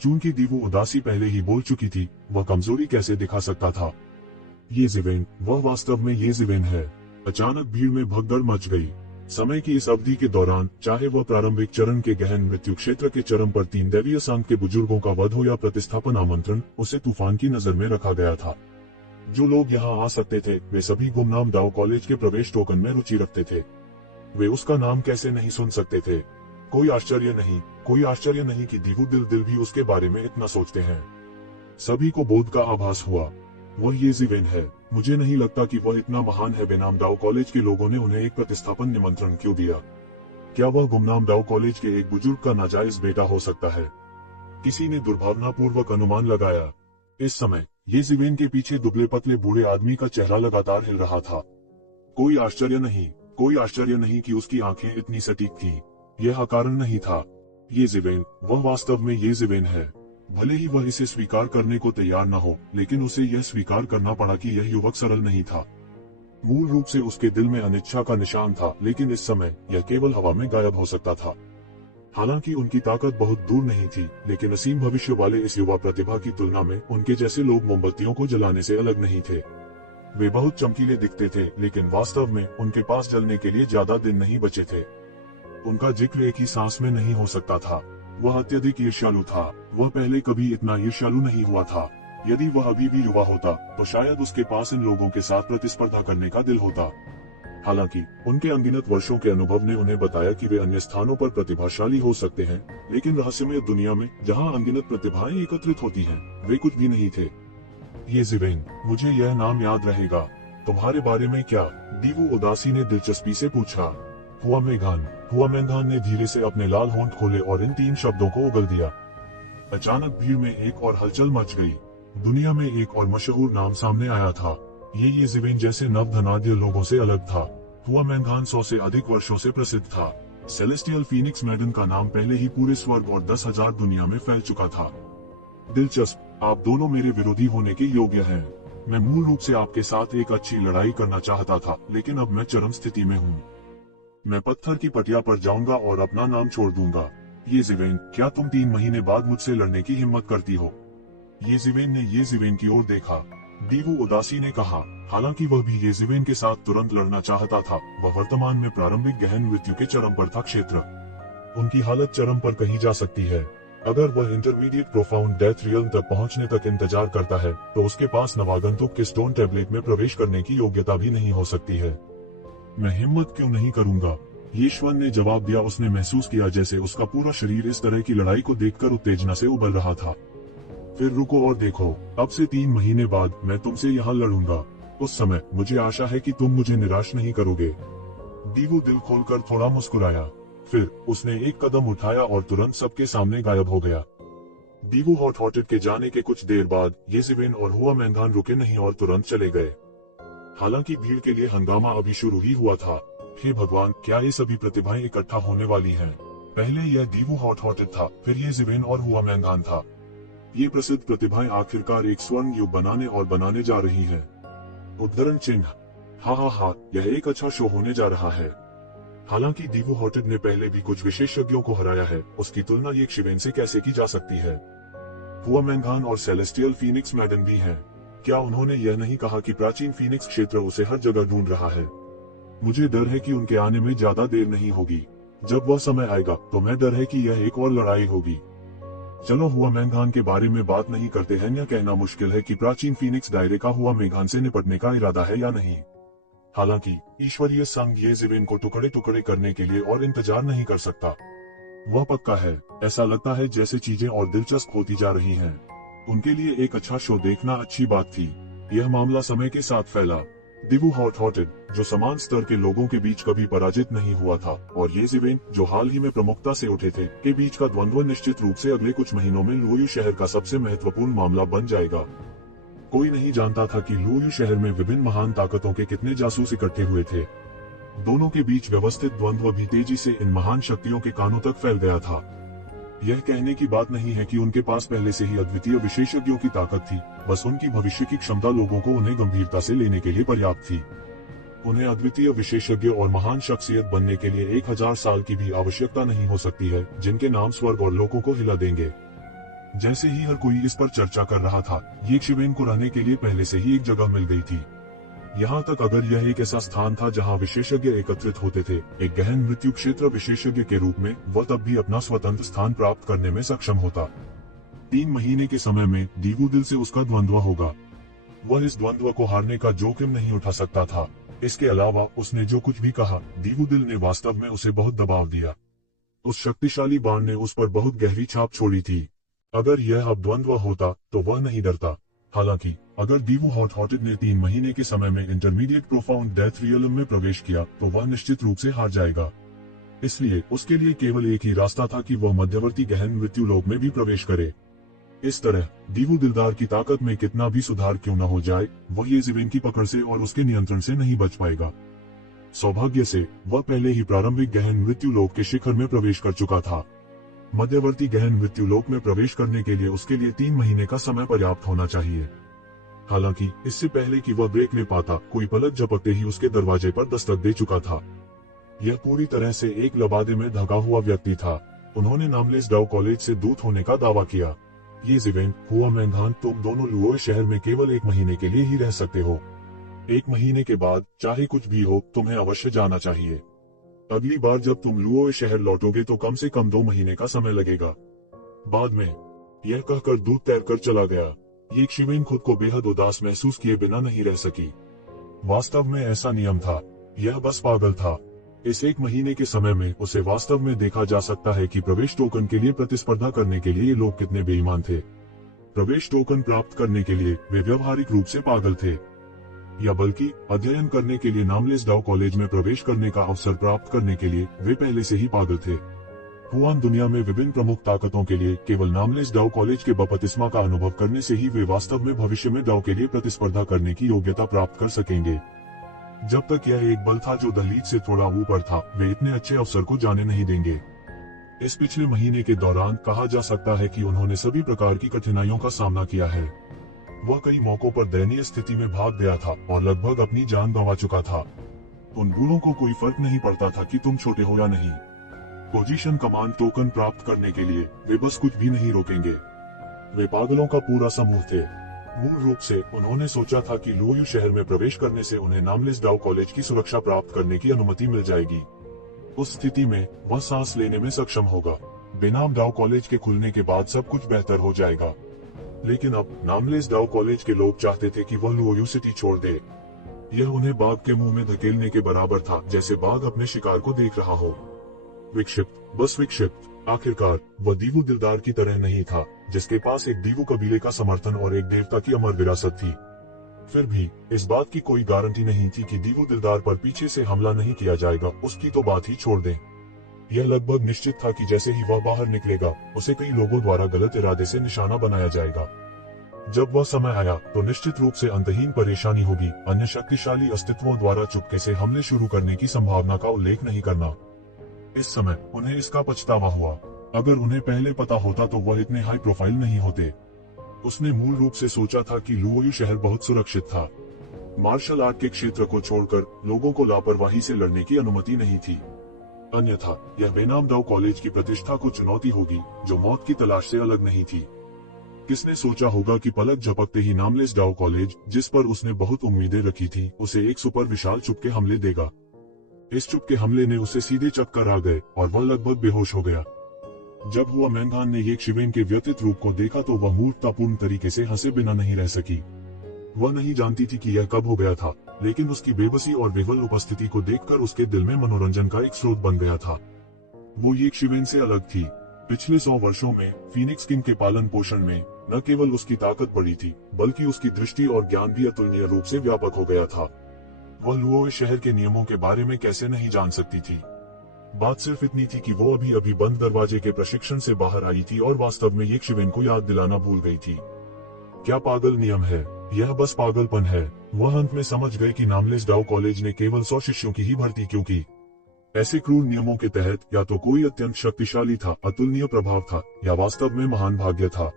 चूंकि दीवू उदासी पहले ही बोल चुकी थी, वह कमजोरी कैसे दिखा सकता था। ये जिवेन, वह वास्तव में ये जिवेन है। अचानक भीड़ में भगदड़ मच गई। समय की इस अवधि के दौरान, चाहे वह प्रारंभिक चरण के गहन मृत्यु क्षेत्र के चरम पर 3 दैवीय सांग के बुजुर्गों का वध हो या प्रतिस्थापन आमंत्रण, उसे तूफान की नजर में रखा गया था। जो लोग यहाँ आ सकते थे, वे सभी गुमनाम दाओ कॉलेज के प्रवेश टोकन में रुचि रखते थे। वे उसका नाम कैसे नहीं सुन सकते थे। कोई आश्चर्य नहीं कि दीवू दिल भी उसके बारे में इतना सोचते हैं। सभी को बोध का आभास हुआ, वह ये जिवेन है। मुझे नहीं लगता कि वह इतना महान है। बेनाम दाओ कॉलेज के लोगों ने उन्हें एक प्रतिस्थापन निमंत्रण क्यों दिया? क्या वह गुमनाम दाओ कॉलेज के एक बुजुर्ग का नाजायज बेटा हो सकता है? किसी ने दुर्भावनापूर्वक अनुमान लगाया। इस समय ये जिवेन के पीछे दुबले पतले बूढ़े आदमी का चेहरा लगातार हिल रहा था। कोई आश्चर्य नहीं कि उसकी आंखें इतनी सटीक थीं। यह अकारण नहीं था। ये जिवेन, वह वास्तव में ये जिवेन है। भले ही वह इसे स्वीकार करने को तैयार न हो, लेकिन उसे यह स्वीकार करना पड़ा कि यह युवक सरल नहीं था। मूल रूप से उसके दिल में अनिच्छा का निशान था, लेकिन इस समय यह केवल हवा में गायब हो सकता था। हालांकि उनकी ताकत बहुत दूर नहीं थी, लेकिन असीम भविष्य वाले इस युवा प्रतिभा की तुलना में उनके जैसे लोग मोमबत्तियों को जलाने से अलग नहीं थे। वे बहुत चमकीले दिखते थे, लेकिन वास्तव में उनके पास जलने के लिए ज्यादा दिन नहीं बचे थे। उनका जिक्र एक ही सांस में नहीं हो सकता था। वह अत्यधिक ईर्ष्यालु था। वह पहले कभी इतना ईर्ष्यालु नहीं हुआ था। यदि वह अभी भी युवा होता, तो शायद उसके पास इन लोगों के साथ प्रतिस्पर्धा करने का दिल होता। हालांकि उनके अनगिनत वर्षों के अनुभव ने उन्हें बताया कि वे अन्य स्थानों पर प्रतिभाशाली हो सकते हैं, लेकिन रहस्यमय दुनिया में, जहां अनगिनत प्रतिभाएं एकत्रित होती हैं, वे कुछ भी नहीं थे। ये जिवेन, मुझे यह नाम याद रहेगा। तुम्हारे बारे में क्या? दीवू उदासी ने दिलचस्पी से पूछा। हुआ मेघान ने धीरे से अपने लाल होंठ खोले और इन 3 शब्दों को उगल दिया। अचानक भीड़ में एक और हलचल मच गई। दुनिया में एक और मशहूर नाम सामने आया था। ये जिवेन जैसे नवधनाढ्य लोगों से अलग था। हुआ मेघान 100 से अधिक वर्षों से प्रसिद्ध था। सेलेस्टियल फीनिक्स मैडन का नाम पहले ही पूरे स्वर्ग और 10,000 दुनिया में फैल चुका था। दिलचस्प, आप दोनों मेरे विरोधी होने के योग्य हैं। मैं मूल रूप से आपके साथ एक अच्छी लड़ाई करना चाहता था, लेकिन अब मैं चरम स्थिति में हूँ। मैं पत्थर की पटिया पर जाऊंगा और अपना नाम छोड़ दूंगा। ये जिवेन, क्या तुम 3 महीने बाद मुझसे लड़ने की हिम्मत करती हो? ये जिवेन ने ये जिवेन की ओर देखा। दीवू उदासी ने कहा। हालांकि वह भी ये जिवेन के साथ तुरंत लड़ना चाहता था। वह वर्तमान में प्रारंभिक गहन मृत्यु के चरम पर था। क्षेत्र, उनकी हालत चरम पर कही जा सकती है। अगर वह इंटरमीडिएट प्रोफाउंड डेथ रियल्म तक पहुंचने तक इंतजार करता है, तो उसके पास नवागंतुक के स्टोन टैबलेट में प्रवेश करने की योग्यता भी नहीं हो सकती है। मैं हिम्मत क्यों नहीं करूंगा? यीश्वर ने जवाब दिया। उसने महसूस किया जैसे उसका पूरा शरीर इस तरह की लड़ाई को देखकर उत्तेजना से उबल रहा था। फिर रुको और देखो, अब से 3 महीने बाद मैं तुमसे यहाँ लड़ूंगा। उस समय मुझे आशा है कि तुम मुझे निराश नहीं करोगे। दीवू दिल खोलकर थोड़ा मुस्कुराया। फिर उसने एक कदम उठाया और तुरंत सबके सामने गायब हो गया। दीवू हॉट-हॉटेड के जाने के कुछ देर बाद ये जिवेन और हुआ मेघान रुके नहीं और तुरंत चले गए। हालांकि भीड़ के लिए हंगामा अभी शुरू ही हुआ था। हे भगवान, क्या ये सभी प्रतिभाएं इकट्ठा होने वाली हैं? पहले यह दीवू हॉट-हॉटेड था, फिर ये जिवेन और हुआ मेघान था। ये प्रसिद्ध प्रतिभाएं आखिरकार एक स्वर्ण युग बनाने जा रही हैं। उद्धरण चिन्ह। हा, यह एक अच्छा शो होने जा रहा है। हालांकि दीवू हॉटेड ने पहले भी कुछ विशेषज्ञों को हराया है, उसकी तुलना ये शिवेन से कैसे की जा सकती है? हुआ मेघान और सेलेस्टियल फीनिक्स मैडन भी हैं। क्या उन्होंने यह नहीं कहा कि प्राचीन फीनिक्स क्षेत्र उसे हर जगह ढूंढ रहा है? मुझे डर है कि उनके आने में ज्यादा देर नहीं होगी। जब वह समय आएगा, तो मैं डर है कि यह एक और लड़ाई होगी। चलो हुआ मेघान के बारे में बात नहीं करते हैं। यह कहना मुश्किल है कि प्राचीन फीनिक्स दायरे का हुआ मेघान से निपटने का इरादा है या नहीं। हालांकि ईश्वरीय संघ ये जिवेन को टुकड़े टुकड़े करने के लिए और इंतजार नहीं कर सकता। वह पक्का है। ऐसा लगता है जैसे चीजें और दिलचस्प होती जा रही हैं। उनके लिए एक अच्छा शो देखना अच्छी बात थी। यह मामला समय के साथ फैला। दीवू हॉट-हॉटेड, जो समान स्तर के लोगों के बीच कभी पराजित नहीं हुआ था, और ये जिवेन, जो हाल ही में प्रमुखता से उठे थे, के बीच का द्वंद्व निश्चित रूप से अगले कुछ महीनों में लुओयू शहर का सबसे महत्वपूर्ण मामला बन जाएगा। कोई नहीं जानता था कि लुओयू शहर में विभिन्न महान ताकतों के कितने जासूस इकट्ठे हुए थे। दोनों के बीच व्यवस्थित द्वंद्व भी तेजी से इन महान शक्तियों के कानों तक फैल गया था। यह कहने की बात नहीं है कि उनके पास पहले से ही अद्वितीय विशेषज्ञों की ताकत थी, बस उनकी भविष्य की क्षमता लोगों को उन्हें गंभीरता से लेने के लिए पर्याप्त थी। उन्हें अद्वितीय विशेषज्ञ और महान शख्सियत बनने के लिए 1000 साल की भी आवश्यकता नहीं हो सकती है, जिनके नाम स्वर्ग और लोकों को हिला देंगे। जैसे ही हर कोई इस पर चर्चा कर रहा था, ये शिवेन को रहने के लिए पहले से ही एक जगह मिल गई थी। यहाँ तक अगर यह एक ऐसा स्थान था जहाँ विशेषज्ञ एकत्रित होते थे, एक गहन मृत्यु क्षेत्र विशेषज्ञ के रूप में वह तब भी अपना स्वतंत्र स्थान प्राप्त करने में सक्षम होता। 3 महीने के समय में दीवुदिल से उसका द्वंद्व होगा। वह इस द्वंद्व को हारने का जोखिम नहीं उठा सकता था। इसके अलावा उसने जो कुछ भी कहा, दीवुदिल ने वास्तव में उसे बहुत दबाव दिया। उस शक्तिशाली बाण ने उस पर बहुत गहरी छाप छोड़ी थी। अगर यह अब द्वंद्व होता तो वह नहीं डरता। हालांकि अगर दीवू हॉट हॉटेड ने 3 महीने के समय में इंटरमीडिएट प्रोफाउंड डेथ रियलम में प्रवेश किया तो वह निश्चित रूप से हार जाएगा। इसलिए उसके लिए केवल एक ही रास्ता था कि वह मध्यवर्ती गहन मृत्यु लोक में भी प्रवेश करे। इस तरह दीवू दिलदार की ताकत में कितना भी सुधार क्यों न हो जाए, वह ये ज़िवेन की पकड़ से और उसके नियंत्रण से नहीं बच पाएगा। सौभाग्य से वह पहले ही प्रारंभिक गहन मृत्यु लोक के शिखर में प्रवेश कर चुका था। मध्यवर्ती गहन मृत्यु लोक में प्रवेश करने के लिए उसके लिए 3 महीने का समय पर्याप्त होना चाहिए। हालांकि इससे पहले कि वह ब्रेक ले पाता, कोई पलक झपकते ही उसके दरवाजे पर दस्तक दे चुका था। यह पूरी तरह से एक लबादे में ढका हुआ व्यक्ति था। उन्होंने नामलेस डाउ कॉलेज से दूत होने का दावा किया। ये ज़िवेन, हुआ मैंगहान, तुम दोनों लुओय शहर में केवल 1 महीने के लिए ही रह सकते हो। 1 महीने के बाद चाहे कुछ भी हो, तुम्हें अवश्य जाना चाहिए। अगली बार जब तुम लुओय शहर लौटोगे तो कम से कम 2 महीने का समय लगेगा। बाद में यह कहकर दूत तैरकर चला गया। ये शिवेन खुद को बेहद उदास महसूस किए बिना नहीं रह सकी। वास्तव में ऐसा नियम था, यह बस पागल था। इस 1 महीने के समय में उसे वास्तव में देखा जा सकता है कि प्रवेश टोकन के लिए प्रतिस्पर्धा करने के लिए ये लोग कितने बेईमान थे। प्रवेश टोकन प्राप्त करने के लिए वे व्यवहारिक रूप से पागल थे, या बल्कि अध्ययन करने के लिए नामलेस डाउ कॉलेज में प्रवेश करने का अवसर प्राप्त करने के लिए वे पहले से ही पागल थे। हुआन दुनिया में विभिन्न प्रमुख ताकतों के लिए केवल नामलेस डाउ कॉलेज के बपतिस्मा का अनुभव करने से ही वे वास्तव में भविष्य में डाउ के लिए प्रतिस्पर्धा करने की योग्यता प्राप्त कर सकेंगे। जब तक यह एक बल था जो दहलीज से थोड़ा ऊपर था, वे इतने अच्छे अवसर को जाने नहीं देंगे। इस पिछले महीने के दौरान कहा जा सकता है कि उन्होंने सभी प्रकार की कठिनाइयों का सामना किया है। वह कई मौकों पर दयनीय स्थिति में भाग गया था और लगभग अपनी जान गंवा चुका था। उन बूढ़ों को कोई फर्क नहीं पड़ता था कि तुम छोटे हो या नहीं। पोजीशन कमांड टोकन प्राप्त करने के लिए वे बस कुछ भी नहीं रोकेंगे। वे पागलों का पूरा समूह थे। मूल रूप से उन्होंने सोचा था कि लुओयू शहर में प्रवेश करने से उन्हें नामलेस डाउ कॉलेज की सुरक्षा प्राप्त करने की अनुमति मिल जाएगी। उस स्थिति में वह सांस लेने में सक्षम होगा। बेनाम डाउ कॉलेज के खुलने के बाद सब कुछ बेहतर हो जाएगा। लेकिन अब नामलेस डाउ कॉलेज के लोग चाहते थे कि वह लुओयू सिटी छोड़ दे। यह उन्हें बाघ के मुंह में धकेलने के बराबर था, जैसे बाघ अपने शिकार को देख रहा हो। विक्षिप्त, बस विक्षिप्त। आखिरकार वह दीवू दिलदार की तरह नहीं था, जिसके पास एक दीवू कबीले का समर्थन और एक देवता की अमर विरासत थी। फिर भी इस बात की कोई गारंटी नहीं थी कि दीवू दिलदार पर पीछे से हमला नहीं किया जाएगा। उसकी तो बात ही छोड़ दें। यह लगभग निश्चित था कि जैसे ही वह बाहर निकलेगा, उसे कई लोगों द्वारा गलत इरादे से निशाना बनाया जाएगा। जब वह समय आया तो निश्चित रूप से अंतहीन परेशानी होगी। अन्य शक्तिशाली अस्तित्वों द्वारा चुपके से हमले शुरू करने की संभावना का उल्लेख नहीं करना। इस समय उन्हें इसका पछतावा हुआ। अगर उन्हें पहले पता होता तो वह इतने हाई प्रोफाइल नहीं होते। उसने मूल रूप से सोचा था कि लुओयू शहर बहुत सुरक्षित था। मार्शल आर्ट के क्षेत्र को छोड़कर लोगों को लापरवाही से लड़ने की अनुमति नहीं थी। अन्यथा यह बेनाम डाउ कॉलेज की प्रतिष्ठा को चुनौती होगी, जो मौत की तलाश से अलग नहीं थी। किसने सोचा होगा कि पलक झपकते ही नामलेस डाउ कॉलेज, जिस पर उसने बहुत उम्मीदें रखी थी, उसे एक सुपर विशाल चुपके हमले देगा। इस चुपके हमले ने उसे सीधे चक्कर आ गए और वह लगभग बेहोश हो गया। जब हुआ मैंगहान ने ये शिवेन के व्यतीत रूप को देखा तो वह मूर्खतापूर्ण तरीके से हंसे बिना नहीं रह सकी। वह नहीं जानती थी कि यह कब हो गया था, लेकिन उसकी बेबसी और विवल उपस्थिति को देखकर उसके दिल में मनोरंजन का एक स्रोत बन गया था। वो ये शिवेन से अलग थी। पिछले 100 वर्षों में फीनिक्स किंग के पालन पोषण में न केवल उसकी ताकत बढ़ी थी, बल्कि उसकी दृष्टि और ज्ञान भी अतुलनीय रूप से व्यापक हो गया था। वह लुओय शहर के नियमों के बारे में कैसे नहीं जान सकती थी। बात सिर्फ इतनी थी कि वो अभी बंद दरवाजे के प्रशिक्षण से बाहर आई थी और वास्तव में ये शिवेन को याद दिलाना भूल गई थी। क्या पागल नियम है, यह बस पागलपन है। वह अंत में समझ गए कि नामलेस डाउ कॉलेज ने केवल 100 शिष्यों की ही भर्ती क्यों की। ऐसे क्रूर नियमों के तहत या तो कोई अत्यंत शक्तिशाली था, अतुलनीय प्रभाव था, या वास्तव में महान भाग्य था।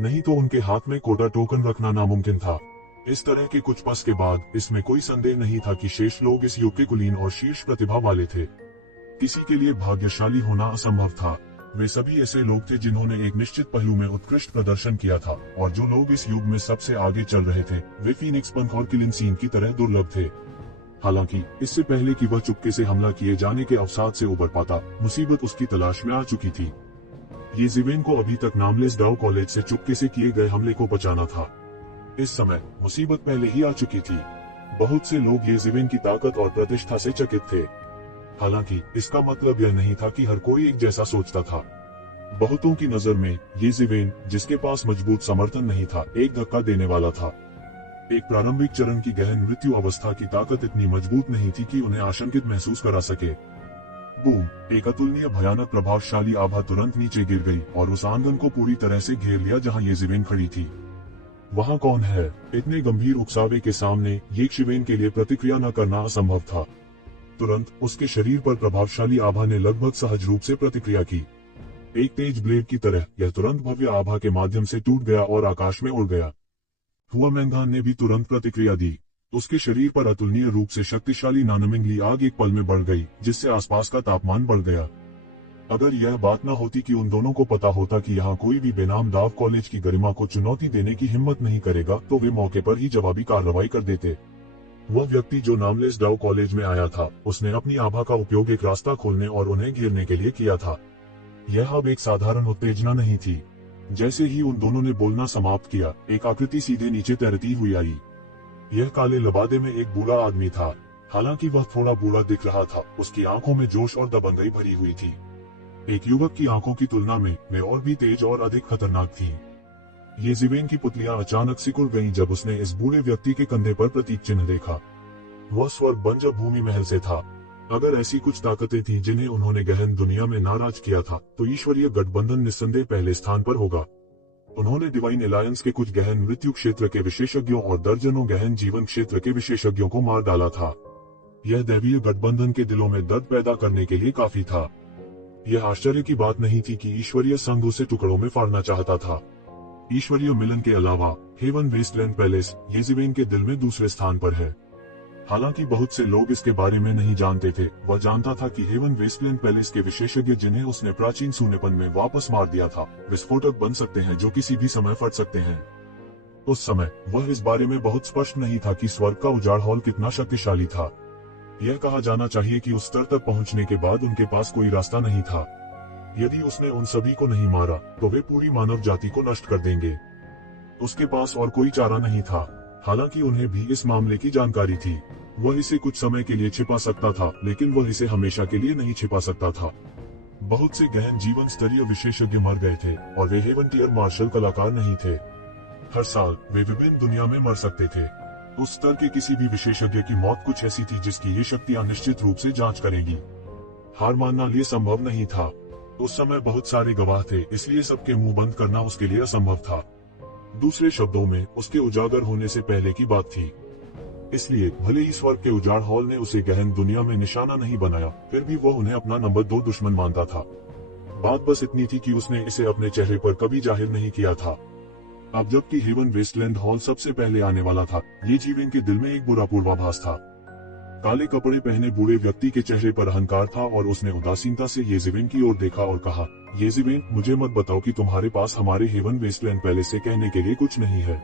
नहीं तो उनके हाथ में कोटा टोकन रखना नामुमकिन था। इस तरह के कुछ पस के बाद इसमें कोई संदेह नहीं था कि शेष लोग इस युग के कुलीन और शीर्ष प्रतिभा वाले थे। किसी के लिए भाग्यशाली होना असंभव था। वे सभी ऐसे लोग थे जिन्होंने एक निश्चित पहलू में उत्कृष्ट प्रदर्शन किया था, और जो लोग इस युग में सबसे आगे चल रहे थे वे फीनिक्स पंख और किलिंग सीन की तरह दुर्लभ थे। हालांकि इससे पहले कि वह चुपके से हमला किए जाने के अवसाद से उबर पाता, मुसीबत उसकी तलाश में आ चुकी थी। ये जिवेन को अभी तक नामलेस डाउ कॉलेज से चुपके से किए गए हमले को बचाना था। इस समय मुसीबत पहले ही आ चुकी थी। बहुत से लोग ये जिवेन की ताकत और प्रतिष्ठा से चकित थे। हालांकि इसका मतलब यह नहीं था कि हर कोई एक जैसा सोचता था। बहुतों की नजर में ये जिवेन, जिसके पास मजबूत समर्थन नहीं था, एक धक्का देने वाला था। एक प्रारंभिक चरण की गहन मृत्यु अवस्था की ताकत इतनी मजबूत नहीं थी कि उन्हें आशंकित महसूस करा सके। बूम! एक अतुलनीय भयानक प्रभावशाली आभा तुरंत नीचे गिर गई और उस आंगन को पूरी तरह से घेर लिया जहां ये जिवेन खड़ी थी। वहां कौन है? इतने गंभीर उकसावे के सामने ये शिवेन के लिए प्रतिक्रिया न करना असंभव था। तुरंत उसके शरीर पर प्रभावशाली आभा ने लगभग सहज रूप से प्रतिक्रिया की। एक तेज ब्लेड की तरह यह तुरंत भव्य आभा के माध्यम से टूट गया और आकाश में उड़ गया। हुआ मैंगान ने भी तुरंत प्रतिक्रिया दी। उसके शरीर पर अतुलनीय रूप से शक्तिशाली नानमिंगली आग एक पल में बढ़ गई, जिससे आसपास का तापमान बढ़ गया। अगर यह बात न होती कि उन दोनों को पता होता कि यहाँ कोई भी बेनाम डाव कॉलेज की गरिमा को चुनौती देने की हिम्मत नहीं करेगा, तो वे मौके पर ही जवाबी कार्रवाई कर देते। वह व्यक्ति जो नामलेस डाउ कॉलेज में आया था, उसने अपनी आभा का उपयोग एक रास्ता खोलने और उन्हें घेरने के लिए किया था। यह अब एक साधारण उत्तेजना नहीं थी। जैसे ही उन दोनों ने बोलना समाप्त किया, एक आकृति सीधे नीचे तैरती हुई आई। यह काले लबादे में एक बूढ़ा आदमी था। हालांकि वह थोड़ा बूढ़ा दिख रहा था, उसकी आंखों में जोश और दबंगई भरी हुई थी। एक युवक की आंखों की तुलना में वे और भी तेज और अधिक खतरनाक थीं। ये जिवेन की पुतलियां अचानक सिकुड़ गईं जब उसने इस बूढ़े व्यक्ति के कंधे पर प्रतीक चिन्ह देखा। वह स्वर्ग बंजर भूमि महल से था। अगर ऐसी कुछ ताकतें थीं जिन्हें उन्होंने गहन दुनिया में नाराज किया था, तो ईश्वरीय गठबंधन निस्संदेह पहले स्थान पर होगा। उन्होंने डिवाइन एलायंस के कुछ गहन मृत्यु क्षेत्र के विशेषज्ञों और दर्जनों गहन जीवन क्षेत्र के विशेषज्ञों को मार डाला था। यह दैवीय गठबंधन के दिलों में दर्द पैदा करने के लिए काफी था। यह आश्चर्य की बात नहीं थी कि ईश्वरीय संघ उसे टुकड़ों में फाड़ना चाहता था। ईश्वरीय मिलन के अलावा हेवन वेस्टलैंड पैलेस ये जिवेन के दिल में दूसरे स्थान पर है। हालांकि बहुत से लोग इसके बारे में नहीं जानते थे। वह जानता था कि हेवन वेस्टलैंड पैलेस के विशेषज्ञ, जिन्हें उसने प्राचीन सूनेपन में वापस मार दिया था, विस्फोटक बन सकते हैं जो किसी भी समय फट सकते हैं। उस समय वह इस बारे में बहुत स्पष्ट नहीं था कि स्वर्ग का उजाड़ हॉल कितना शक्तिशाली था। यह कहा जाना चाहिए कि उस स्तर तक पहुंचने के बाद उनके पास कोई रास्ता नहीं था। यदि उसने उन सभी को नहीं मारा, तो वे पूरी मानव जाति को नष्ट कर देंगे। उसके पास और कोई चारा नहीं था। हालांकि उन्हें भी इस मामले की जानकारी थी। वह इसे कुछ समय के लिए छिपा सकता था, लेकिन वह इसे हमेशा के लिए नहीं छिपा सकता था। बहुत से गहन जीवन स्तरीय विशेषज्ञ मर गए थे, और वे हेवन टियर मार्शल कलाकार नहीं थे। हर साल वे विभिन्न दुनिया में मर सकते थे। उस स्तर के किसी भी विशेषज्ञ की मौत कुछ ऐसी थी जिसकी ये शक्तियां निश्चित रूप से जांच करेंगी। हार मानना लिए संभव नहीं था। उस समय बहुत सारे गवाह थे, इसलिए सबके मुंह बंद करना उसके लिए असंभव था। दूसरे शब्दों में, उसके उजागर होने से पहले की बात थी। इसलिए भले ही स्वर्ग के उजाड़ हॉल ने उसे गहन दुनिया में निशाना नहीं बनाया, फिर भी वह उन्हें अपना नंबर 2 दुश्मन मानता था। बात बस इतनी थी कि उसने इसे अपने चेहरे पर कभी जाहिर नहीं किया था। अब जबकि हेवन वेस्टलैंड हॉल सबसे पहले आने वाला था, ये जिवेन के दिल में एक बुरा पूर्वाभास था। काले कपड़े पहने बूढ़े व्यक्ति के चेहरे पर अहंकार था और उसने उदासीनता से ये जिवेन की ओर देखा और कहा, ये जिवेन, मुझे मत बताओ कि तुम्हारे पास हमारे हेवन वेस्टलैंड पैलेस से कहने के लिए कुछ नहीं है।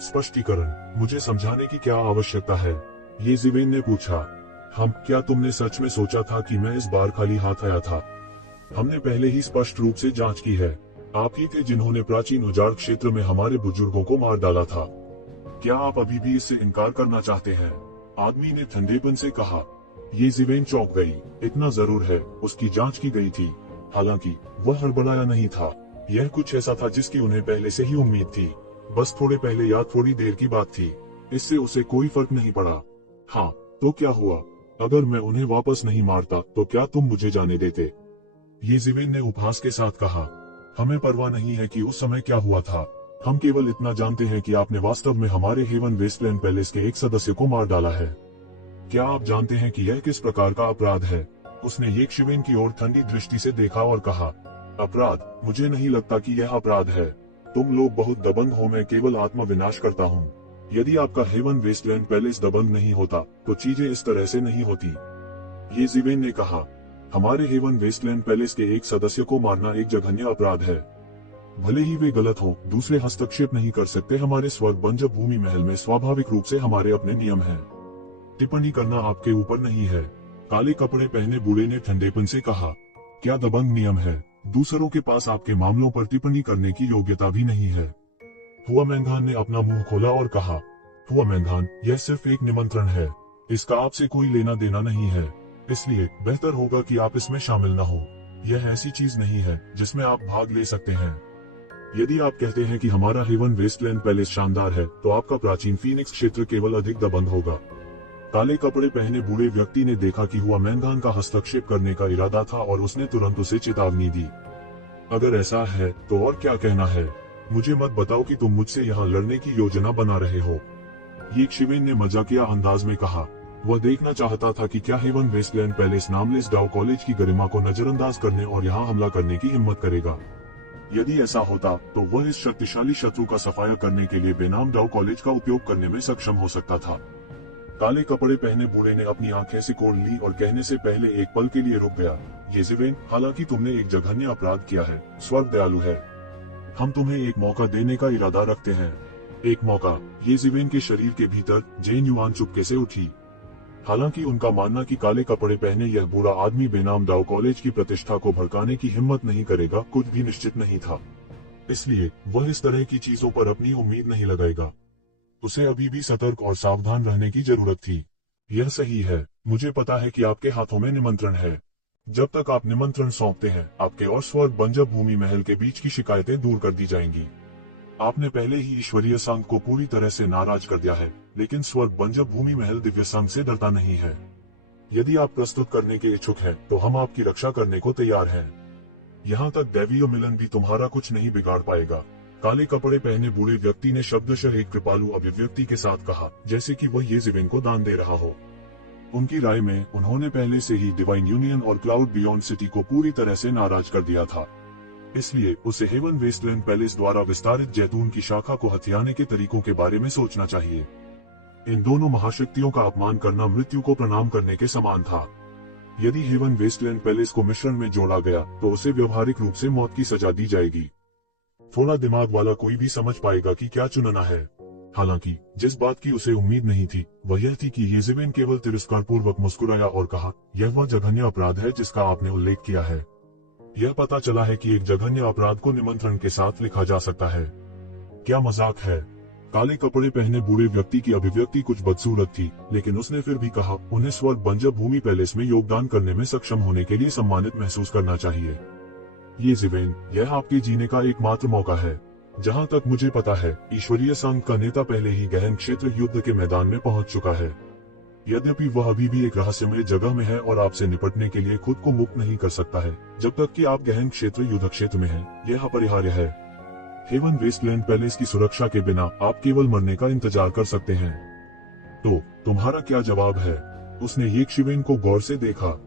स्पष्टीकरण, मुझे समझाने की क्या आवश्यकता है? ये जिवेन ने पूछा। क्या तुमने सच में सोचा था कि मैं इस बार खाली हाथ आया था? हमने पहले ही स्पष्ट रूप से जांच की है। आप ही थे जिन्होंने प्राचीन उजाड़ क्षेत्र में हमारे बुजुर्गों को मार डाला था। क्या आप अभी भी इससे इनकार करना चाहते हैं? आदमी ने ठंडेपन से कहा। ये जिवेन चौंक गई। इतना जरूर है, उसकी जांच की गई थी। हालांकि वह हड़बड़ाया नहीं था। यह कुछ ऐसा था जिसकी उन्हें पहले से ही उम्मीद थी। बस थोड़े पहले या थोड़ी देर की बात थी। इससे उसे कोई फर्क नहीं पड़ा। हाँ, तो क्या हुआ? अगर मैं उन्हें वापस नहीं मारता, तो क्या तुम मुझे जाने देते? ये जिवेन ने उपहास के साथ कहा। हमें परवाह नहीं है कि उस समय क्या हुआ था। हम केवल इतना जानते हैं कि आपने वास्तव में हमारे हेवन वेस्टलैंड पैलेस के एक सदस्य को मार डाला है। क्या आप जानते हैं कि यह किस प्रकार का अपराध है? उसने ये शिवेन की ओर ठंडी दृष्टि से देखा और कहा, अपराध? मुझे नहीं लगता कि यह अपराध है। तुम लोग बहुत दबंग हो। मैं केवल आत्मा विनाश करता हूँ। यदि आपका हेवन वेस्टलैंड पैलेस दबंग नहीं होता, तो चीजें इस तरह से नहीं होती। ये जिवेन ने कहा। हमारे हेवन वेस्टलैंड पैलेस के एक सदस्य को मारना एक जघन्य अपराध है। भले ही वे गलत हो, दूसरे हस्तक्षेप नहीं कर सकते। हमारे स्वर्ग बंजर भूमि महल में स्वाभाविक रूप से हमारे अपने नियम हैं। टिप्पणी करना आपके ऊपर नहीं है। काले कपड़े पहने बूढ़े ने ठंडेपन से कहा, क्या दबंग नियम है। दूसरों के पास आपके मामलों पर टिप्पणी करने की योग्यता भी नहीं है। हुआ मैंगान ने अपना मुंह खोला और कहा, हुआ मैंगान, यह सिर्फ एक निमंत्रण है, इसका आपसे कोई लेना देना नहीं है, इसलिए बेहतर होगा कि आप इसमें शामिल न हो। यह ऐसी चीज नहीं है जिसमें आप भाग ले सकते हैं। यदि आप कहते हैं कि हमारा हेवन वेस्टलैंड पैलेस शानदार है, तो आपका प्राचीन फीनिक्स क्षेत्र केवल अधिक दबंग होगा। काले कपड़े पहने बूढ़े व्यक्ति ने देखा कि हुआ मैंगान का हस्तक्षेप करने का इरादा था और उसने तुरंत उसे चेतावनी दी। अगर ऐसा है तो और क्या कहना है, मुझे मत बताओ कि तुम मुझसे यहाँ लड़ने की योजना बना रहे हो। ये शिवेन ने मजाकिया अंदाज में कहा। वह देखना चाहता था कि क्या हेवन वेस्टलैंड पैलेस नामलेस डाउ कॉलेज की गरिमा को नजरअंदाज करने और यहाँ हमला करने की हिम्मत करेगा। यदि ऐसा होता तो वह इस शक्तिशाली शत्रु का सफाया करने के लिए बेनाम डाउ कॉलेज का उपयोग करने में सक्षम हो सकता था। काले कपड़े पहने बूढ़े ने अपनी आंखें सिकोड़ ली और कहने से पहले एक पल के लिए रुक गया। येज़ेवेन, हालांकि तुमने एक जघन्य अपराध किया है, स्वर्ग दयालु है। हम तुम्हें एक मौका देने का इरादा रखते हैं। एक मौका। येज़ेवेन के शरीर के भीतर जेन युआन चुपके से उठी। हालांकि उनका मानना कि काले कपड़े पहने यह बुरा आदमी बेनाम डाउ कॉलेज की प्रतिष्ठा को भड़काने की हिम्मत नहीं करेगा, कुछ भी निश्चित नहीं था। इसलिए वह इस तरह की चीजों पर अपनी उम्मीद नहीं लगाएगा। उसे अभी भी सतर्क और सावधान रहने की जरूरत थी। यह सही है, मुझे पता है कि आपके हाथों में निमंत्रण है। जब तक आप निमंत्रण सौंपते हैं, आपके और स्वर्ग बंजर भूमि महल के बीच की शिकायतें दूर कर दी जाएंगी। आपने पहले ही ईश्वरीय संघ को पूरी तरह से नाराज कर दिया है, लेकिन स्वर्ग बंजर भूमि महल दिव्य संघ से डरता नहीं है। यदि आप प्रस्तुत करने के इच्छुक हैं, तो हम आपकी रक्षा करने को तैयार हैं। यहाँ तक दैवीय मिलन भी तुम्हारा कुछ नहीं बिगाड़ पाएगा। काले कपड़े पहने बूढ़े व्यक्ति ने शब्दशः एक कृपालु अभिव्यक्ति के साथ कहा, जैसे कि वह येज़ेवेन को दान दे रहा हो। उनकी राय में उन्होंने पहले से ही डिवाइन यूनियन और क्लाउड बियॉन्ड सिटी को पूरी तरह से नाराज कर दिया था। इसलिए उसे हेवन वेस्टलैंड पैलेस द्वारा विस्तारित जैतून की शाखा को हथियाने के तरीकों के बारे में सोचना चाहिए। इन दोनों महाशक्तियों का अपमान करना मृत्यु को प्रणाम करने के समान था। यदि हेवन वेस्टलैंड पैलेस को मिश्रण में जोड़ा गया, तो उसे व्यवहारिक रूप से मौत की सजा दी जाएगी। थोड़ा दिमाग वाला कोई भी समझ पाएगा कि क्या चुनना है। हालांकि जिस बात की उसे उम्मीद नहीं थी, वह यह थी कि येज़ेवेन केवल तिरस्कार पूर्वक मुस्कुराया और कहा, यह वह जघन्य अपराध है जिसका आपने उल्लेख किया है। यह पता चला है कि एक जघन्य अपराध को निमंत्रण के साथ लिखा जा सकता है। क्या मजाक है। काले कपड़े पहने बूढ़े व्यक्ति की अभिव्यक्ति कुछ बदसूरत थी, लेकिन उसने फिर भी कहा, उन्हें स्वर्ग बंजर भूमि पैलेस में योगदान करने में सक्षम होने के लिए सम्मानित महसूस करना चाहिए। येज़ेवेन, यह आपके जीने का एकमात्र मौका है। जहाँ तक मुझे पता है, ईश्वरीय संघ का नेता पहले ही गहन क्षेत्र युद्ध के मैदान में पहुँच चुका है। यद्यपि वह अभी भी एक रहस्यमय जगह में है और आपसे निपटने के लिए खुद को मुक्त नहीं कर सकता है, जब तक कि आप गहन क्षेत्र युद्ध क्षेत्र में हैं। यह अपरिहार्य है। हेवन वेस्टलैंड पैलेस की सुरक्षा के बिना आप केवल मरने का इंतजार कर सकते हैं। तो तुम्हारा क्या जवाब है? उसने येज़ेवेन को गौर से देखा।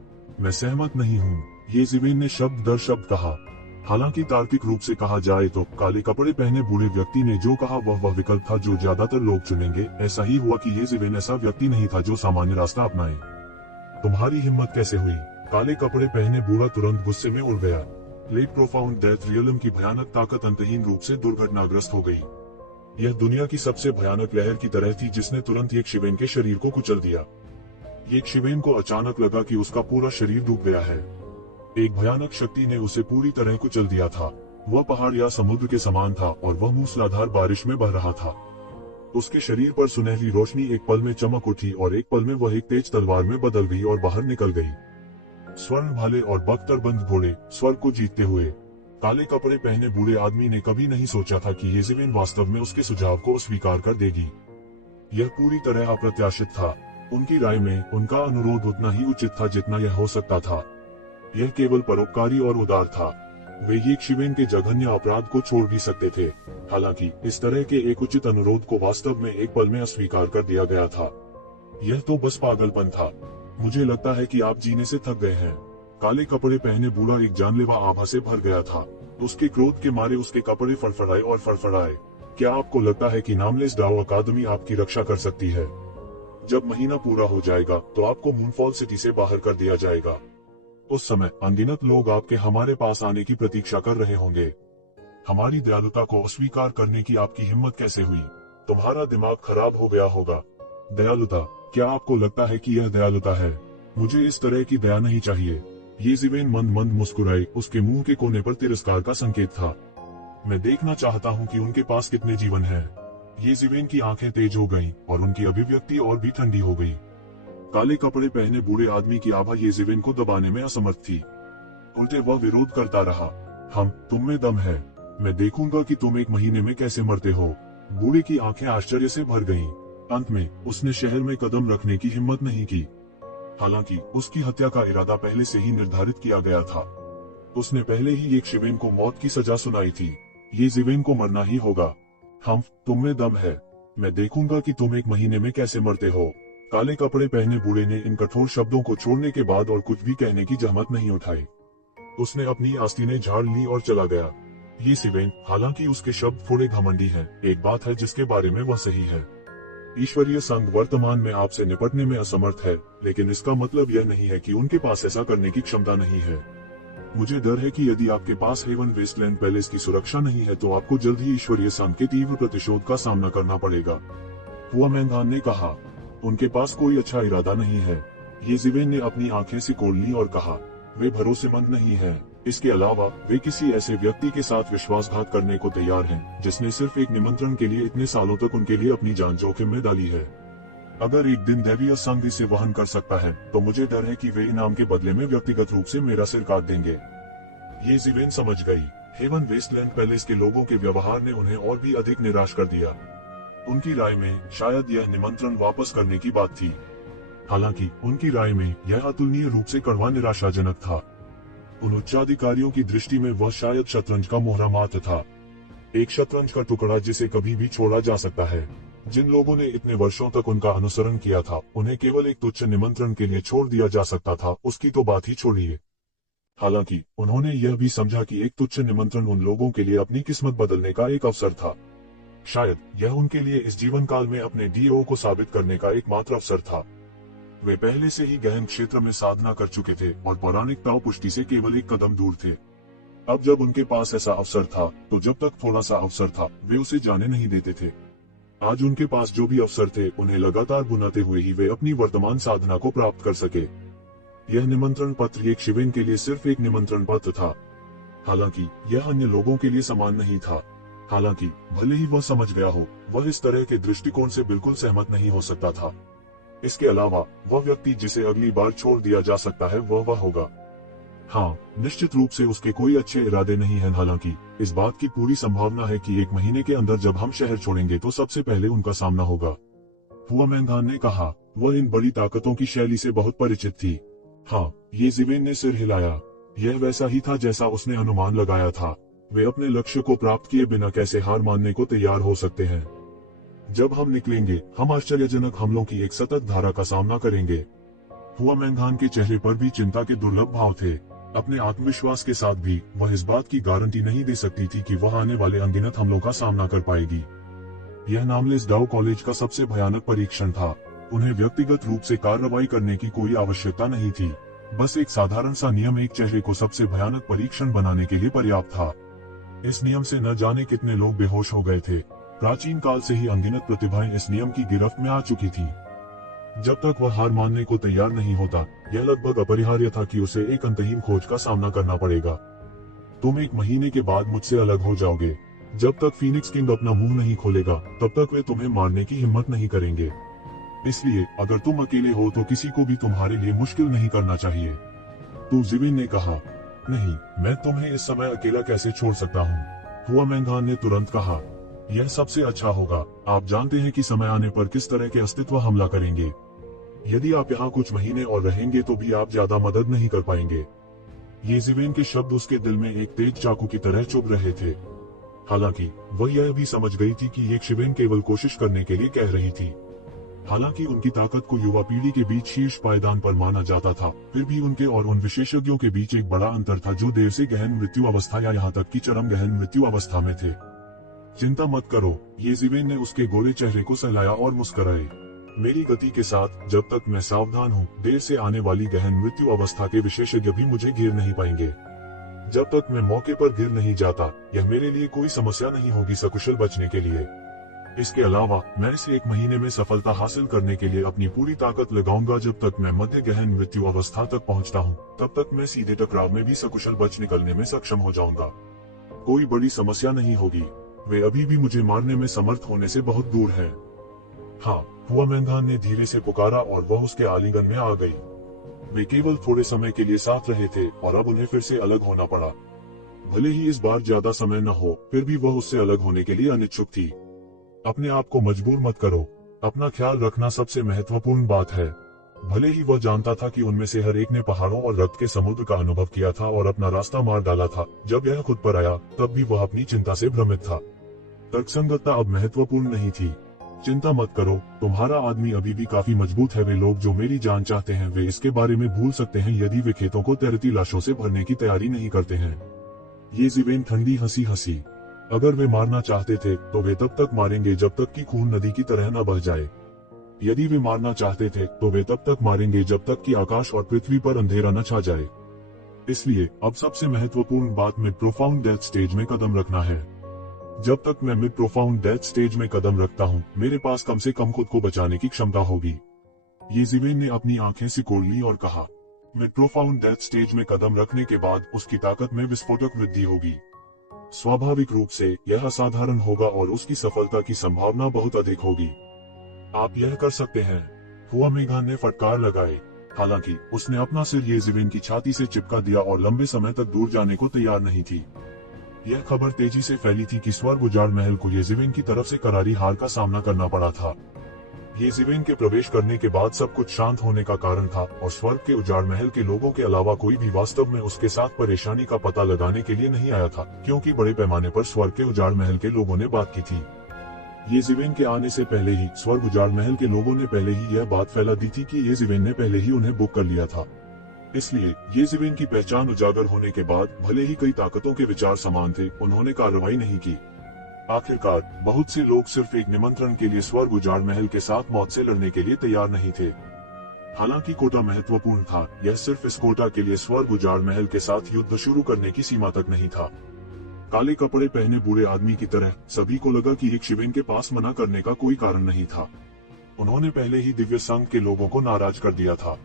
मैं सहमत नहीं हूँ, येज़ेवेन ने शब्द दर शब्द कहा। हालांकि तार्किक रूप से कहा जाए तो काले कपड़े पहने बूढ़े व्यक्ति ने जो कहा वह विकल्प था जो ज्यादातर लोग चुनेंगे। ऐसा ही हुआ कि येज़ेवेन ऐसा व्यक्ति नहीं था जो सामान्य रास्ता अपनाए। तुम्हारी हिम्मत कैसे हुई? काले कपड़े पहने बूढ़ा तुरंत गुस्से में उड़ गया। लेट प्रोफाउंड डेथ रियलम की भयानक ताकत अंतहीन रूप से दुर्घटनाग्रस्त हो गई। यह दुनिया की सबसे भयानक लहर की तरह थी जिसने तुरंत येज़ेवेन के शरीर को कुचल दिया। येज़ेवेन को अचानक लगा कि उसका पूरा शरीर डूब गया है। एक भयानक शक्ति ने उसे पूरी तरह कुचल दिया था। वह पहाड़ या समुद्र के समान था और वह मूसलाधार बारिश में बह रहा था। उसके शरीर पर सुनहरी रोशनी एक पल में चमक उठी और एक पल में वह एक तेज तलवार में बदल गई और बाहर निकल गई। स्वर्ण भाले और बख्तरबंद घोड़े स्वर्ग को जीतते हुए। काले कपड़े पहने बूढ़े आदमी ने कभी नहीं सोचा था कि येज़ेवेन वास्तव में उसके सुझाव को स्वीकार कर देगी। यह पूरी तरह अप्रत्याशित था। उनकी राय में उनका अनुरोध उतना ही उचित था जितना यह हो सकता था। यह केवल परोपकारी और उदार था। वे येज़ेवेन के जघन्य अपराध को छोड़ भी सकते थे। हालांकि इस तरह के एक उचित अनुरोध को वास्तव में एक पल में अस्वीकार कर दिया गया था। यह तो बस पागलपन था। मुझे लगता है कि आप जीने से थक गए हैं। काले कपड़े पहने बूढ़ा एक जानलेवा आभा से भर गया था। उसके क्रोध के मारे उसके कपड़े फड़फड़ाए और फड़फड़ाए। क्या आपको लगता है कि नामलेस डाउ अकादमी आपकी रक्षा कर सकती है? जब महीना पूरा हो जाएगा तो आपको मूनफॉल सिटी से बाहर कर दिया जाएगा। उस समय अनगिनत लोग आपके हमारे पास आने की प्रतीक्षा कर रहे होंगे। हमारी दयालुता को अस्वीकार करने की आपकी हिम्मत कैसे हुई? तुम्हारा दिमाग खराब हो गया होगा। दयालुता, क्या आपको लगता है कि यह दयालुता है? मुझे इस तरह की दया नहीं चाहिए। ये ज़िवेन मंद मंद मुस्कुराए, उसके मुंह के कोने पर तिरस्कार का संकेत था। मैं देखना चाहता हूँ कि उनके पास कितने जीवन है। ये ज़िवेन की आंखें तेज हो गईं और उनकी अभिव्यक्ति और भी ठंडी हो गई। काले कपड़े पहने बूढ़े आदमी की आभा ये ज़िवेन को दबाने में असमर्थ थी। उल्टे वह विरोध करता रहा। तुम में दम है। मैं देखूंगा कि तुम 1 महीने में कैसे मरते हो। बूढ़े की आंखें आश्चर्य से भर गईं। अंत में उसने शहर में कदम रखने की हिम्मत नहीं की। हालांकि उसकी हत्या का इरादा पहले से ही निर्धारित किया गया था। उसने पहले ही एक ज़िवेन को मौत की सजा सुनाई थी। ये ज़िवेन को मरना ही होगा। तुम में दम है। मैं देखूंगा कि तुम 1 महीने में कैसे मरते हो। काले कपड़े पहने बूढ़े ने इन कठोर शब्दों को छोड़ने के बाद और कुछ भी कहने की जहमत नहीं उठाई। उसने अपनी आस्तीनें झाड़ ली और चला गया। ये ज़िवेन, हालांकि उसके शब्द थोड़े घमंडी हैं, एक बात है जिसके बारे में वह सही है। ईश्वरीय संघ वर्तमान में आपसे निपटने में असमर्थ है, लेकिन इसका मतलब यह नहीं है कि उनके पास ऐसा करने की क्षमता नहीं है। मुझे डर है कि यदि आपके पास हेवन वेस्टलैंड पैलेस की सुरक्षा नहीं है तो आपको जल्द ही ईश्वरीय संघ के तीव्र प्रतिशोध का सामना करना पड़ेगा। हुआमैंगान ने कहा। उनके पास कोई अच्छा इरादा नहीं है। ये ज़िवेन ने अपनी आंखें सिकोड़ ली और कहा, वे भरोसेमंद नहीं हैं। इसके अलावा वे किसी ऐसे व्यक्ति के साथ विश्वासघात करने को तैयार हैं, जिसने सिर्फ एक निमंत्रण के लिए इतने सालों तक उनके लिए अपनी जान जोखिम में डाली है। अगर एक दिन दैवीय संघ इसे वहन कर सकता है, तो मुझे डर है कि वे इनाम के बदले में व्यक्तिगत रूप से मेरा सिर काट देंगे। ये ज़िवेन समझ गई। हेवन वेस्टलैंड पैलेस के लोगों के व्यवहार ने उन्हें और भी अधिक निराश कर दिया। उनकी राय में शायद यह निमंत्रण वापस करने की बात थी। हालांकि उनकी राय में यह अतुलनीय रूप से कड़वा निराशाजनक था। उन उच्चाधिकारियों की दृष्टि में वह शायद शतरंज का मोहरा मात्र था, एक शतरंज का टुकड़ा जिसे कभी भी छोड़ा जा सकता है। जिन लोगों ने इतने वर्षों तक उनका अनुसरण किया था, उन्हें केवल एक तुच्छ निमंत्रण के लिए छोड़ दिया जा सकता था, उसकी तो बात ही छोड़िए। हालांकि उन्होंने यह भी समझा कि एक तुच्छ निमंत्रण उन लोगों के लिए अपनी किस्मत बदलने का एक अवसर था। शायद यह उनके लिए इस जीवन काल में अपने डीओ को साबित करने का एकमात्र अवसर था। वे पहले से ही गहन क्षेत्र में साधना कर चुके थे और पौराणिक ताओ पुष्टि से केवल एक कदम दूर थे। अब जब उनके पास ऐसा अवसर था, तो जब तक थोड़ा सा अवसर था, वे उसे जाने नहीं देते थे। आज उनके पास जो भी अवसर थे, उन्हें लगातार बुनाते हुए ही वे अपनी वर्तमान साधना को प्राप्त कर सके। यह निमंत्रण पत्र एक ज़िवेन के लिए सिर्फ एक निमंत्रण पत्र था। हालांकि यह अन्य लोगों के लिए समान नहीं था। हालांकि भले ही वह समझ गया हो, वह इस तरह के दृष्टिकोण से बिल्कुल सहमत नहीं हो सकता था। इसके अलावा वह व्यक्ति जिसे अगली बार छोड़ दिया जा सकता है, वह होगा। निश्चित रूप से उसके कोई अच्छे इरादे नहीं हैं। हालांकि इस बात की पूरी संभावना है कि 1 महीने के अंदर जब हम शहर छोड़ेंगे तो सबसे पहले उनका सामना होगा। हुआमैंगान ने कहा। वह इन बड़ी ताकतों की शैली से बहुत परिचित थी। ये ज़िवेन ने सिर हिलाया। यह वैसा ही था जैसा उसने अनुमान लगाया था। वे अपने लक्ष्य को प्राप्त किए बिना कैसे हार मानने को तैयार हो सकते हैं। जब हम निकलेंगे, हम आश्चर्यजनक हमलों की एक सतत धारा का सामना करेंगे। हुआमैंगान के चेहरे पर भी चिंता के दुर्लभ भाव थे। अपने आत्मविश्वास के साथ भी वह इस बात की गारंटी नहीं दे सकती थी कि वह आने वाले अनगिनत हमलों का सामना कर पाएगी। यह नामलेस डाउ कॉलेज का सबसे भयानक परीक्षण था। उन्हें व्यक्तिगत रूप से कार्रवाई करने की कोई आवश्यकता नहीं थी। बस एक साधारण सा नियम एक चेहरे को सबसे भयानक परीक्षण बनाने के लिए पर्याप्त था। इस नियम से न जाने कितने लोग बेहोश हो गए थे। प्राचीन काल से ही अनगिनत प्रतिभाएं इस नियम की गिरफ्त में आ चुकी थी। जब तक वह हार मानने को तैयार नहीं होता, यह लगभग अपरिहार्य था कि उसे एक अंतहीन खोज का सामना करना पड़ेगा। तुम 1 महीने के बाद मुझसे अलग हो जाओगे। जब तक फीनिक्स किंग अपना मुंह नहीं खोलेगा, तब तक वे तुम्हें मारने की हिम्मत नहीं करेंगे। इसलिए अगर तुम अकेले हो तो किसी को भी तुम्हारे लिए मुश्किल नहीं करना चाहिए। तो ज़िवेन ने कहा, नहीं, मैं तुम्हें इस समय अकेला कैसे छोड़ सकता हूँ। हुआमैंगान ने तुरंत कहा, यह सबसे अच्छा होगा। आप जानते हैं कि समय आने पर किस तरह के अस्तित्व हमला करेंगे। यदि आप यहाँ कुछ महीने और रहेंगे तो भी आप ज्यादा मदद नहीं कर पाएंगे। ये ज़िवेन के शब्द उसके दिल में एक तेज चाकू की तरह चुभ रहे थे। हालांकि वह यह भी समझ गई थी कि ये ज़िवेन केवल कोशिश करने के लिए कह रही थी। हालांकि उनकी ताकत को युवा पीढ़ी के बीच शीर्ष पायदान पर माना जाता था, फिर भी उनके और उन विशेषज्ञों के बीच एक बड़ा अंतर था जो देर से गहन मृत्यु अवस्था या यहाँ तक कि चरम गहन मृत्यु अवस्था में थे। चिंता मत करो, ये ज़िवेन ने उसके गोरे चेहरे को सहलाया और मुस्कुराए। मेरी गति के साथ जब तक मैं सावधान हूँ, देर से आने वाली गहन मृत्यु अवस्था के विशेषज्ञ भी मुझे घेर नहीं पाएंगे। जब तक मैं मौके पर गिर नहीं जाता, यह मेरे लिए कोई समस्या नहीं होगी सकुशल बचने के लिए। इसके अलावा मैं इसे 1 महीने में सफलता हासिल करने के लिए अपनी पूरी ताकत लगाऊंगा। जब तक मैं मध्य गहन मृत्यु अवस्था तक पहुंचता हूं, तब तक मैं सीधे टकराव में भी सकुशल बच निकलने में सक्षम हो जाऊंगा। कोई बड़ी समस्या नहीं होगी। वे अभी भी मुझे मारने में समर्थ होने से बहुत दूर है। हाँ, हुआ मैदान ने धीरे से पुकारा और वह उसके आलिंगन में आ गई। वे केवल थोड़े समय के लिए साथ रहे थे और अब उन्हें फिर से अलग होना पड़ा। भले ही इस बार ज्यादा समय न हो, फिर भी वह उससे अलग होने के लिए अनिच्छुक थी। अपने आप को मजबूर मत करो। अपना ख्याल रखना सबसे महत्वपूर्ण बात है। भले ही वह जानता था कि उनमें से हर एक ने पहाड़ों और रक्त के समुद्र का अनुभव किया था और अपना रास्ता मार डाला था, जब यह खुद पर आया तब भी वह अपनी चिंता से भ्रमित था। तर्कसंगतता अब महत्वपूर्ण नहीं थी। चिंता मत करो, तुम्हारा आदमी अभी भी काफी मजबूत है। वे लोग जो मेरी जान चाहते हैं वे इसके बारे में भूल सकते हैं यदि वे खेतों को तैरती लाशों से भरने की तैयारी नहीं करते हैं। ये ज़िवेन ठंडी हंसी हंसी। अगर वे मारना चाहते थे तो वे तब तक मारेंगे जब तक कि खून नदी की तरह न बह जाए। यदि वे मारना चाहते थे तो वे तब तक मारेंगे जब तक कि आकाश और पृथ्वी पर अंधेरा न छा जाए। इसलिए अब सबसे महत्वपूर्ण बात मिड प्रोफाउंड डेथ स्टेज में कदम रखना है। जब तक मैं मिड प्रोफाउंड डेथ स्टेज में कदम रखता हूँ, मेरे पास कम से कम खुद को बचाने की क्षमता होगी। ये ज़िवेन ने अपनी आंखें सिकोड़ ली और कहा, मिड प्रोफाउंड डेथ स्टेज में कदम रखने के बाद उसकी ताकत में विस्फोटक वृद्धि होगी। स्वाभाविक रूप से यह असाधारण होगा और उसकी सफलता की संभावना बहुत अधिक होगी। आप यह कर सकते हैं। हुआ मेघान ने फटकार लगाए। हालांकि उसने अपना सिर ये ज़िवेन की छाती से चिपका दिया और लंबे समय तक दूर जाने को तैयार नहीं थी। यह खबर तेजी से फैली थी कि स्वर्ग उजाड़ महल को ये ज़िवेन की तरफ से करारी हार का सामना करना पड़ा था। ये ज़िवेन के प्रवेश करने के बाद सब कुछ शांत होने का कारण था और स्वर्ग के उजाड़ महल के लोगों के अलावा कोई भी वास्तव में उसके साथ परेशानी का पता लगाने के लिए नहीं आया था, क्योंकि बड़े पैमाने पर स्वर्ग के उजाड़ महल के लोगों ने बात की थी। ये ज़िवेन के आने से पहले ही स्वर्ग उजाड़ महल के लोगों ने पहले ही यह बात फैला दी थी कि ये ज़िवेन ने पहले ही उन्हें बुक कर लिया था। इसलिए ये ज़िवेन की पहचान उजागर होने के बाद भले ही कई ताकतों के विचार समान थे, उन्होंने कार्रवाई नहीं की। आखिरकार बहुत से लोग सिर्फ एक निमंत्रण के लिए स्वर्ग उजाड़ महल के साथ मौत से लड़ने के लिए तैयार नहीं थे। हालांकि कोटा महत्वपूर्ण था, यह सिर्फ इस कोटा के लिए स्वर्ग उजाड़ महल के साथ युद्ध शुरू करने की सीमा तक नहीं था। काले कपड़े पहने बूढ़े आदमी की तरह सभी को लगा कि एक शिवेन के पास मना करने का कोई कारण नहीं था। उन्होंने पहले ही दिव्य संघ के लोगों को नाराज कर दिया था।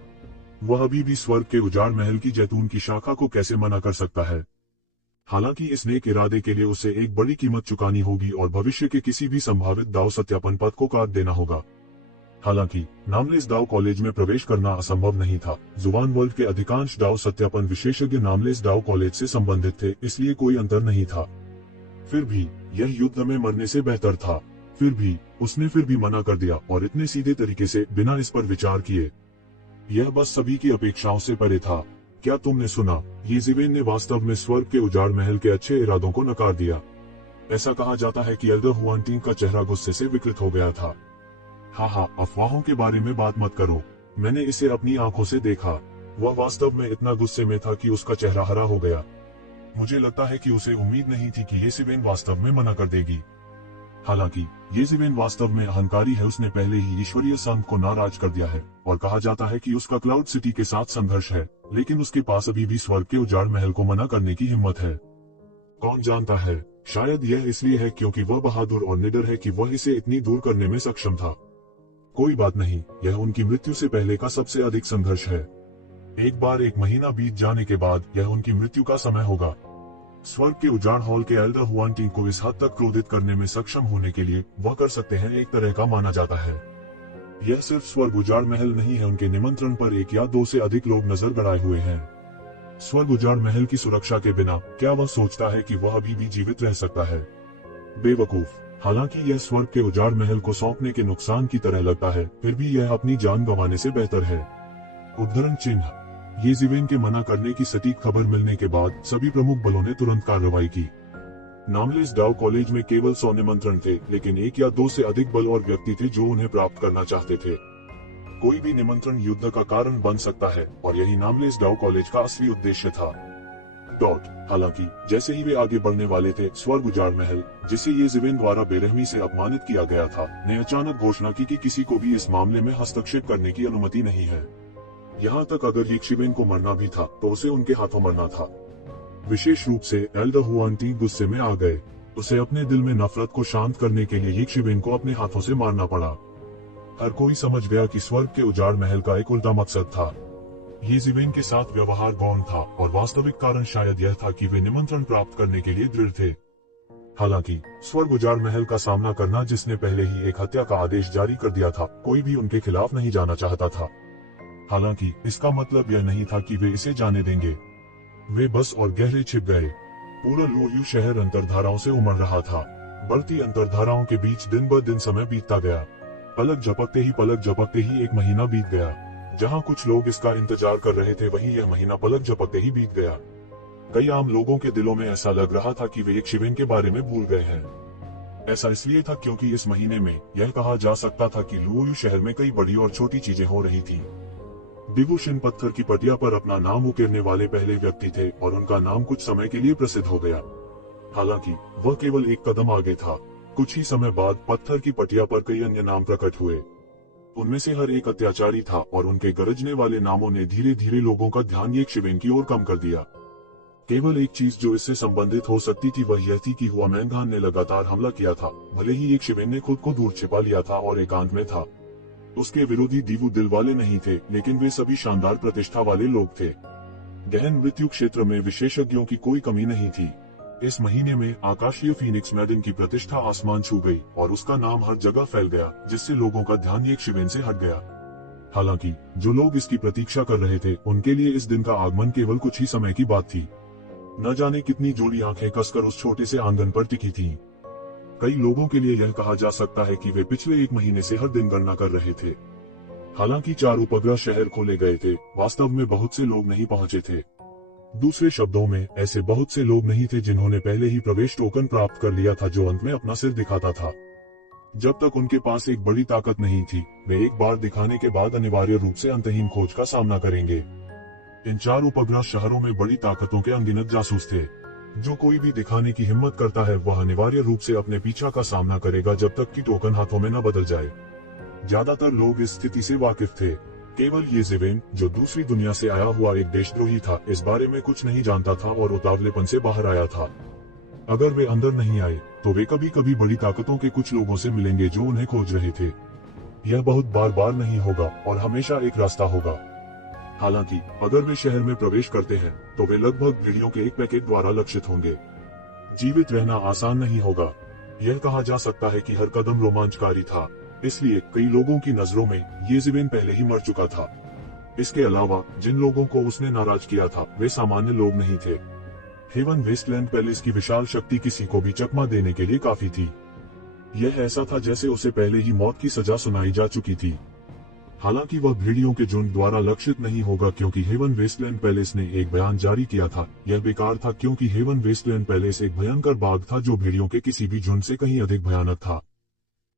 वह अभी भी स्वर्ग के उजाड़ महल की जैतून की शाखा को कैसे मना कर सकता है। हालांकि इस नेक इरादे के लिए उसे एक बड़ी कीमत चुकानी होगी और भविष्य के किसी भी संभावित दाव सत्यापन पद को काट देना होगा। हालांकि नामलेस दाव कॉलेज में प्रवेश करना असंभव नहीं था। जुबान वर्ल्ड के अधिकांश दाव सत्यापन विशेषज्ञ नामलेस दाव कॉलेज से संबंधित थे, इसलिए कोई अंतर नहीं था। फिर भी यह युद्ध में मरने से बेहतर था। फिर भी उसने फिर भी मना कर दिया और इतने सीधे तरीके से, बिना इस पर विचार किए। यह बस सभी की अपेक्षाओं से परे था। क्या तुमने सुना? ये ज़िवेन ने वास्तव में स्वर्ग के उजाड़ महल के अच्छे इरादों को नकार दिया। ऐसा कहा जाता है कि एल्डर हुआनटिंग का चेहरा गुस्से से विकृत हो गया था। हाँ, अफवाहों के बारे में बात मत करो। मैंने इसे अपनी आंखों से देखा। वह वास्तव में इतना गुस्से में था कि उसका चेहरा हरा हो गया। मुझे लगता है कि उसे उम्मीद नहीं थी कि ये ज़िवेन वास्तव में मना कर देगी। हालांकि ये ज़िवेन वास्तव में अहंकारी है। उसने पहले ही ईश्वरीय संघ को नाराज कर दिया है और कहा जाता है कि उसका क्लाउड सिटी के साथ संघर्ष है, लेकिन उसके पास अभी भी स्वर्ग के उजाड़ महल को मना करने की हिम्मत है। कौन जानता है, शायद यह इसलिए है क्योंकि वह बहादुर और निडर है कि वह इसे इतनी दूर करने में सक्षम था। कोई बात नहीं, यह उनकी मृत्यु से पहले का सबसे अधिक संघर्ष है। एक बार 1 महीना बीत जाने के बाद यह उनकी मृत्यु का समय होगा। स्वर्ग के उजाड़ हॉल के एल्डर हुआनटिंग को इस हद तक क्रोधित करने में सक्षम होने के लिए वह कर सकते हैं, एक तरह का माना जाता है। यह सिर्फ स्वर्ग उजाड़ महल नहीं है, उनके निमंत्रण पर 1 या 2 से अधिक लोग नजर गड़ाए हुए हैं। स्वर्ग उजाड़ महल की सुरक्षा के बिना क्या वह सोचता है कि वह अभी भी जीवित रह सकता है? बेवकूफ। हालांकि यह स्वर्ग के उजाड़ महल को सौंपने के नुकसान की तरह लगता है, फिर भी यह अपनी जान गंवाने से बेहतर है। उद्धरण चिन्ह। ये ज़िवेन के मना करने की सटीक खबर मिलने के बाद सभी प्रमुख बलों ने तुरंत कार्रवाई की। नामलेस दाव कॉलेज में केवल 100 निमंत्रण थे, लेकिन 1 या 2 से अधिक बल और व्यक्ति थे जो उन्हें प्राप्त करना चाहते थे। कोई भी निमंत्रण युद्ध का कारण बन सकता है और यही नामलेस दाव कॉलेज का असली उद्देश्य था। हालांकि जैसे ही वे आगे बढ़ने वाले थे, स्वर्ग उजाड़ महल, जिसे ये ज़िवेन द्वारा बेरहमी से अपमानित किया गया था, ने अचानक घोषणा की कि किसी को भी इस मामले में हस्तक्षेप करने की अनुमति नहीं है। यहाँ तक अगर यिक्शिवेन को मरना भी था तो उसे उनके हाथों मरना था। विशेष रूप से एल्डर हुआनटी गुस्से में आ गए। उसे अपने दिल में नफरत को शांत करने के लिए यिक्शिवेन को अपने हाथों से मारना पड़ा। हर कोई समझ गया कि स्वर्ग के उजाड़ महल का एक उल्टा मकसद था। ये ज़िवेन के साथ व्यवहार गौण था और वास्तविक कारण शायद यह था कि वे निमंत्रण प्राप्त करने के लिए दृढ़ थे। हालांकि स्वर्ग उजाड़ महल का सामना करना, जिसने पहले ही एक हत्या का आदेश जारी कर दिया था, कोई भी उनके खिलाफ नहीं जाना चाहता था। हालांकि इसका मतलब यह नहीं था कि वे इसे जाने देंगे। वे बस और गहरे छिप गए। पूरा लुओयू शहर अंतर्धाराओं से उमड़ रहा था। बढ़ती अंतर्धाराओं के बीच दिन ब दिन समय बीतता गया। पलक झपकते ही एक महीना बीत गया। जहां कुछ लोग इसका इंतजार कर रहे थे, वहीं यह महीना पलक झपकते ही बीत गया। कई आम लोगों के दिलों में ऐसा लग रहा था कि वे यिक्शिवेन के बारे में भूल गए हैं। ऐसा इसलिए था क्योंकि इस महीने में यह कहा जा सकता था कि लुओयू शहर में कई बड़ी और छोटी चीजें हो रही थी। डिवोशन पत्थर की पटिया पर अपना नाम उकेरने वाले पहले व्यक्ति थे और उनका नाम कुछ समय के लिए प्रसिद्ध हो गया। हालांकि वह केवल एक कदम आगे था। कुछ ही समय बाद पत्थर की पटिया पर कई अन्य नाम प्रकट हुए। उनमें से हर एक अत्याचारी था और उनके गरजने वाले नामों ने धीरे धीरे लोगों का ध्यान यिक्शिवेन की ओर कम कर दिया। केवल एक चीज जो इससे संबंधित हो सकती थी वह यह थी कि हुआमैंगान ने लगातार हमला किया था। भले ही यिक्शिवेन ने खुद को दूर छिपा लिया था और एकांत में था। उसके विरोधी दीवू दिल वाले नहीं थे, लेकिन वे सभी शानदार प्रतिष्ठा वाले लोग थे। गहन मृत्यु क्षेत्र में विशेषज्ञों की कोई कमी नहीं थी। इस महीने में आकाशीय फीनिक्स मैडन की प्रतिष्ठा आसमान छू गई और उसका नाम हर जगह फैल गया, जिससे लोगों का ध्यान यिक्शिवेन से हट गया। हालांकि जो लोग इसकी प्रतीक्षा कर रहे थे, उनके लिए इस दिन का आगमन केवल कुछ ही समय की बात थी। न जाने कितनी जोड़ी आंखें कसकर उस छोटे से आंगन पर टिकी थीं। कई लोगों के लिए यह कहा जा सकता है कि वे पिछले एक महीने से हर दिन गणना कर रहे थे। हालांकि 4 उपग्रह शहर खोले गए थे, वास्तव में बहुत से लोग नहीं पहुंचे थे। दूसरे शब्दों में, ऐसे बहुत से लोग नहीं थे जिन्होंने पहले ही प्रवेश टोकन प्राप्त कर लिया था, जो अंत में अपना सिर दिखाता था। जब तक उनके पास एक बड़ी ताकत नहीं थी, वे एक बार दिखाने के बाद अनिवार्य रूप से अंतहीन खोज का सामना करेंगे। इन 4 उपग्रह शहरों में बड़ी ताकतों के अनगिनत जासूस थे। जो कोई भी दिखाने की हिम्मत करता है, वह अनिवार्य रूप से अपने पीछा का सामना करेगा जब तक कि टोकन हाथों में न बदल जाए। ज्यादातर लोग इस स्थिति से वाकिफ थे। केवल ये ज़िवेन, जो दूसरी दुनिया से आया हुआ एक देशद्रोही था, इस बारे में कुछ नहीं जानता था और उतावलेपन से बाहर आया था। अगर वे अंदर नहीं आए, तो वे कभी कभी बड़ी ताकतों के कुछ लोगों से मिलेंगे जो उन्हें खोज रहे थे। यह बहुत बार बार नहीं होगा और हमेशा एक रास्ता होगा। हालांकि अगर वे शहर में प्रवेश करते हैं, तो वे लगभग वीडियो के एक पैकेट द्वारा लक्षित होंगे। जीवित रहना आसान नहीं होगा। यह कहा जा सकता है कि हर कदम रोमांचकारी था, इसलिए कई लोगों की नजरों में ये ज़िवेन पहले ही मर चुका था। इसके अलावा जिन लोगों को उसने नाराज किया था, वे सामान्य लोग नहीं थे। हेवन वेस्टलैंड पैलेस की विशाल शक्ति किसी को भी चकमा देने के लिए काफी थी। यह ऐसा था जैसे उसे पहले ही मौत की सजा सुनाई जा चुकी थी। हालांकि वह भेड़ियों के झुंड द्वारा लक्षित नहीं होगा, क्योंकि हेवन वेस्टलैंड पैलेस ने एक बयान जारी किया था। यह बेकार था, क्योंकि हेवन वेस्टलैंड पैलेस एक भयंकर बाग था जो भेड़ियों के किसी भी झुंड से कहीं अधिक भयानक था।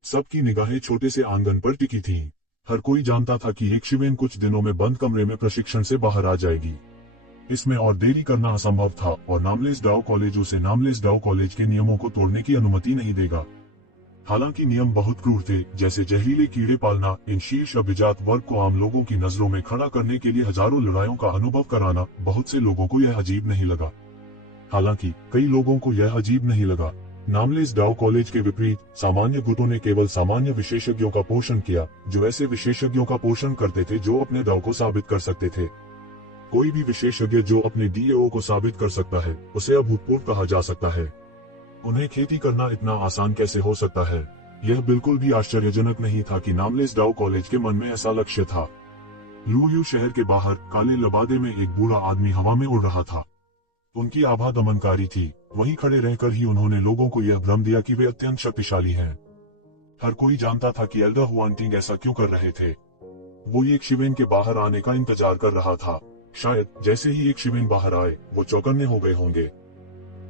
सबकी निगाहें छोटे से आंगन पर टिकी थीं। हर कोई जानता था कि यिक्शिवेन कुछ दिनों में बंद कमरे में प्रशिक्षण से बाहर आ जाएगी। इसमें और देरी करना असंभव था और नामलेस डाओ कॉलेज उसे नामलेस डाओ कॉलेज के नियमों को तोड़ने की अनुमति नहीं देगा। हालांकि नियम बहुत क्रूर थे, जैसे जहरीले कीड़े पालना, इन शीर्ष अभिजात वर्ग को आम लोगों की नजरों में खड़ा करने के लिए हजारों लड़ाइयों का अनुभव कराना। बहुत से लोगों को यह अजीब नहीं लगा। हालांकि कई लोगों को यह अजीब नहीं लगा। नामलेस डाओ कॉलेज के विपरीत सामान्य गुटों ने केवल सामान्य विशेषज्ञों का पोषण किया, जो ऐसे विशेषज्ञों का पोषण करते थे जो अपने दाव को साबित कर सकते थे। कोई भी विशेषज्ञ जो अपने डीएओ को साबित कर सकता है, उसे अभूतपूर्व कहा जा सकता है। उन्हें खेती करना इतना आसान कैसे हो सकता है? यह बिल्कुल भी आश्चर्यजनक नहीं था कि नामलेस डाओ कॉलेज के मन में ऐसा लक्ष्य था। लुओयू शहर के बाहर काले लबादे में एक बूढ़ा आदमी हवा में उड़ रहा था। उनकी आभा दमनकारी थी। वहीं खड़े रहकर ही उन्होंने लोगों को यह भ्रम दिया कि वे अत्यंत शक्तिशाली हैं। हर कोई जानता था कि एल्डर हुआनटिंग ऐसा क्यों कर रहे थे। वो यिक्शिवेन के बाहर आने का इंतजार कर रहा था। शायद जैसे ही यिक्शिवेन बाहर आए, वो चौकन्ने हो गए होंगे।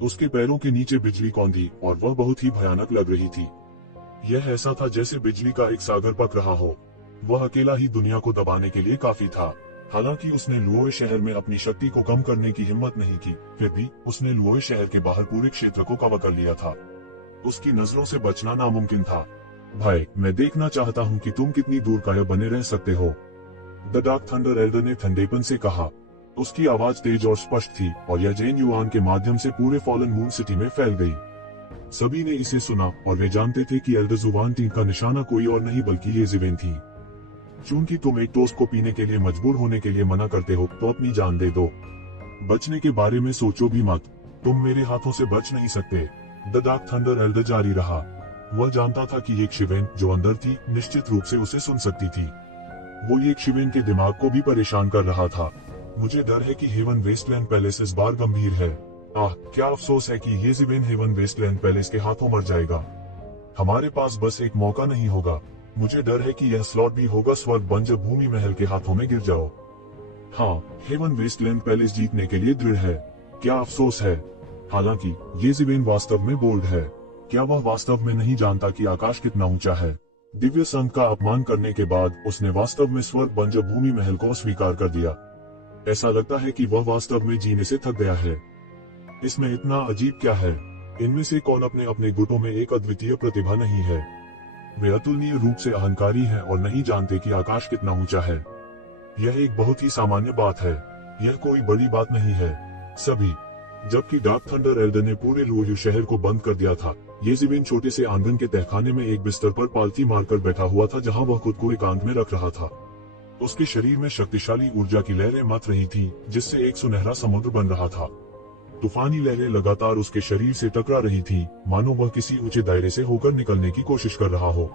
उसके पैरों के नीचे बिजली कौंधी और वह बहुत ही भयानक लग रही थी। यह ऐसा था जैसे बिजली का एक सागर पक रहा हो। वह अकेला ही दुनिया को दबाने के लिए काफी था। हालांकि उसने लुओय शहर में अपनी शक्ति को कम करने की हिम्मत नहीं की, फिर भी उसने लुओय शहर के बाहर पूरे क्षेत्र को कवर कर लिया था। उसकी नजरों से बचना नामुमकिन था। भाई, मैं देखना चाहता हूँ कि तुम कितनी दूर कायम बने रह सकते हो, द डार्क थंडर एल्डर ने ठंडेपन से कहा। उसकी आवाज तेज और स्पष्ट थी और यह जैन युआन के माध्यम से पूरे फॉलन मून सिटी में फैल गई। सभी ने इसे सुना और वे जानते थे कि एल्डर जुवानटीन का निशाना कोई और नहीं बल्कि ये ज़िवेन थी। चूंकि तुम एक टोस्ट को पीने के लिए मजबूर होने के लिए मना करते हो, तो अपनी जान दे दो। बचने के बारे में सोचो भी मत, तुम मेरे हाथों से बच नहीं सकते। द डार्क थंडर एल्डर जारी रहा। वह जानता था कि एक शिवेन जो अंदर थी निश्चित रूप से उसे सुन सकती थी। वो एक शिवेन के दिमाग को भी परेशान कर रहा था। मुझे डर है कि हेवन वेस्टलैंड पैलेस इस बार गंभीर है। क्या अफसोस है कि ये ज़िवेन हेवन वेस्टलैंड पैलेस के हाथों मर जाएगा। हमारे पास बस एक मौका नहीं होगा। मुझे डर है कि यह स्लॉट भी होगा स्वर्ग बन जब भूमि महल के हाथों में गिर जाओ। हाँ, हेवन वेस्टलैंड पैलेस जीतने के लिए दृढ़ है। क्या अफसोस है। हालांकि ये ज़िवेन वास्तव में बोल्ड है। क्या वह वास्तव में नहीं जानता कि आकाश कितना ऊंचा है। दिव्य संघ का अपमान करने के बाद उसने वास्तव में स्वर्ग बन जब भूमि महल को अस्वीकार कर दिया। ऐसा लगता है कि वह वास्तव में जीने से थक गया है। इसमें इतना अजीब क्या है। इनमें से कौन अपने अपने गुटों में एक अद्वितीय प्रतिभा नहीं है। वे अतुलनीय रूप से अहंकारी हैं और नहीं जानते कि आकाश कितना ऊंचा है। यह एक बहुत ही सामान्य बात है। यह कोई बड़ी बात नहीं है। सभी जबकि डार्क थंडर एल्डर ने पूरे लुओयू शहर को बंद कर दिया था, ये ज़िवेन छोटे से आंगन के तहखाने में एक बिस्तर पर पालती मारकर बैठा हुआ था, जहां वह खुद को एकांत में रख रहा था। उसके शरीर में शक्तिशाली ऊर्जा की लहरें मच रही थीं, जिससे एक सुनहरा समुद्र बन रहा था। तूफानी लहरें लगातार उसके शरीर से टकरा रही थीं, मानो वह किसी ऊंचे दायरे से होकर निकलने की कोशिश कर रहा हो।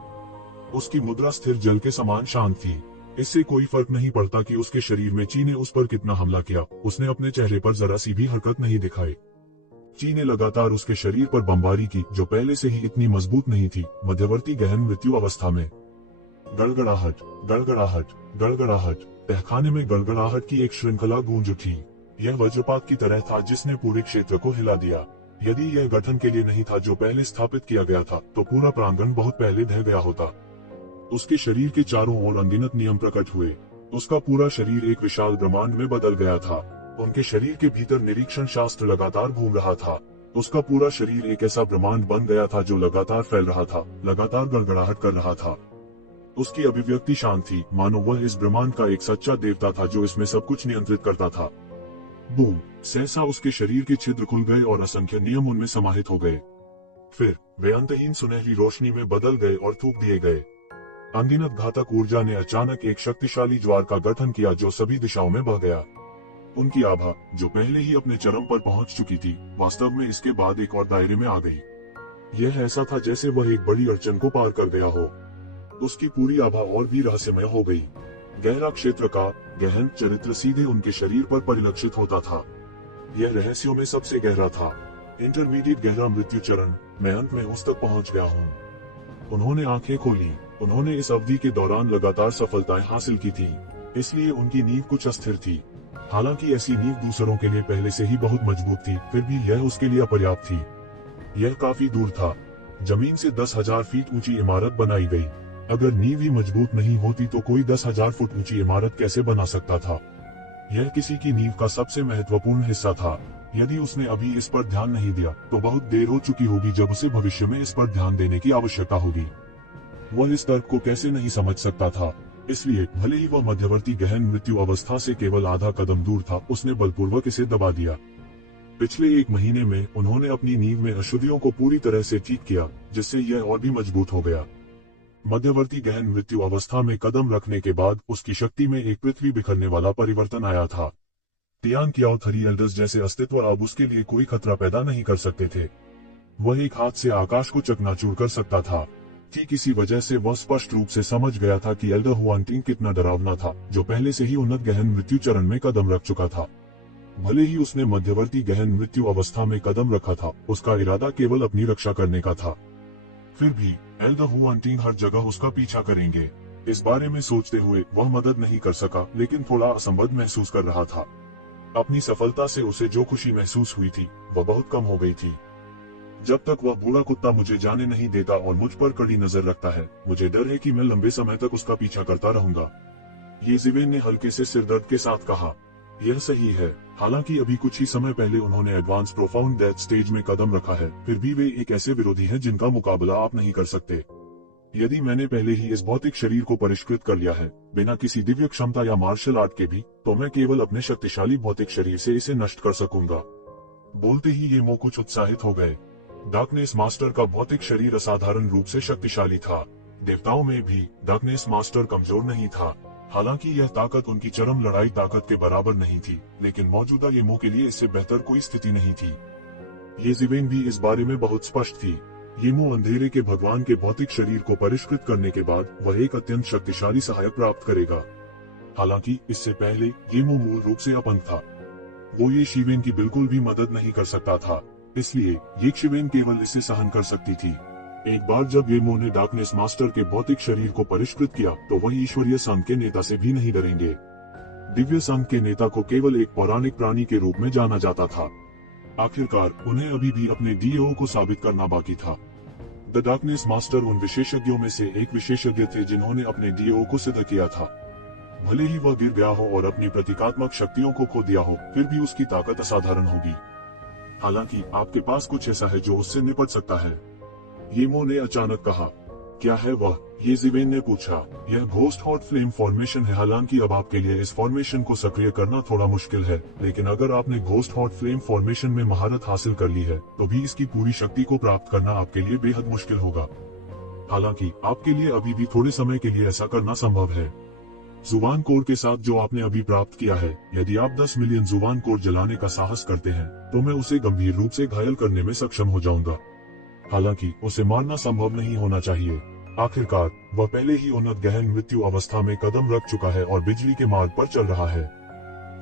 उसकी मुद्रा स्थिर जल के समान शांत थी। इससे कोई फर्क नहीं पड़ता कि उसके शरीर में ची ने उस पर कितना हमला किया, उसने अपने चेहरे पर जरा सी भी हरकत नहीं दिखाई। ची ने लगातार उसके शरीर पर बमबारी की, जो पहले से ही इतनी मजबूत नहीं थी। मध्यवर्ती गहन मृत्यु अवस्था में गड़गड़ाहट, गड़गड़ाहट, गड़गड़ाहट। तहखाने में गड़गड़ाहट की एक श्रृंखला गूंज उठी। यह वज्रपात की तरह था जिसने पूरे क्षेत्र को हिला दिया। यदि यह गठन के लिए नहीं था जो पहले स्थापित किया गया था, तो पूरा प्रांगण बहुत पहले ढह गया होता। उसके शरीर के चारों ओर अनगिनत नियम प्रकट हुए। उसका पूरा शरीर एक विशाल ब्रह्मांड में बदल गया था। उनके शरीर के भीतर निरीक्षण शास्त्र लगातार घूम रहा था। उसका पूरा शरीर एक ऐसा ब्रह्मांड बन गया था जो लगातार फैल रहा था, लगातार गड़गड़ाहट कर रहा था। उसकी अभिव्यक्ति शांत थी, मानो वह इस ब्रह्मांड का एक सच्चा देवता था जो इसमें सब कुछ नियंत्रित करता था। बूम! सहसा उसके शरीर के छिद्र खुल गए और असंख्य नियम उनमें समाहित हो गए। फिर वे अंतहीन सुनहरी रोशनी में बदल गए और थूक दिए गए। अनगिनत घातक ऊर्जा ने अचानक एक शक्तिशाली ज्वार का गठन किया जो सभी दिशाओं में बह गया। उनकी आभा, जो पहले ही अपने चरम पर पहुंच चुकी थी, वास्तव में इसके बाद एक और दायरे में आ गई। यह ऐसा था जैसे वह एक बड़ी अड़चन को पार कर गया हो। उसकी पूरी आभा और भी रहस्यमय हो गई। गहरा क्षेत्र का गहन चरित्र सीधे उनके शरीर पर परिलक्षित होता था। यह रहस्यों में सबसे गहरा था। इंटरमीडिएट गहरा मृत्यु चरण, मैं अंत में उस तक पहुंच गया हूँ। उन्होंने आंखें खोली। उन्होंने इस अवधि के दौरान लगातार सफलताएं हासिल की थी, इसलिए उनकी नींव कुछ अस्थिर थी। हालांकि ऐसी नींव दूसरों के लिए पहले से ही बहुत मजबूत थी, फिर भी यह उसके लिए अपर्याप्त थी। यह काफी दूर था। जमीन से 10,000 फीट ऊंची इमारत बनाई गई। अगर नींव ही मजबूत नहीं होती तो कोई 10,000 फुट ऊंची इमारत कैसे बना सकता था। यह किसी की नींव का सबसे महत्वपूर्ण हिस्सा था। यदि उसने अभी इस पर ध्यान नहीं दिया तो बहुत देर हो चुकी होगी जब उसे भविष्य में इस पर ध्यान देने की आवश्यकता होगी। वह इस तर्क को कैसे नहीं समझ सकता था। इसलिए भले ही वह मध्यवर्ती गहन मृत्यु अवस्था से केवल आधा कदम दूर था, उसने बलपूर्वक इसे दबा दिया। पिछले 1 महीने में उन्होंने अपनी नींव में अशुद्धियों को पूरी तरह से ठीक किया, जिससे यह और भी मजबूत हो गया। मध्यवर्ती गहन मृत्यु अवस्था में कदम रखने के बाद उसकी शक्ति में एक पृथ्वी बिखरने वाला परिवर्तन आया था। टियान कियाओ थरी एल्डर्स जैसे अस्तित्व अब उसके लिए कोई खतरा पैदा नहीं कर सकते थे। वह एक हाथ से आकाश को चकनाचूर कर सकता था। ठीक इसी वजह से वह स्पष्ट रूप से समझ गया था कि एल्डर हुआनटिंग कितना डरावना था, जो पहले से ही उन्नत गहन मृत्यु चरण में कदम रख चुका था। भले ही उसने मध्यवर्ती गहन मृत्यु अवस्था में कदम रखा था, उसका इरादा केवल अपनी रक्षा करने का था। फिर भी एल्डर हुआनटिंग हर जगह उसका पीछा करेंगे। इस बारे में सोचते हुए वह मदद नहीं कर सका, लेकिन थोड़ा असंबद्ध महसूस कर रहा था। अपनी सफलता से उसे जो खुशी महसूस हुई थी वह बहुत कम हो गई थी। जब तक वह बूढ़ा कुत्ता मुझे जाने नहीं देता और मुझ पर कड़ी नजर रखता है, मुझे डर है कि मैं लंबे समय तक उसका पीछा करता रहूंगा। येज़िवेन ने हल्के से सिरदर्द के साथ कहा, यह सही है। हालांकि अभी कुछ ही समय पहले उन्होंने एडवांस प्रोफाउंड डेथ स्टेज में कदम रखा है, फिर भी वे एक ऐसे विरोधी हैं जिनका मुकाबला आप नहीं कर सकते। यदि मैंने पहले ही इस भौतिक शरीर को परिष्कृत कर लिया है, बिना किसी दिव्य क्षमता या मार्शल आर्ट के भी, तो मैं केवल अपने शक्तिशाली भौतिक शरीर से इसे नष्ट कर सकूंगा। बोलते ही येमो कुछ उत्साहित हो गए। डार्कनेस मास्टर का भौतिक शरीर असाधारण रूप से शक्तिशाली था। देवताओं में भी डार्कनेस मास्टर कमजोर नहीं था। हालांकि यह ताकत उनकी चरम लड़ाई ताकत के बराबर नहीं थी, लेकिन मौजूदा येमो के लिए इससे बेहतर कोई स्थिति नहीं थी। येज़िवेन भी इस बारे में बहुत स्पष्ट थी। येमो अंधेरे के भगवान के भौतिक शरीर को परिष्कृत करने के बाद वह एक अत्यंत शक्तिशाली सहायक प्राप्त करेगा। हालांकि इससे पहले येमो मूल रूप से अपंग था। वो येशिवेन की बिल्कुल भी मदद नहीं कर सकता था, इसलिए येशिवेन केवल इसे सहन कर सकती थी। एक बार जब येमो ने डार्कनेस मास्टर के भौतिक शरीर को परिष्कृत किया, तो वह ईश्वरीय संघ के नेता से भी नहीं डरेंगे। दिव्य संघ के नेता को केवल एक पौराणिक प्राणी के रूप में जाना जाता था। आखिरकार उन्हें अभी भी अपने डीओ को साबित करना बाकी था। द डार्कनेस मास्टर उन विशेषज्ञों में से एक विशेषज्ञ थे जिन्होंने अपने डीओ को सिद्ध किया था। भले ही वह गिर गया हो और अपनी प्रतीकात्मक शक्तियों को खो दिया हो, फिर भी उसकी ताकत असाधारण होगी। हालांकि आपके पास कुछ ऐसा है जो उससे निपट सकता है, येमो ने अचानक कहा। क्या है वह? येज़िवेन ने पूछा। यह घोस्ट हॉट फ्लेम फॉर्मेशन है। हालांकि अब आपके लिए इस फॉर्मेशन को सक्रिय करना थोड़ा मुश्किल है, लेकिन अगर आपने घोस्ट हॉट फ्लेम फॉर्मेशन में महारत हासिल कर ली है, तो भी इसकी पूरी शक्ति को प्राप्त करना आपके लिए बेहद मुश्किल होगा। हालांकि आपके लिए अभी भी थोड़े समय के लिए ऐसा करना संभव है। जुबान कोर के साथ जो आपने अभी प्राप्त किया है, यदि आप 10 मिलियन जुबान कोर जलाने का साहस करते हैं, तो मैं उसे गंभीर रूप से घायल करने में सक्षम हो जाऊंगा। हालांकि उसे मारना संभव नहीं होना चाहिए। आखिरकार वह पहले ही उन्नत गहन मृत्यु अवस्था में कदम रख चुका है और बिजली के मार्ग पर चल रहा है।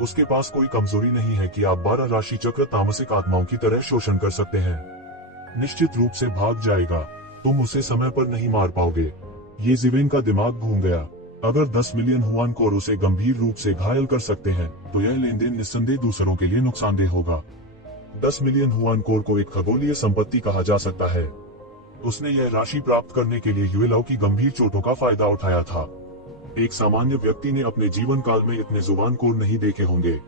उसके पास कोई कमजोरी नहीं है कि आप 12 राशि चक्र तामसिक आत्माओं की तरह शोषण कर सकते हैं। निश्चित रूप से भाग जाएगा। तुम उसे समय पर नहीं मार पाओगे। येज़िवेन का दिमाग घूम गया। अगर 10 मिलियन हुआन कोर उसे गंभीर रूप से घायल कर सकते हैं, तो यह लेन देन निस्संदेह दूसरों के लिए नुकसानदेह होगा। 10 मिलियन हुआन कोर को एक खगोलीय संपत्ति कहा जा सकता है। उसने यह राशि प्राप्त करने के लिए युएलाओ की गंभीर चोटों का फायदा उठाया था। एक सामान्य व्यक्ति ने अपने जीवन काल में इतने जुबान कोर नहीं देखे होंगे।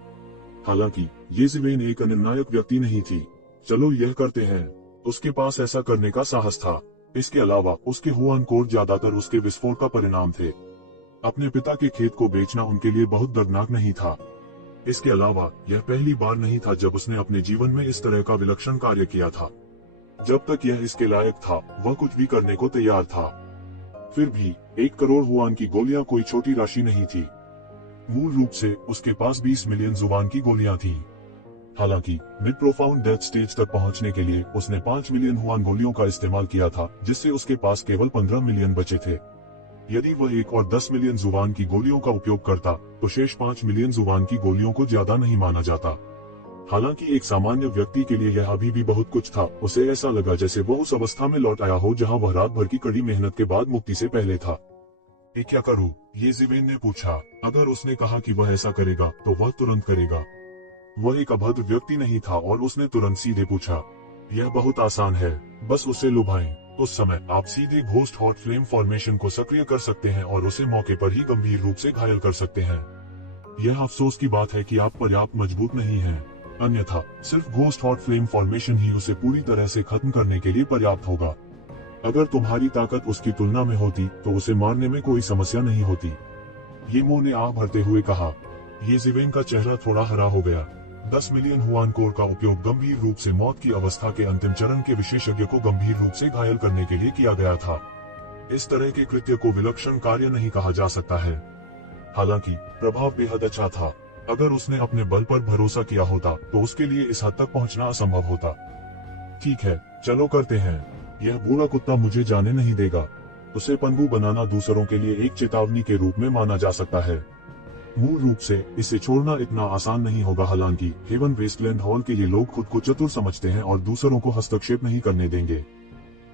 हालांकि येज़िवेन एक अनिर्णायक व्यक्ति नहीं थी। चलो यह करते हैं। उसके पास ऐसा करने का साहस था। इसके अलावा उसके हुआन कोर ज्यादातर उसके विस्फोट का परिणाम थे। अपने पिता के खेत को बेचना उनके लिए बहुत दर्दनाक नहीं था। इसके अलावा यह पहली बार नहीं था जब उसने अपने जीवन में इस तरह का विलक्षण कार्य किया था। जब तक यह इसके लायक था, वह कुछ भी करने को तैयार था। फिर भी 1 करोड़ हुआन की गोलियां कोई छोटी राशि नहीं थी। मूल रूप से उसके पास 20 मिलियन जुबान की गोलियां थी। हालांकि मिड प्रोफाउंड डेथ स्टेज तक पहुंचने के लिए उसने 5 मिलियन हुआन गोलियों का इस्तेमाल किया था, जिससे उसके पास केवल 15 मिलियन बचे थे। यदि वह 1 और 10 मिलियन जुबान की गोलियों का उपयोग करता, तो शेष 5 मिलियन जुबान की गोलियों को ज्यादा नहीं माना जाता। हालांकि एक सामान्य व्यक्ति के लिए यह अभी भी बहुत कुछ था। उसे ऐसा लगा जैसे वह उस अवस्था में लौट आया हो जहां वह रात भर की कड़ी मेहनत के बाद मुक्ति से पहले था। क्या करूं? येज़िवेन ने पूछा। अगर उसने कहा कि वह ऐसा करेगा, तो वह तुरंत करेगा। वह एक अभद्र व्यक्ति नहीं था और उसने तुरंत सीधे पूछा, यह बहुत आसान है, बस उसे लुभाएं। उस समय आप सीधे घोस्ट हॉट फ्लेम फॉर्मेशन को सक्रिय कर सकते हैं और उसे मौके पर ही गंभीर रूप से घायल कर सकते हैं। यह अफसोस की बात है कि आप पर्याप्त मजबूत नहीं हैं। अन्यथा सिर्फ घोस्ट हॉट फ्लेम फॉर्मेशन ही उसे पूरी तरह से खत्म करने के लिए पर्याप्त होगा। अगर तुम्हारी ताकत उसकी तुलना में होती, तो उसे मारने में कोई समस्या नहीं होती। येमो ने आह भरते हुए कहा। येज़िवेन का चेहरा थोड़ा हरा हो गया। 10 मिलियन हुआन कोर का उपयोग गंभीर रूप से मौत की अवस्था के अंतिम चरण के विशेषज्ञ को गंभीर रूप से घायल करने के लिए किया गया था। इस तरह के कृत्य को विलक्षण कार्य नहीं कहा जा सकता है। हालांकि प्रभाव बेहद अच्छा था। अगर उसने अपने बल पर भरोसा किया होता, तो उसके लिए इस हद तक पहुंचना असंभव होता। ठीक है, चलो करते हैं। यह बूढ़ा कुत्ता मुझे जाने नहीं देगा। उसे पंगु बनाना दूसरों के लिए एक चेतावनी के रूप में माना जा सकता है। मूल रूप से इसे छोड़ना इतना आसान नहीं होगा। हालांकि हेवन वेस्टलैंड हॉल के ये लोग खुद को चतुर समझते हैं और दूसरों को हस्तक्षेप नहीं करने देंगे।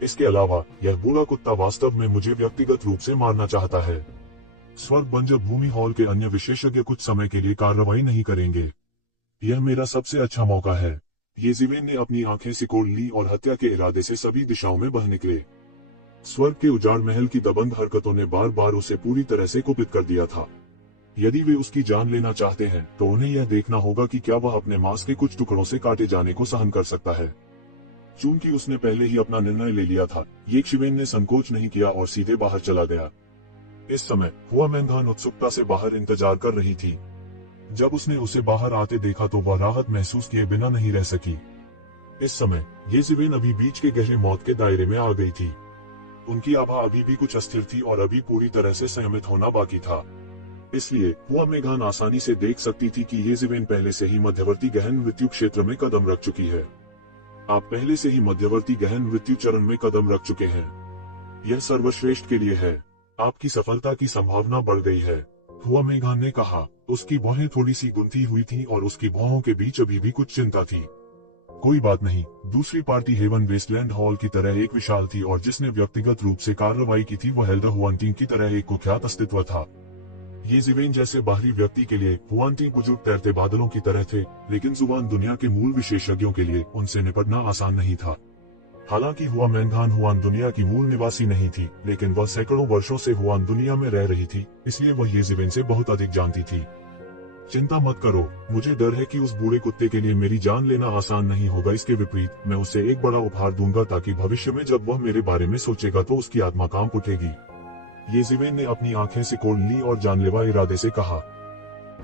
इसके अलावा यह बूढ़ा कुत्ता वास्तव में मुझे व्यक्तिगत रूप से मारना चाहता है। स्वर्ग बंजर भूमि हॉल के अन्य विशेषज्ञ कुछ समय के लिए कार्रवाई नहीं करेंगे। यह मेरा सबसे अच्छा मौका है। येज़िवेन ने अपनी आंखें सिकोड़ ली और हत्या के इरादे से सभी दिशाओं में बह निकले। स्वर्ग के उजाड़ महल की दबंग हरकतों ने बार बार उसे पूरी तरह से कुपित कर दिया था। यदि वे उसकी जान लेना चाहते हैं तो उन्हें यह देखना होगा कि क्या वह अपने मांस के कुछ टुकड़ों से काटे जाने को सहन कर सकता है। चूंकि उसने पहले ही अपना निर्णय ले लिया था, ये शिवेन ने संकोच नहीं किया और सीधे बाहर चला गया। इस समय हुआ मैंगान उत्सुकता से बाहर इंतजार कर रही थी। जब उसने उसे बाहर आते देखा तो वह राहत महसूस किए बिना नहीं रह सकी। इस समय ये जिवेन अभी बीच के गहरे मौत के दायरे में आ गई थी। उनकी आभा अभी भी कुछ अस्थिर थी और अभी पूरी तरह से संयमित होना बाकी था। इसलिए हुआ मेघान आसानी से देख सकती थी कि ये जिवेन पहले से ही मध्यवर्ती गहन मृत्यु क्षेत्र में कदम रख चुकी है। आप पहले से ही मध्यवर्ती गहन मृत्यु चरण में कदम रख चुके हैं। यह सर्वश्रेष्ठ के लिए है। आपकी सफलता की संभावना बढ़ गई है, हुआ मेघान ने कहा। उसकी भौहें थोड़ी सी गुंथी हुई थीं और उसकी भौहों के बीच अभी भी कुछ चिंता थी। कोई बात नहीं, दूसरी पार्टी हेवन वेस्टलैंड हॉल की तरह एक विशाल थी और जिसने व्यक्तिगत रूप से कार्रवाई की थी वह एल्डर हुआनटिंग की तरह एक कुख्यात अस्तित्व था। ये जिवेन जैसे बाहरी व्यक्ति के लिए हुआनटिंग बुजुर्ग तैरते बादलों की तरह थे, लेकिन जुबान दुनिया के मूल विशेषज्ञों के लिए उनसे निपटना आसान नहीं था। हालांकि हुआ मैंगान हुआन दुनिया की मूल निवासी नहीं थी, लेकिन वह सैकड़ों वर्षों से हुआन दुनिया में रह रही थी, इसलिए वह ये जिवेन से बहुत अधिक जानती थी। चिंता मत करो, मुझे डर है कि उस बूढ़े कुत्ते के लिए मेरी जान लेना आसान नहीं होगा। इसके विपरीत मैं उसे एक बड़ा उपहार दूंगा ताकि भविष्य में जब वह मेरे बारे में सोचेगा तो उसकी आत्मा कांप उठेगी। ये जिवेन ने अपनी आंखें सिकोड़ ली और जानलेवा इरादे से कहा।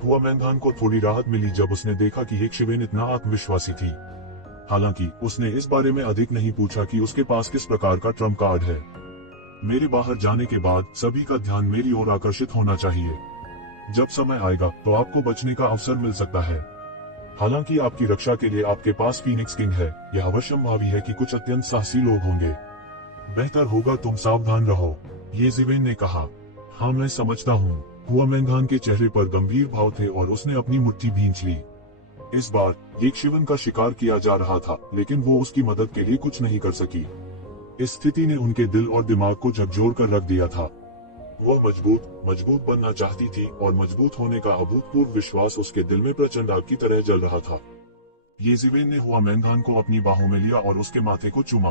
हुआ मैंगान को थोड़ी राहत मिली जब उसने देखा कि एक शिवेन इतना आत्मविश्वासी थी। हालांकि उसने इस बारे में अधिक नहीं पूछा कि उसके पास किस प्रकार का ट्रम्प कार्ड है। मेरे बाहर जाने के बाद सभी का ध्यान मेरी ओर आकर्षित होना चाहिए। जब समय आएगा तो आपको बचने का अवसर मिल सकता है। हालांकि आपकी रक्षा के लिए आपके पास फीनिक्स किंग है, यह अवश्यंभावी है कि कुछ अत्यंत साहसी लोग होंगे। बेहतर होगा तुम सावधान रहो, ये जिवेन ने कहा। हाँ मैं समझता हूँ। हुआ मैंगान के चेहरे पर गंभीर भाव थे और उसने अपनी मुट्ठी भींच ली। इस बार एक शिवन का शिकार किया जा रहा था, लेकिन वो उसकी मदद के लिए कुछ नहीं कर सकी। इस स्थिति ने उनके दिल और दिमाग को झकझोर कर रख दिया था। वह मजबूत बनना चाहती थी और मजबूत होने का अभूतपूर्व विश्वास उसके दिल में प्रचंड आग की तरह जल रहा था। ये जिवेन ने हुआ मैंगान को अपनी बाहों में लिया और उसके माथे को चूमा।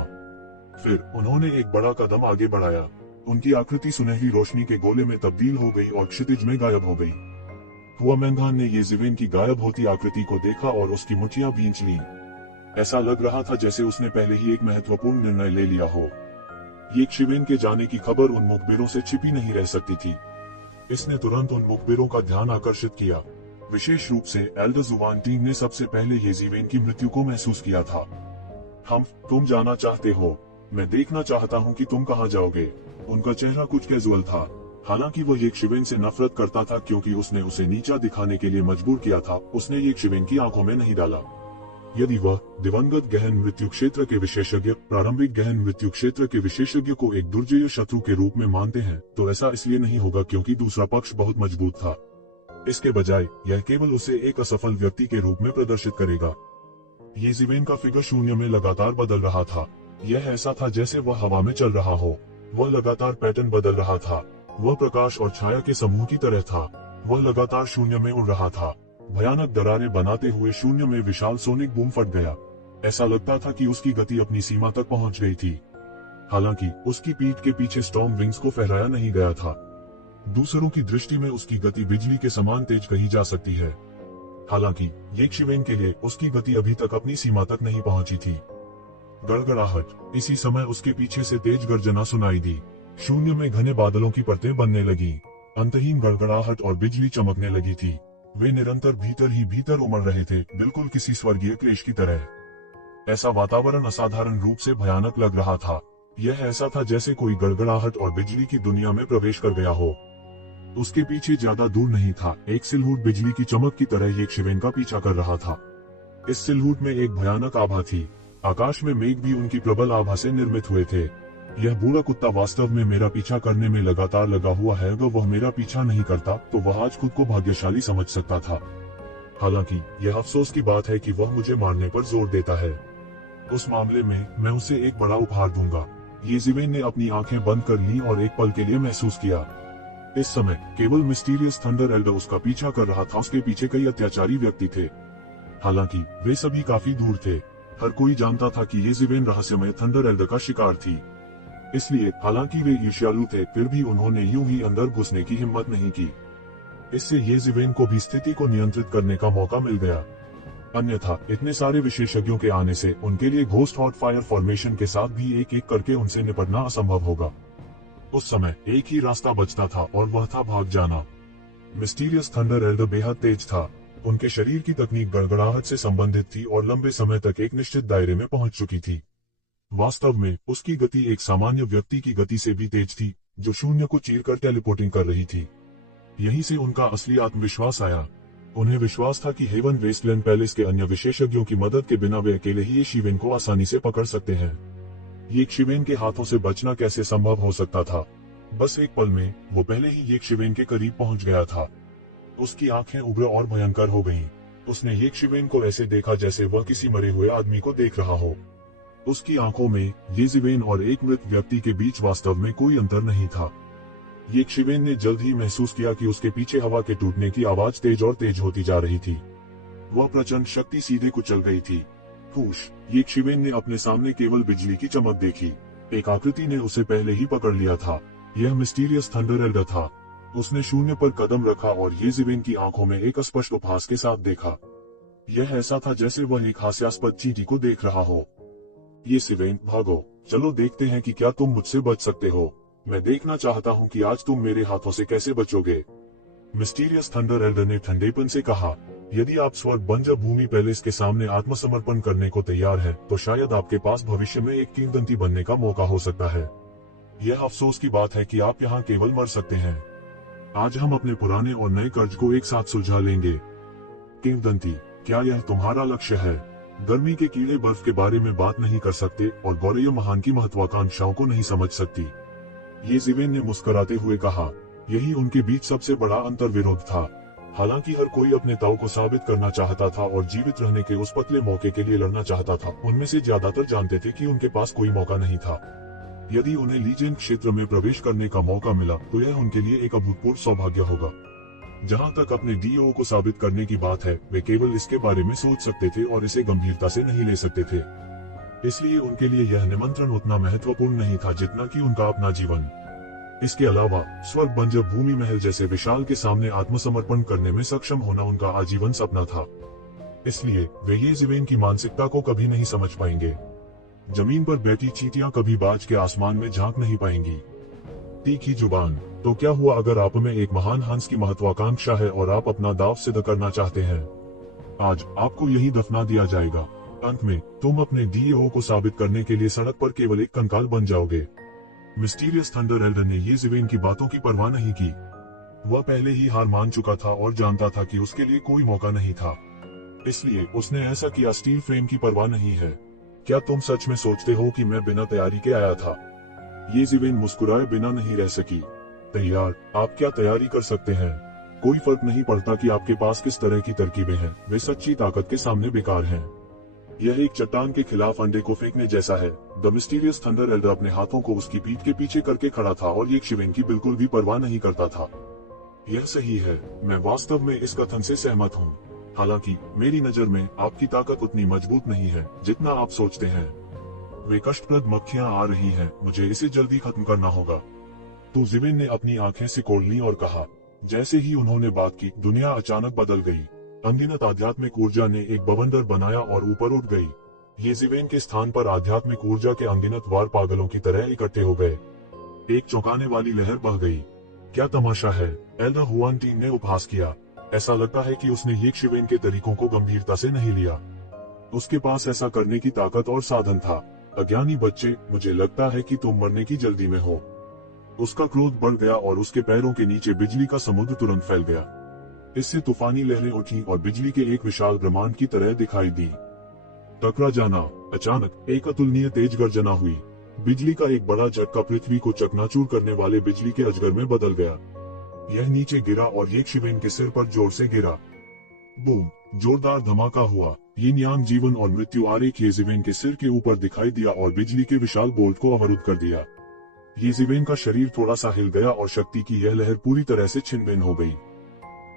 फिर उन्होंने एक बड़ा कदम आगे बढ़ाया। उनकी आकृति सुनहरी रोशनी के गोले में तब्दील हो गई और क्षितिज में गायब हो गई। हुआ मैंगान ने ये जिवेन की गायब होती आकृति को देखा और उसकी मुठ्ठियां भींच लीं। ऐसा लग रहा था जैसे उसने पहले ही एक महत्वपूर्ण निर्णय ले लिया हो। ये शिवेन के जाने की खबर उन मुखबिरों से छिपी नहीं रह सकती थी। इसने तुरंत उन मुखबिरों का ध्यान आकर्षित किया। विशेष रूप से एल्डर जुवानटिंग ने सबसे पहले ये जिवेन की मृत्यु को महसूस किया था। तुम जाना चाहते हो? मैं देखना चाहता हूँ कि तुम कहाँ जाओगे। उनका चेहरा कुछ कैजुअल था। हालांकि वह ये शिवेन से नफरत करता था क्योंकि उसने उसे नीचा दिखाने के लिए मजबूर किया था। उसने ये शिवेन की आंखों में नहीं डाला। यदि वह दिवंगत गहन मृत्यु क्षेत्र के विशेषज्ञ प्रारंभिक गहन मृत्यु क्षेत्र के विशेषज्ञ को एक दुर्जय शत्रु के रूप में मानते हैं, तो ऐसा इसलिए नहीं होगा क्योंकि दूसरा पक्ष बहुत मजबूत था। इसके बजाय यह केवल उसे एक असफल व्यक्ति के रूप में प्रदर्शित करेगा। ये जिवेन का फिगर शून्य में लगातार बदल रहा था। यह ऐसा था जैसे वह हवा में चल रहा हो। वह लगातार पैटर्न बदल रहा था। वह प्रकाश और छाया के समूह की तरह था। वह लगातार शून्य में उड़ रहा था। भयानक दरारें बनाते हुए शून्य में विशाल सोनिक बूम फट गया। ऐसा लगता था कि उसकी गति अपनी सीमा तक पहुंच गई थी। हालांकि उसकी पीठ के पीछे स्टॉर्म विंग्स को फहराया नहीं गया था। दूसरों की दृष्टि में उसकी गति बिजली के समान तेज कही जा सकती है। हालांकि ये शिवेन के लिए उसकी गति अभी तक अपनी सीमा तक नहीं पहुंची थी। गड़गड़ाहट। इसी समय उसके पीछे से तेज गर्जना सुनाई दी। शून्य में घने बादलों की परतें बनने लगी। अंतहीन गड़गड़ाहट और बिजली चमकने लगी थी। वे निरंतर भीतर ही भीतर उमड़ रहे थे, बिल्कुल किसी स्वर्गीय क्लेश की तरह। ऐसा वातावरण असाधारण रूप से भयानक लग रहा था। यह ऐसा था जैसे कोई गड़गड़ाहट और बिजली की दुनिया में प्रवेश कर गया हो। उसके पीछे ज्यादा दूर नहीं था, एक सिलहूट बिजली की चमक की तरह एक शिवेन का पीछा कर रहा था। इस सिलहूट में एक भयानक आभा थी। आकाश में मेघ भी उनकी प्रबल आभा से निर्मित हुए थे। यह बूढ़ा कुत्ता वास्तव में मेरा पीछा करने में लगातार लगा हुआ है। अगर वह मेरा पीछा नहीं करता तो वह आज खुद को भाग्यशाली समझ सकता था। हालांकि यह अफसोस की बात है कि वह मुझे मारने पर जोर देता है। उस मामले में मैं उसे एक बड़ा उपहार दूंगा। ये जिवेन ने अपनी आंखें बंद कर ली और एक पल के लिए महसूस किया। इस समय केवल मिस्टीरियस थंडर एल्डर उसका पीछा कर रहा था। उसके पीछे कई अत्याचारी व्यक्ति थे। हालांकि वे सभी काफी दूर थे। हर कोई जानता था कि ये जिवेन रहस्यमय थंडर एल्डर का शिकार थी। इसलिए हालांकि वे ईर्ष्यालु थे, फिर भी उन्होंने यूं ही अंदर घुसने की हिम्मत नहीं की। इससे येजिवेन को भी स्थिति को नियंत्रित करने का मौका मिल गया। अन्यथा इतने सारे विशेषज्ञों के आने से उनके लिए घोस्ट हॉट फायर फॉर्मेशन के साथ भी एक एक करके उनसे निपटना असंभव होगा। उस समय एक ही रास्ता बचता था और वह था भाग जाना। मिस्टीरियस थंडर एल्डर बेहद तेज था। उनके शरीर की तकनीक गड़गड़ाहट से संबंधित थी और लंबे समय तक एक निश्चित दायरे में पहुंच चुकी थी। वास्तव में उसकी गति एक सामान्य व्यक्ति की गति से भी तेज थी, जो शून्य को चीरकर टेलीपोर्टिंग कर रही थी। यहीं से उनका असली आत्मविश्वास आया। उन्हें विश्वास था कि हेवन वेस्टलैंड पैलेस के अन्य विशेषज्ञों की मदद के बिना वे अकेले ही ये शिवेन को आसानी से पकड़ सकते हैं। ये शिवेन के हाथों से बचना कैसे संभव हो सकता था? बस एक पल में वो पहले ही ये शिवेन के करीब पहुंच गया था। उसकी आंखें उग्र और भयंकर हो गईं। उसने ये शिवेन को ऐसे देखा जैसे वह किसी मरे हुए आदमी को देख रहा हो। उसकी आंखों में येजिवेन और एक मृत व्यक्ति के बीच वास्तव में कोई अंतर नहीं था। ये शिवेन ने जल्द ही महसूस किया कि उसके पीछे हवा के टूटने की आवाज तेज और तेज होती जा रही थी। वह प्रचंड शक्ति सीधे कुचल गई थी। फूश! ये शिवेन ने अपने सामने केवल बिजली की चमक देखी। एक आकृति ने उसे पहले ही पकड़ लिया था। यह मिस्टीरियस थंडर एल्डर था। उसने शून्य पर कदम रखा और येजिवेन की आंखों में एक स्पष्ट उपहास के साथ देखा। यह ऐसा था जैसे वह एक हास्यास्पद चींटी को देख रहा हो। येजिवेन, भागो! चलो देखते हैं कि क्या तुम मुझसे बच सकते हो। मैं देखना चाहता हूं कि आज तुम मेरे हाथों से कैसे बचोगे। मिस्टीरियस थंडर एल्डर ने ठंडेपन से कहा, यदि आप स्वर्ग बंजर भूमि पैलेस के सामने आत्मसमर्पण करने को तैयार है तो शायद आपके पास भविष्य में एक किंवदंती बनने का मौका हो सकता है। यह अफसोस की बात है कि आप यहाँ केवल मर सकते हैं। आज हम अपने पुराने और नए कर्ज को एक साथ सुलझा लेंगे। किंवदंती, क्या यह तुम्हारा लक्ष्य है? गर्मी के कीड़े बर्फ के बारे में बात नहीं कर सकते और गौरय महान की महत्वाकांक्षाओं को नहीं समझ सकती। येजिवेन ने मुस्कुराते हुए कहा, यही उनके बीच सबसे बड़ा अंतर्विरोध था। हालांकि हर कोई अपने ताऊ को साबित करना चाहता था और जीवित रहने के उस पतले मौके के लिए लड़ना चाहता था, उनमें से ज्यादातर जानते थे कि उनके पास कोई मौका नहीं था। यदि उन्हें लीजेंड क्षेत्र में प्रवेश करने का मौका मिला तो यह उनके लिए एक अभूतपूर्व सौभाग्य होगा। जहां तक अपने डीओ को साबित करने की बात है, वे केवल इसके बारे में सोच सकते थे और इसे गंभीरता से नहीं ले सकते थे। इसलिए उनके लिए यह निमंत्रण उतना महत्वपूर्ण नहीं था जितना कि उनका अपना जीवन। इसके अलावा स्वर्ग बंजर भूमि महल जैसे विशाल के सामने आत्मसमर्पण करने में सक्षम होना उनका आजीवन सपना था। इसलिए वे येजिवेन की मानसिकता को कभी नहीं समझ पाएंगे। जमीन पर बैठी चींटियां कभी बाज के आसमान में झांक नहीं पाएंगी। तीखी जुबान, तो क्या हुआ अगर आप में एक महान हंस की महत्वाकांक्षा है और आप अपना दाव सिद्ध करना चाहते हैं? आज आपको यही दफना दिया जाएगा। अंत में तुम अपने डीओ को साबित करने के लिए सड़क पर केवल एक कंकाल बन जाओगे। मिस्टीरियस थंडर एल्डर ने येजिवेन की बातों की परवाह नहीं की। वह पहले ही हार मान चुका था और जानता था कि उसके लिए कोई मौका नहीं था। इसलिए उसने ऐसा किया। स्टील फ्रेम की परवाह नहीं है। क्या तुम सच में सोचते हो कि मैं बिना तैयारी के आया था? येजिवेन मुस्कुराए बिना नहीं रह सकी। तैयार? आप क्या तैयारी कर सकते हैं? कोई फर्क नहीं पड़ता कि आपके पास किस तरह की तरकीबें हैं, वे सच्ची ताकत के सामने बेकार हैं। यह एक चट्टान के खिलाफ अंडे को फेंकने जैसा है। द मिस्टीरियस थंडर एल्डर अपने हाथों को उसकी पीठ के पीछे करके खड़ा था और येजिवेन की बिल्कुल भी परवाह नहीं करता था। यह सही है, मैं वास्तव में इस कथन से सहमत हूँ। हालांकि मेरी नजर में आपकी ताकत उतनी मजबूत नहीं है जितना आप सोचते हैं। वे कष्टप्रद मक्खियां आ रही हैं, मुझे इसे जल्दी खत्म करना होगा। तो येजिवेन ने अपनी आंखें सिकोड़ लीं और कहा। जैसे ही उन्होंने बात की, दुनिया अचानक बदल गई। अनगिनत आध्यात्मिक ऊर्जा ने एक बवंडर बनाया और ऊपर उठ गई। येजिवेन के स्थान पर आध्यात्मिक ऊर्जा के अनगिनत वार पागलों की तरह इकट्ठे हो गए। एक चौंकाने वाली लहर बह गई। क्या तमाशा है? एल्डर हुआनटीन ने उपहास किया। ऐसा लगता है कि उसने येजिवेन के तरीकों को गंभीरता से नहीं लिया। उसके पास ऐसा करने की ताकत और साधन था। अज्ञानी बच्चे, मुझे लगता है कि तुम मरने की जल्दी में हो। उसका क्रोध बढ़ गया और उसके पैरों के नीचे बिजली का समुद्र तुरंत फैल गया। इससे तूफानी लहरें उठी और बिजली के एक विशाल ब्रह्मांड की तरह दिखाई दी। टकरा जाना। अचानक एक अतुलनीय तेज गर्जना हुई। बिजली का एक बड़ा झटका पृथ्वी को चकनाचूर करने वाले बिजली के अजगर में बदल गया। यह नीचे गिरा और येजिवेन के सिर पर जोर से गिरा। बूम! जोरदार धमाका हुआ। यिन यांग जीवन और मृत्यु आरेख येजिवेन के सिर के ऊपर दिखाई दिया और बिजली के विशाल बोल्ट को अवरुद्ध कर दिया। येजिवेन का शरीर थोड़ा सा हिल गया और शक्ति की यह लहर पूरी तरह से छिन्न-भिन्न हो गई।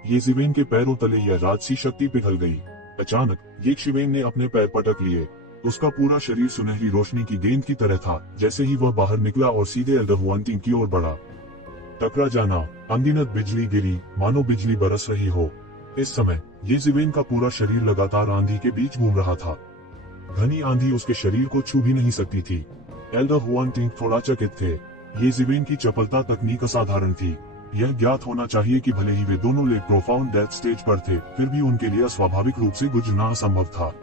येजिवेन के पैरों तले यह राजसी शक्ति पिघल गई। अचानक येजिवेन ने अपने पैर पटक लिए। उसका पूरा शरीर सुनहरी रोशनी की गेंद की तरह था। जैसे ही वह बाहर निकला और सीधे एल्डर हुआनटीन की ओर बढ़ा। टकरा जाना, अनगिनत बिजली गिरी, मानो बिजली बरस रही हो। इस समय ये ज़िवेन का पूरा शरीर लगातार आंधी के बीच घूम रहा था। घनी आंधी उसके शरीर को छू भी नहीं सकती थी। एल्डर हुआन टिंग थोड़ा चकित थे। ये ज़िवेन की चपलता तकनीक असाधारण थी। यह ज्ञात होना चाहिए कि भले ही वे दोनों लेग प्रोफाउंड डेथ स्टेज पर थे, फिर भी उनके लिए अस्वाभाविक रूप से गुजरना असंभव था।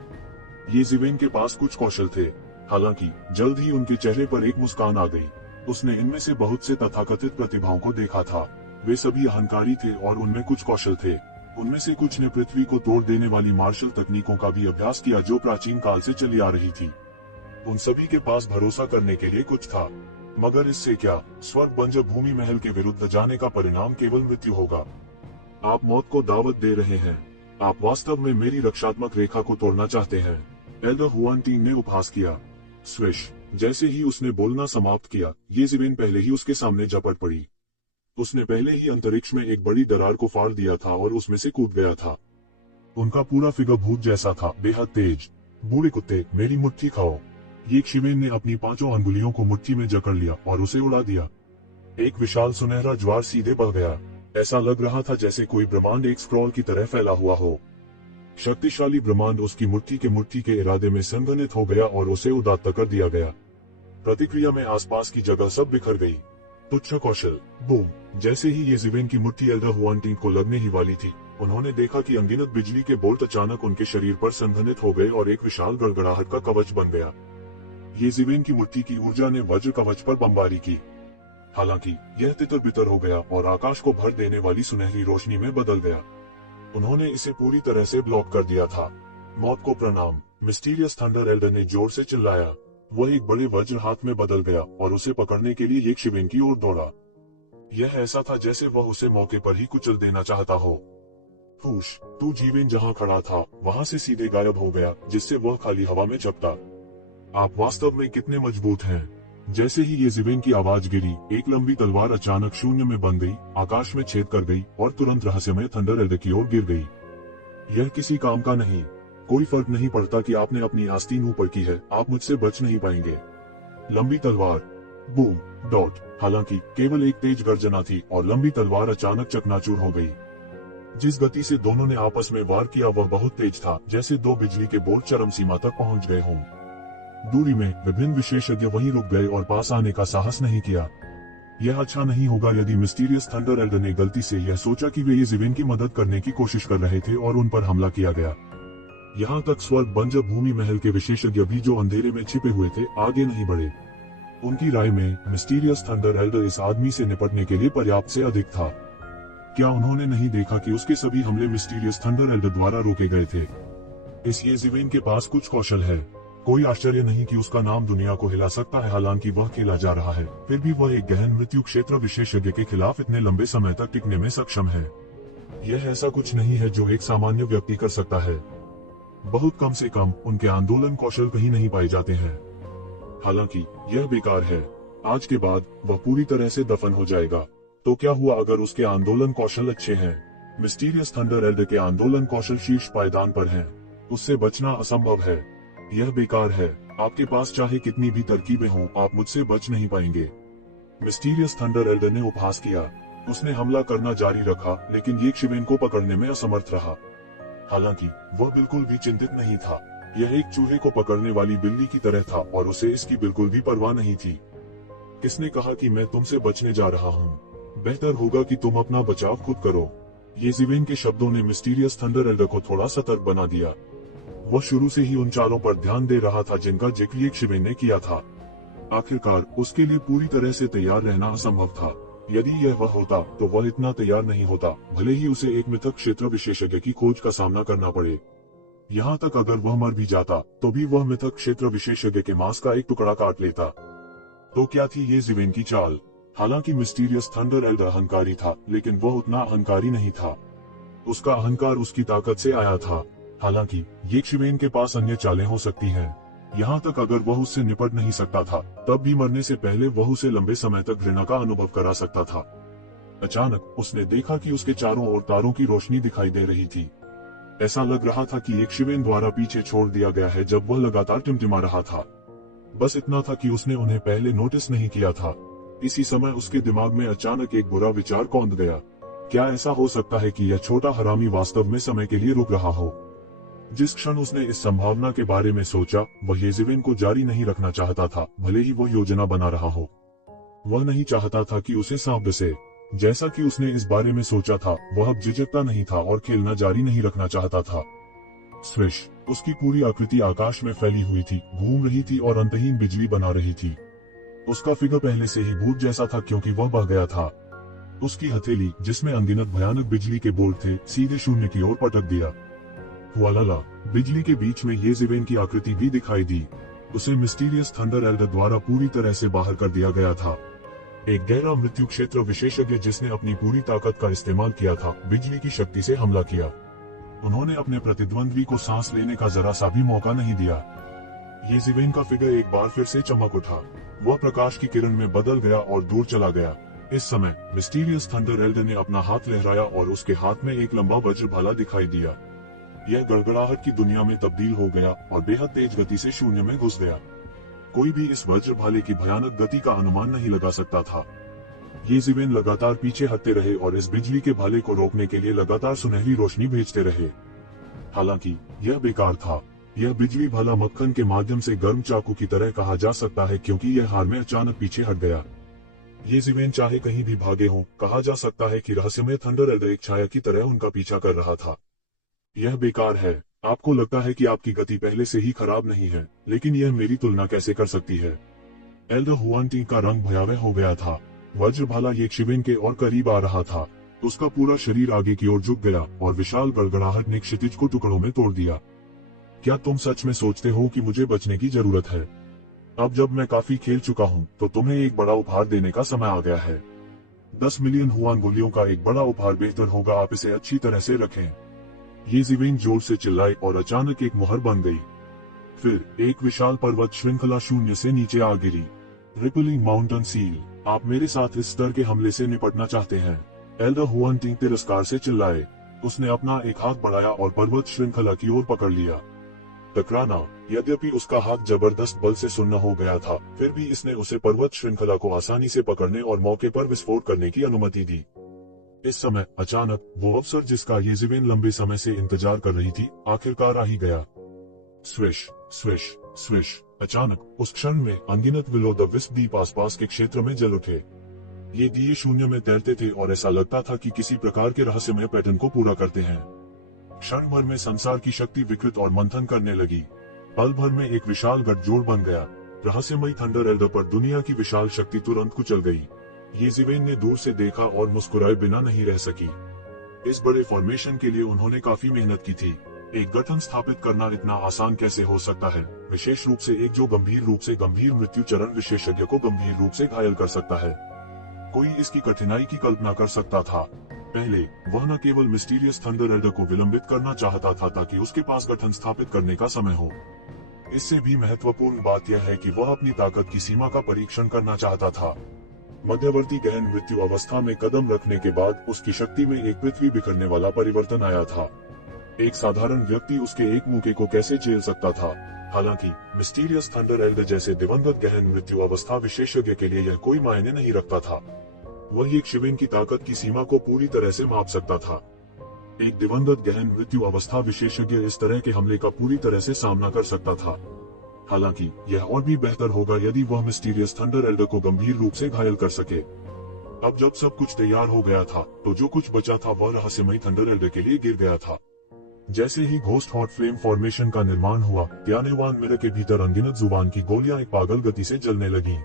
ये ज़िवेन के पास कुछ कौशल थे। हालांकि जल्द ही उनके चेहरे पर एक मुस्कान आ गई। उसने इनमें से बहुत से तथाकथित प्रतिभाओं को देखा था। वे सभी अहंकारी थे और उनमें कुछ कौशल थे। उनमें से कुछ ने पृथ्वी को तोड़ देने वाली मार्शल तकनीकों का भी अभ्यास किया जो प्राचीन काल से चली आ रही थी। उन सभी के पास भरोसा करने के लिए कुछ था, मगर इससे क्या? स्वर्ग बंजर भूमि महल के विरुद्ध जाने का परिणाम केवल मृत्यु होगा। आप मौत को दावत दे रहे हैं। आप वास्तव में मेरी रक्षात्मक रेखा को तोड़ना चाहते हैं। एल्डर हुआन टिंग ने उपहास किया। स्विश! जैसे ही उसने बोलना समाप्त किया, ये ज़िवेन पहले ही उसके सामने झपट पड़ी। उसने पहले ही अंतरिक्ष में एक बड़ी दरार को फाड़ दिया था और उसमें से कूद गया था। उनका पूरा फिगर भूत जैसा था, बेहद तेज। बूढ़े कुत्ते, मेरी मुट्ठी खाओ। ये ज़िवेन ने अपनी 5 अंगुलियों को मुट्ठी में जकड़ लिया और उसे उड़ा दिया। एक विशाल सुनहरा ज्वार सीधे बह गया। ऐसा लग रहा था जैसे कोई ब्रह्मांड एक स्क्रॉल की तरह फैला हुआ हो। शक्तिशाली ब्रह्मांड उसकी मुट्ठी के इरादे में संघनित हो गया और उसे उदात्त कर दिया गया। प्रतिक्रिया में आसपास की जगह सब बिखर गई। तुच्छ कौशल! बूम! जैसे ही ये ज़िवेन की मुट्ठी एल्डर हुआन टिंग को लगने ही वाली थी, उन्होंने देखा कि अनगिनत बिजली के बोल्ट अचानक उनके शरीर पर संघनित हो गए और एक विशाल गड़गड़ाहट का कवच बन गया। ये ज़िवेन की मुट्ठी की ऊर्जा ने वज्र कवच पर बमबारी की। हालांकि यह तितर-बितर हो गया और आकाश को भर देने वाली सुनहरी रोशनी में बदल गया। उन्होंने इसे पूरी तरह से ब्लॉक कर दिया था। मौत को प्रणाम! मिस्टीरियस थंडर एल्डर ने जोर से चिल्लाया। वह एक बड़े वज्र हाथ में बदल गया और उसे पकड़ने के लिए एक ज़िवेन की ओर दौड़ा। यह ऐसा था जैसे वह उसे मौके पर ही कुचल देना चाहता हो। फूश! तू ज़िवेन जहां खड़ा था, वहां से सीधे गायब हो गया, जिससे वह खाली हवा में झपटा। आप वास्तव में कितने मजबूत हैं? जैसे ही ये ज़िवेन की आवाज गिरी, एक लंबी तलवार अचानक शून्य में बन गई, आकाश में छेद कर गई और तुरंत रहस्यमय थंडर एल्डर की ओर गिर गई। यह किसी काम का नहीं। कोई फर्क नहीं पड़ता कि आपने अपनी आस्तीन ऊपर की है, आप मुझसे बच नहीं पाएंगे। लंबी तलवार! बूम! डॉट! हालांकि केवल एक तेज गर्जना थी और लंबी तलवार अचानक चकनाचूर हो गई। जिस गति से दोनों ने आपस में वार किया वह बहुत तेज था, जैसे दो बिजली के बोल्ट चरम सीमा तक पहुंच गए हों। दूरी में विभिन्न विशेषज्ञ वहीं रुक गए और पास आने का साहस नहीं किया। यह अच्छा नहीं होगा यदि मिस्टीरियस थंडर एल्डर ने गलती से यह सोचा कि वे ये ज़िवेन की मदद करने की कोशिश कर रहे थे और उन पर हमला किया गया। यहाँ तक स्वर्ग बंजर भूमि महल के विशेषज्ञ भी जो अंधेरे में छिपे हुए थे, आगे नहीं बढ़े। उनकी राय में मिस्टीरियस थंडर एल्डर इस आदमी से निपटने के लिए पर्याप्त से अधिक था। क्या उन्होंने नहीं देखा कि उसके सभी हमले मिस्टीरियस थंडर एल्डर द्वारा रोके गए थे? इस ये ज़िवेन के पास कुछ कौशल है। कोई आश्चर्य नहीं कि उसका नाम दुनिया को हिला सकता है। हालांकि वह खेला जा रहा है, फिर भी वह एक गहन मृत्यु क्षेत्र विशेषज्ञ के खिलाफ इतने लंबे समय तक टिकने में सक्षम है। यह ऐसा कुछ नहीं है जो एक सामान्य व्यक्ति कर सकता है। बहुत कम से कम उनके आंदोलन कौशल कहीं नहीं पाए जाते हैं। हालांकि यह बेकार है। आज के बाद वह पूरी तरह से दफन हो जाएगा। तो क्या हुआ अगर उसके आंदोलन कौशल अच्छे हैं? मिस्टीरियस थंडर एल्डर के आंदोलन कौशल शीर्ष पायदान पर हैं। उससे बचना असंभव है। यह बेकार है। आपके पास चाहे कितनी भी तरकीबें हों, आप मुझसे बच नहीं पाएंगे। मिस्टीरियस थंडर एल्डर ने उपहास किया। उसने हमला करना जारी रखा, लेकिन ये ज़िवेन को पकड़ने में असमर्थ रहा। हालांकि वह बिल्कुल भी चिंतित नहीं था। यह एक चूहे को पकड़ने वाली बिल्ली की तरह था और उसे इसकी बिल्कुल भी परवाह नहीं थी। किसने कहा कि मैं तुमसे बचने जा रहा हूँ? बेहतर होगा कि तुम अपना बचाव खुद करो। ये ज़िवेन के शब्दों ने मिस्टीरियस थंडर एल्डर को थोड़ा सतर्क बना दिया। वह शुरू से ही उन चालों पर ध्यान दे रहा था जिनका जिक्र ये ज़िवेन ने किया था। आखिरकार उसके लिए पूरी तरह से तैयार रहना असंभव था। यदि यह वह होता तो वह इतना तैयार नहीं होता, भले ही उसे एक मिथक क्षेत्र विशेषज्ञ की खोज का सामना करना पड़े। यहाँ तक अगर वह मर भी जाता तो भी वह मिथक क्षेत्र विशेषज्ञ के मांस का एक टुकड़ा काट लेता। तो क्या थी ये ज़िवेन की चाल? हालांकि मिस्टीरियस थंडर एल्डर अहंकारी था, लेकिन वह उतना अहंकारी नहीं था। उसका अहंकार उसकी ताकत से आया था। हालांकि ये ज़िवेन के पास अन्य चालें हो सकती हैं। यहाँ तक अगर वह उससे निपट नहीं सकता था, तब भी मरने से पहले वह उसे लंबे समय तक घृणा का अनुभव करा सकता था। अचानक उसने देखा कि उसके चारों ओर तारों की रोशनी दिखाई दे रही थी। ऐसा लग रहा था कि एक ज़िवेन द्वारा पीछे छोड़ दिया गया है जब वह लगातार टिमटिमा रहा था। बस इतना था कि उसने उन्हें पहले नोटिस नहीं किया था। इसी समय उसके दिमाग में अचानक एक बुरा विचार कौंध गया। क्या ऐसा हो सकता है कि यह छोटा हरामी वास्तव में समय के लिए रुक रहा हो? जिस क्षण उसने इस संभावना के बारे में सोचा, वह येज़ेविन को जारी नहीं रखना चाहता था, भले ही वह योजना बना रहा हो। वह नहीं चाहता था कि उसे सांप डसे। जैसा कि उसने इस बारे में सोचा था, वह अब झिझकता नहीं था और खेलना जारी नहीं रखना चाहता था। स्विश, उसकी पूरी आकृति आकाश में फैली हुई थी, घूम रही थी और अंतहीन बिजली बना रही थी। उसका फिगर पहले से ही भूत जैसा था क्योंकि वह बह गया था। उसकी हथेली, जिसमें अनगिनत भयानक बिजली के बोल्ट थे, सीधे शून्य की ओर पटक दिया। वालाला, बिजली के बीच में येज़ेविन की आकृति भी दिखाई दी। उसे मिस्टीरियस थंडर एल्डर द्वारा पूरी तरह से बाहर कर दिया गया था। एक गहरा मृत्यु क्षेत्र विशेषज्ञ जिसने अपनी पूरी ताकत का इस्तेमाल किया था, बिजली की शक्ति से हमला किया। उन्होंने अपने प्रतिद्वंद्वी को सांस लेने का जरा सा भी मौका नहीं दिया। येज़ेविन का फिगर एक बार फिर से चमक उठा। वह प्रकाश की किरण में बदल गया और दूर चला गया। इस समय मिस्टीरियस थंडर एल्डर ने अपना हाथ लहराया और उसके हाथ में एक लंबा वज्र भाला दिखाई दिया। यह गड़गड़ाहट की दुनिया में तब्दील हो गया और बेहद तेज गति से शून्य में घुस गया। कोई भी इस वज्र भाले की भयानक गति का अनुमान नहीं लगा सकता था। येज़ेविन लगातार पीछे हटते रहे और इस बिजली के भाले को रोकने के लिए लगातार सुनहरी रोशनी भेजते रहे। हालांकि यह बेकार था। यह बिजली भाला मक्खन के माध्यम से गर्म चाकू की तरह कहा जा सकता है क्योंकि यह हार में अचानक पीछे हट गया। येज़ेविन चाहे कहीं भी भागे हों, कहा जा सकता है कि रहस्यमय थंडर एल्डर एक छाया की तरह उनका पीछा कर रहा था। यह बेकार है। आपको लगता है कि आपकी गति पहले से ही खराब नहीं है, लेकिन यह मेरी तुलना कैसे कर सकती है? एल्डर हुआनटिंग का रंग भयावह हो गया था। वज्र भाला येज़ेविन के और करीब आ रहा था। उसका पूरा शरीर आगे की ओर झुक गया और विशाल गड़गड़ाहट ने क्षितिज को टुकड़ों में तोड़ दिया। क्या तुम सच में सोचते हो कि मुझे बचने की जरूरत है? अब जब मैं काफी खेल चुका हूँ, तो तुम्हें एक बड़ा उपहार देने का समय आ गया है। 10 मिलियन हुआन गोलियों का एक बड़ा उपहार बेहतर होगा आप इसे अच्छी तरह से रखें। येज़ेविन जोर से चिल्लाई और अचानक एक मुहर बन गई। फिर एक विशाल पर्वत श्रृंखला शून्य से नीचे आ गिरी। रिपलिंग माउंटेन सील, आप मेरे साथ इस स्तर के हमले से निपटना चाहते हैं? एल्डर हुआनटिंग तिरस्कार से चिल्लाए। उसने अपना एक हाथ बढ़ाया और पर्वत श्रृंखला की ओर पकड़ लिया। टकराना, यद्यपि उसका हाथ जबरदस्त बल से सुन्न हो गया था, फिर भी इसने उसे पर्वत श्रृंखला को आसानी से पकड़ने और मौके पर विस्फोट करने की अनुमति दी। इस समय अचानक वो अवसर जिसका येज़ेविन लंबे समय से इंतजार कर रही थी, आखिरकार आ ही गया। Swish swish swish. अचानक उस क्षण में अनगिनत विल ओ द विस्प दीप आसपास के क्षेत्र में जल उठे। ये दिए शून्य में तैरते थे और ऐसा लगता था कि किसी प्रकार के रहस्यमय पैटर्न को पूरा करते हैं। क्षण भर में संसार की शक्ति विकृत और मंथन करने लगी। पल भर में एक विशाल गठजोड़ बन गया। रहस्यमयी थंडर एल्डर पर दुनिया की विशाल शक्ति तुरंत कुचल गई। येज़ेविन ने दूर से देखा और मुस्कुराए बिना नहीं रह सकी। इस बड़े फॉर्मेशन के लिए उन्होंने काफी मेहनत की थी। एक गठन स्थापित करना इतना आसान कैसे हो सकता है, विशेष रूप से एक जो गंभीर रूप से गंभीर मृत्यु चरण विशेषज्ञ को गंभीर रूप से घायल कर सकता है। कोई इसकी कठिनाई की कल्पना कर सकता था। पहले वह न केवल मिस्टीरियस थंडर एल्डर को विलंबित करना चाहता था ताकि उसके पास गठन स्थापित करने का समय हो। इससे भी महत्वपूर्ण बात यह है कि वह अपनी ताकत की सीमा का परीक्षण करना चाहता था। मध्यवर्ती गहन मृत्यु अवस्था में कदम रखने के बाद उसकी शक्ति में एक पृथ्वी बिखरने वाला परिवर्तन आया था। एक साधारण व्यक्ति उसके एक मौके को कैसे झेल सकता था? हालांकि मिस्टीरियस थंडर एल्डर जैसे दिवंगत गहन मृत्यु अवस्था विशेषज्ञ के लिए यह कोई मायने नहीं रखता था। वह येज़ेविन की ताकत की सीमा को पूरी तरह से माप सकता था। एक दिवंगत गहन मृत्यु अवस्था विशेषज्ञ इस तरह के हमले का पूरी तरह से सामना कर सकता था। हालांकि यह और भी बेहतर होगा यदि वह मिस्टीरियस थंडर एल्डर को गंभीर रूप से घायल कर सके। अब जब सब कुछ तैयार हो गया था, तो जो कुछ बचा था वह रहस्यमयी थंडर एल्डर के लिए गिर गया था। जैसे ही घोस्ट हॉट फ्लेम फॉर्मेशन का निर्माण हुआ, त्यानेवान मिरर के भीतर अनगिनत जुबान की गोलियां एक पागल गति से जलने लगीं।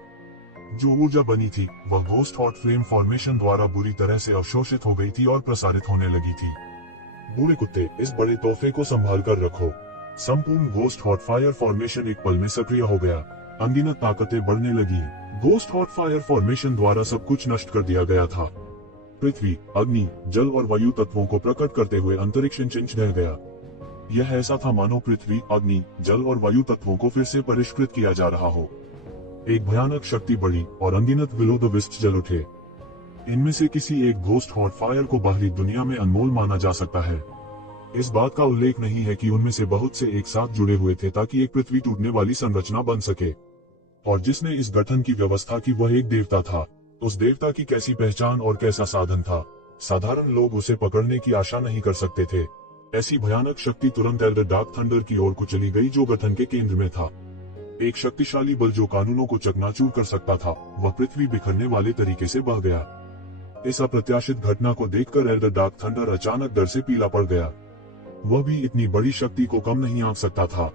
जो ऊर्जा बनी थी, वह घोस्ट हॉट फ्लेम फॉर्मेशन द्वारा बुरी तरह से अवशोषित हो गई थी और प्रसारित होने लगी थी। बूढ़े कुत्ते, इस बड़े तोहफे को संभाल कर रखो। संपूर्ण घोस्ट हॉट फायर फॉर्मेशन एक पल में सक्रिय हो गया। अनगिनत ताकतें बढ़ने लगी। घोस्ट हॉट फायर फॉर्मेशन द्वारा सब कुछ नष्ट कर दिया गया था। पृथ्वी, अग्नि, जल और वायु तत्वों को प्रकट करते हुए अंतरिक्ष इंच ढह गया। यह ऐसा था मानो पृथ्वी, अग्नि, जल और वायु तत्वों को फिर से परिष्कृत किया जा रहा हो। एक भयानक शक्ति बढ़ी और अनगिनत विल ओ द विस्प जल उठे। इनमें से किसी एक घोस्ट हॉट फायर को बाहरी दुनिया में अनमोल माना जा सकता है। इस बात का उल्लेख नहीं है कि उनमें से बहुत से एक साथ जुड़े हुए थे ताकि एक पृथ्वी टूटने वाली संरचना बन सके। और जिसने इस गठन की व्यवस्था की वह एक देवता था। उस देवता की कैसी पहचान और कैसा साधन था। साधारण लोग उसे पकड़ने की आशा नहीं कर सकते थे। ऐसी भयानक शक्ति तुरंत एल्डर डार्क थंडर की ओर को चली गई जो गठन के केंद्र में था। एक शक्तिशाली बल जो कानूनों को चकनाचूर कर सकता था, वह पृथ्वी बिखरने वाले तरीके से बह गया। इस अप्रत्याशित घटना को देखकर एल्डर डार्क थंडर अचानक डर से पीला पड़ गया। वह भी इतनी बड़ी शक्ति को कम नहीं आंक सकता था।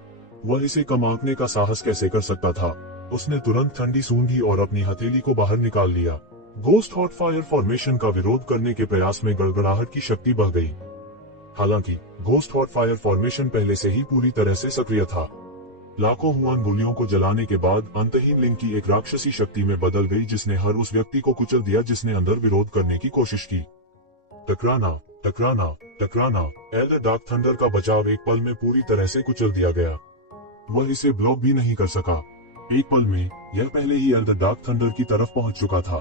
वह इसे कम आंकने का साहस कैसे कर सकता था। उसने तुरंत ठंडी सूंघी और अपनी हथेली को बाहर निकाल लिया। घोस्ट हॉट फायर फॉर्मेशन का विरोध करने के प्रयास में गड़गड़ाहट की शक्ति बह गई। हालांकि घोस्ट हॉट फायर फॉर्मेशन पहले से ही पूरी तरह से सक्रिय था। लाखों हुआन गोलियों को जलाने के बाद अंतहीन लिंग की एक राक्षसी शक्ति में बदल गई जिसने हर उस व्यक्ति को कुचल दिया जिसने अंदर विरोध करने की कोशिश की। टकराना, टकराना, टकराना। एल्डर डार्क थंडर का बचाव एक पल में पूरी तरह से कुचल दिया गया। वह इसे ब्लॉक भी नहीं कर सका। एक पल में यह पहले ही एल्डर डार्क थंडर की तरफ पहुंच चुका था।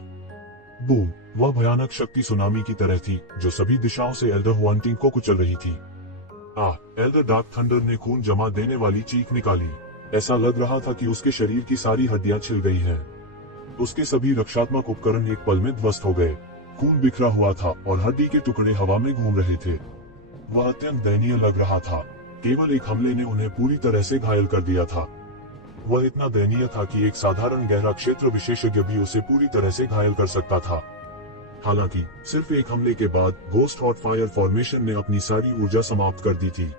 बूम! वह भयानक शक्ति सुनामी की तरह थी जो सभी दिशाओं से एल्डर हुआनटिंग को कुचल रही थी। एल्डर डार्क थंडर ने खून जमा देने वाली चीख निकाली। ऐसा लग रहा था कि उसके शरीर की सारी हड्डियां छिल गई हैं। उसके सभी रक्षात्मक उपकरण एक पल में ध्वस्त हो गए। खून बिखरा हुआ था और हड्डी के टुकड़े हवा में घूम रहे थे। वह अत्यंत दयनीय लग रहा था। केवल एक हमले ने उन्हें पूरी तरह से घायल कर दिया था। वह इतना दयनीय था कि एक साधारण गहरा क्षेत्र विशेषज्ञ भी उसे पूरी तरह से घायल कर सकता था। हालांकि सिर्फ एक हमले के बाद घोस्ट हॉट फायर फॉर्मेशन ने अपनी सारी ऊर्जा समाप्त कर दी थी।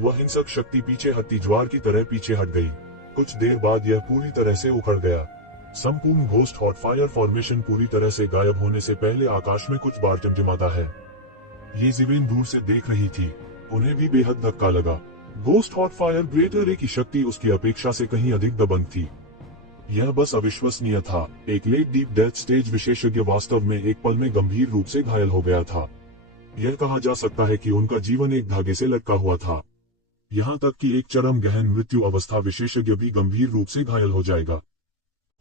वह हिंसक शक्ति पीछे हटती ज्वार की तरह पीछे हट गई। कुछ देर बाद यह पूरी तरह से उखड़ गया। संपूर्ण घोस्ट हॉट फायर फॉर्मेशन पूरी तरह से गायब होने से पहले आकाश में कुछ बार टिमटिमाता है। ये ज़िवेन दूर से देख रही थी। उन्हें भी बेहद धक्का लगा। घोस्ट हॉट फायर ग्रेट अरे की शक्ति उसकी अपेक्षा से कहीं अधिक दबंग थी। यह बस अविश्वसनीय था। एक लेट डीप डेथ स्टेज विशेषज्ञ वास्तव में एक पल में गंभीर रूप से घायल हो गया था। यह कहा जा सकता है कि उनका जीवन एक धागे से लटका हुआ था। यहाँ तक कि एक चरम गहन मृत्यु अवस्था विशेषज्ञ भी गंभीर रूप से घायल हो जाएगा।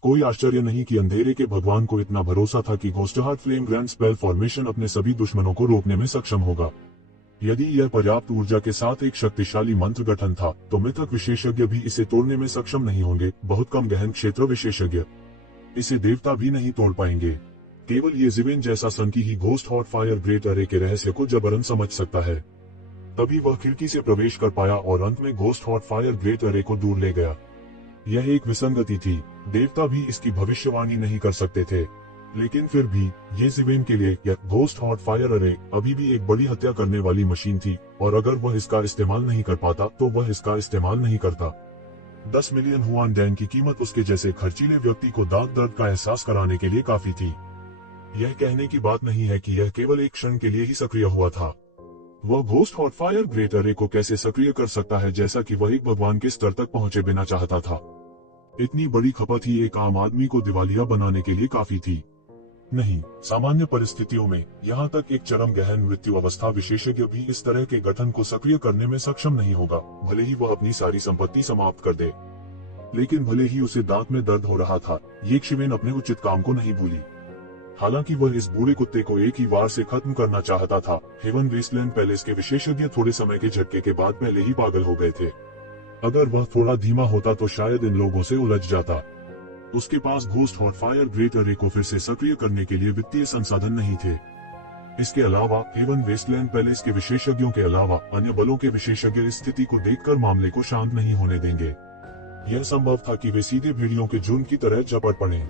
कोई आश्चर्य नहीं कि अंधेरे के भगवान को इतना भरोसा था कि ghost heart flame grand spell formation अपने सभी दुश्मनों को रोकने में सक्षम होगा। यदि यह पर्याप्त ऊर्जा के साथ एक शक्तिशाली मंत्र गठन था, तो मिथक विशेषज्ञ भी इसे तोड़ने में सक्षम नहीं होंगे। बहुत कम गहन क्षेत्र विशेषज्ञ इसे देवता भी नहीं तोड़ पाएंगे। केवल ये ज़िवेन जैसा संकी ही घोस्ट हॉट फायर ग्रेट अरे के रहस्य को जबरन समझ सकता है। तभी वह खिड़की से प्रवेश कर पाया और अंत में घोस्ट हॉट फायर ग्रेट अरे को दूर ले गया। यह एक विसंगति थी। देवता भी इसकी भविष्यवाणी नहीं कर सकते थे, लेकिन फिर भी ये ज़िवेन के लिए यह घोस्ट हॉट फायर अरे अभी भी एक बड़ी हत्या करने वाली मशीन थी, और अगर वह इसका इस्तेमाल नहीं कर पाता तो वह इसका इस्तेमाल नहीं करता। 10 मिलियन हुआन डैन की कीमत उसके जैसे खर्चीले व्यक्ति को दांत दर्द का एहसास कराने के लिए काफी थी। यह कहने की बात नहीं है कि यह केवल एक क्षण के लिए ही सक्रिय हुआ था। वह घोस्ट हॉट फायर ग्रेट अरे को कैसे सक्रिय कर सकता है जैसा कि वह एक भगवान के स्तर तक पहुंचे बिना चाहता था। इतनी बड़ी खपत ही एक आम आदमी को दिवालिया बनाने के लिए काफी थी। नहीं, सामान्य परिस्थितियों में यहाँ तक एक चरम गहन मृत्यु अवस्था विशेषज्ञ भी इस तरह के गठन को सक्रिय करने में सक्षम नहीं होगा, भले ही वह अपनी सारी संपत्ति समाप्त कर दे। लेकिन भले ही उसे दांत में दर्द हो रहा था, ये ज़िवेन अपने उचित काम को नहीं भूली। हालांकि वह इस बूढ़े कुत्ते को एक ही वार से खत्म करना चाहता था। हेवन वेस्टलैंड पैलेस के विशेषज्ञ थोड़े समय के झटके के बाद पहले ही पागल हो गए थे। अगर वह थोड़ा धीमा होता तो शायद इन लोगों से उलझ जाता। उसके पास घोस्ट हॉट फायर ग्रेट अरे को फिर से सक्रिय करने के लिए वित्तीय संसाधन नहीं थे। इसके अलावा हेवन वेस्टलैंड पैलेस के विशेषज्ञों के अलावा अन्य बलों के विशेषज्ञ इस स्थिति को देखकर मामले को शांत नहीं होने देंगे। यह संभव था कि वे सीधे भेड़ियों के झुंड की तरह झपट पड़े।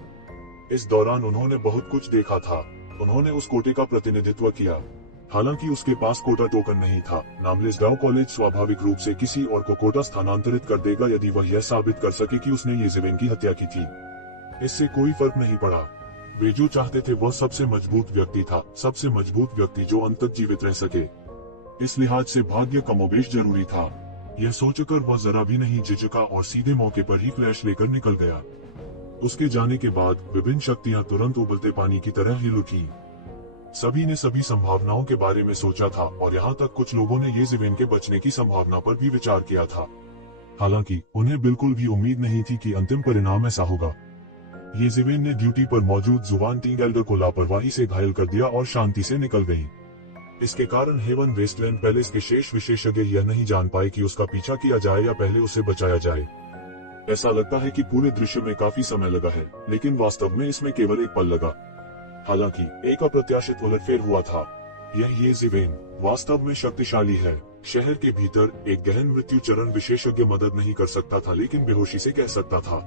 इस दौरान उन्होंने बहुत कुछ देखा था। उन्होंने उस कोटे का प्रतिनिधित्व किया। हालांकि उसके पास कोटा टोकन नहीं था। नामलेस डाउ कॉलेज स्वाभाविक रूप से किसी और को कोटा स्थानांतरित कर देगा यदि वह यह साबित कर सके कि उसने ये ज़िवेन की हत्या की थी। इससे कोई फर्क नहीं पड़ा। वे जो चाहते थे वह सबसे मजबूत व्यक्ति था, सबसे मजबूत व्यक्ति जो अंत तक जीवित रह सके। इस लिहाज से भाग्य कमोबेश जरूरी था। यह सोचकर वह जरा भी नहीं झिझका और सीधे मौके पर ही फ्लैश लेकर निकल गया। उसके जाने के बाद विभिन्न शक्तियां तुरंत उबलते पानी की तरह हिल उठी। सभी ने सभी संभावनाओं के बारे में सोचा था और यहाँ तक कुछ लोगों ने ये ज़िवेन के बचने की संभावना पर भी विचार किया था। हालांकि उन्हें बिल्कुल भी उम्मीद नहीं थी कि अंतिम परिणाम ऐसा होगा। ये ज़िवेन ने ड्यूटी पर मौजूद जुबान टिंग एल्डर को लापरवाही से घायल कर दिया और शांति से निकल गई। इसके कारण हेवन वेस्टलैंड पैलेस के शेष विशेषज्ञ यह नहीं जान पाए कि उसका पीछा किया जाए या पहले उसे बचाया जाए। ऐसा लगता है कि पूरे दृश्य में काफी समय लगा है, लेकिन वास्तव में इसमें केवल एक पल लगा। हालांकि एक अप्रत्याशित उलटफेर हुआ था। यह येज़ेवेन वास्तव में शक्तिशाली है। शहर के भीतर एक गहन मृत्यु चरण विशेषज्ञ मदद नहीं कर सकता था, लेकिन बेहोशी से कह सकता था।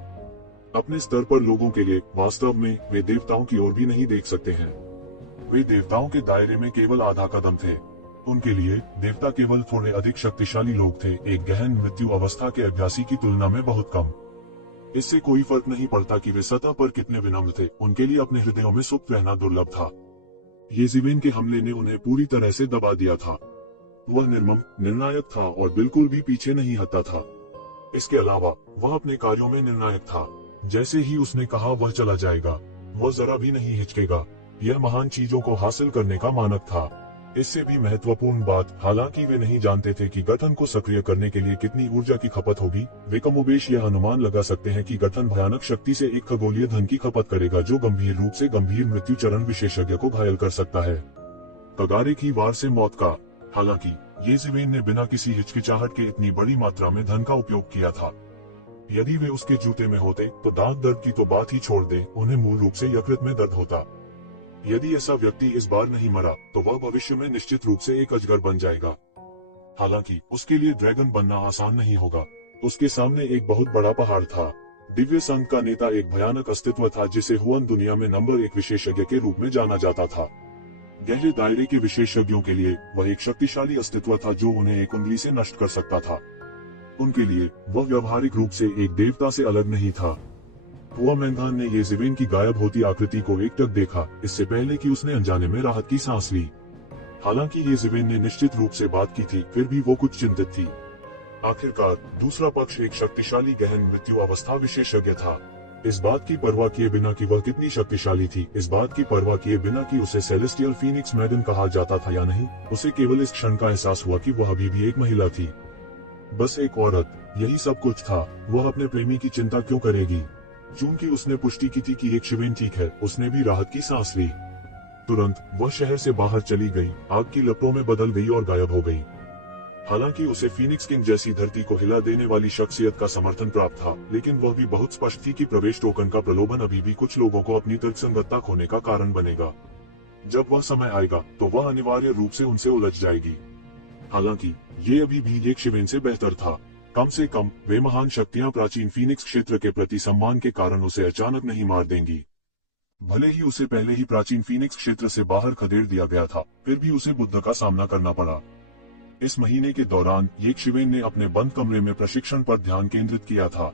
अपने स्तर पर लोगों के लिए वास्तव में वे देवताओं की ओर भी नहीं देख सकते हैं। वे देवताओं के दायरे में केवल आधा कदम थे। उनके लिए देवता केवल थोड़े अधिक शक्तिशाली लोग थे, एक गहन मृत्यु अवस्था के अभ्यासी की तुलना में बहुत कम। इससे कोई फर्क नहीं पड़ता कि वे सतह पर कितने विनम्र थे, उनके लिए अपने हृदयों में सुप्त रहना दुर्लभ था। येज़ेवेन के हमले ने उन्हें पूरी तरह से दबा दिया था। वह निर्मम, निर्णायक था और बिल्कुल भी पीछे नहीं हटता था। इसके अलावा वह अपने कार्यों में निर्णायक था। जैसे ही उसने कहा वह चला जाएगा, वह जरा भी नहीं हिचकेगा। यह महान चीजों को हासिल करने का मानक था। इससे भी महत्वपूर्ण बात, हालांकि वे नहीं जानते थे कि गठन को सक्रिय करने के लिए कितनी ऊर्जा की खपत होगी, वे कमोबेश यह अनुमान लगा सकते हैं कि गठन भयानक शक्ति से एक खगोलीय धन की खपत करेगा, जो गंभीर रूप से गंभीर मृत्यु चरण विशेषज्ञ को घायल कर सकता है। तगारे की वार से मौत का। हालांकि येज़ेवेन ने बिना किसी हिचकिचाहट के इतनी बड़ी मात्रा में धन का उपयोग किया था। यदि वे उसके जूते में होते तो दांत दर्द की तो बात ही छोड़ दे, उन्हें मूल रूप से यकृत में दर्द होता। यदि ऐसा व्यक्ति इस बार नहीं मरा तो वह भविष्य में निश्चित रूप से एक अजगर बन जाएगा। हालांकि उसके लिए ड्रैगन बनना आसान नहीं होगा। उसके सामने एक बहुत बड़ा पहाड़ था। दिव्य संघ का नेता एक भयानक अस्तित्व था, जिसे हुआन दुनिया में नंबर 1 विशेषज्ञ के रूप में जाना जाता था। गहरे दायरे के विशेषज्ञों के लिए वह एक शक्तिशाली अस्तित्व था जो उन्हें एक उंगली से नष्ट कर सकता था। उनके लिए वह व्यवहारिक रूप से एक देवता से अलग नहीं था। हुआ मैंगान ने येज़ेवेन की गायब होती आकृति को एकटक देखा, इससे पहले कि उसने अनजाने में राहत की सांस ली। हालांकि येज़ेवेन ने निश्चित रूप से बात की थी, फिर भी वो कुछ चिंतित थी। आखिरकार दूसरा पक्ष एक शक्तिशाली गहन मृत्यु अवस्था विशेषज्ञ था। इस बात की परवाह किए बिना कि वह कितनी शक्तिशाली थी, इस बात की परवाह किए बिना कि उसे सेलेस्टियल फीनिक्स मैडन कहा जाता था या नहीं, उसे केवल इस क्षण का एहसास हुआ कि वह अभी भी एक महिला थी। बस एक औरत, यही सब कुछ था। वह अपने प्रेमी की चिंता क्यों करेगी? चूंकि उसने पुष्टि की थी कि येज़ेवेन ठीक है, उसने भी राहत की सांस ली। तुरंत वह शहर से बाहर चली गई, आग की लपटों में बदल गई और गायब हो गई। हालांकि उसे फीनिक्स किंग जैसी धरती को हिला देने वाली शख्सियत का समर्थन प्राप्त था, लेकिन वह भी बहुत स्पष्ट थी कि प्रवेश टोकन का प्रलोभन अभी भी कुछ लोगों को अपनी तर्कसंगतता खोने का कारण बनेगा। जब वह समय आएगा तो वह अनिवार्य रूप से उनसे उलझ जाएगी। हालांकि ये अभी भी येज़ेवेन से बेहतर था। कम से कम वे महान शक्तियां प्राचीन फीनिक्स क्षेत्र के प्रति सम्मान के कारण उसे अचानक नहीं मार देंगी। भले ही उसे पहले ही प्राचीन फीनिक्स क्षेत्र से बाहर खदेड़ दिया गया था, फिर भी उसे बुद्ध का सामना करना पड़ा। इस महीने के दौरान येज़ेवेन ने अपने बंद कमरे में प्रशिक्षण पर ध्यान केंद्रित किया था।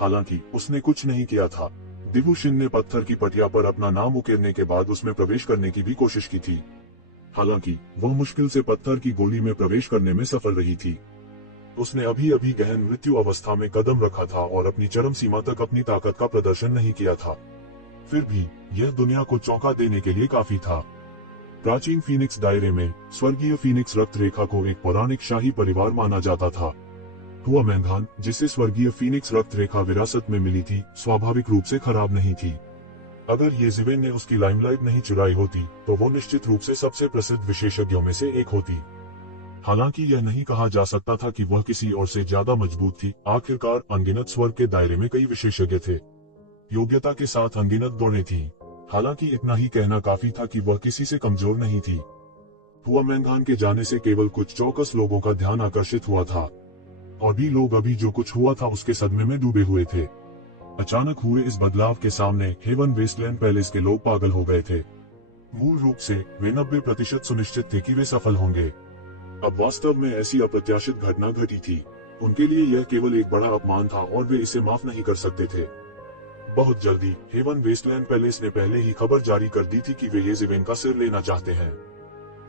हालांकि उसने कुछ नहीं किया था। दिवुशिन ने पत्थर की पटिया पर अपना नाम उकेरने के बाद उसमें प्रवेश करने की भी कोशिश की थी। हालांकि वह मुश्किल से पत्थर की गोली में प्रवेश करने में सफल रही थी। उसने अभी अभी गहन मृत्यु अवस्था में कदम रखा था और अपनी चरम सीमा तक अपनी ताकत का प्रदर्शन नहीं किया था। फिर भी यह दुनिया को चौंका देने के लिए काफी था। प्राचीन फीनिक्स दायरे में स्वर्गीय फीनिक्स रक्त रेखा को एक पौराणिक शाही परिवार माना जाता था। हुआ मैंगान, जिसे स्वर्गीय फीनिक्स रक्त रेखा विरासत में मिली थी, स्वाभाविक रूप से खराब नहीं थी। अगर येज़ेवेन ने उसकी लाइमलाइट नहीं चुराई होती तो वो निश्चित रूप से सबसे प्रसिद्ध विशेषज्ञों में से एक होती। हालांकि यह नहीं कहा जा सकता था कि वह किसी और से ज्यादा मजबूत थी। आखिरकार अनगिनत स्वर्ग के दायरे में कई विशेषज्ञ थे। योग्यता के साथ अनगिनत दौड़ें थीं। हालांकि इतना ही कहना काफी था कि वह किसी से कमजोर नहीं थी। हुआ मैंगान के जाने से केवल कुछ चौकस लोगों का ध्यान आकर्षित हुआ था, और भी लोग अभी जो कुछ हुआ था उसके सदमे में डूबे हुए थे। अचानक हुए इस बदलाव के सामने हेवन वेस्टलैंड पैलेस के लोग पागल हो गए थे। मूल रूप से वे 90% सुनिश्चित थे कि वे सफल होंगे। अब वास्तव में ऐसी अप्रत्याशित घटना घटी थी। उनके लिए यह केवल एक बड़ा अपमान था और वे इसे माफ नहीं कर सकते थे। बहुत जल्दी हेवन वेस्टलैंड पैलेस ने पहले ही खबर जारी कर दी थी कि वे येज़ेवेन का सिर लेना चाहते हैं।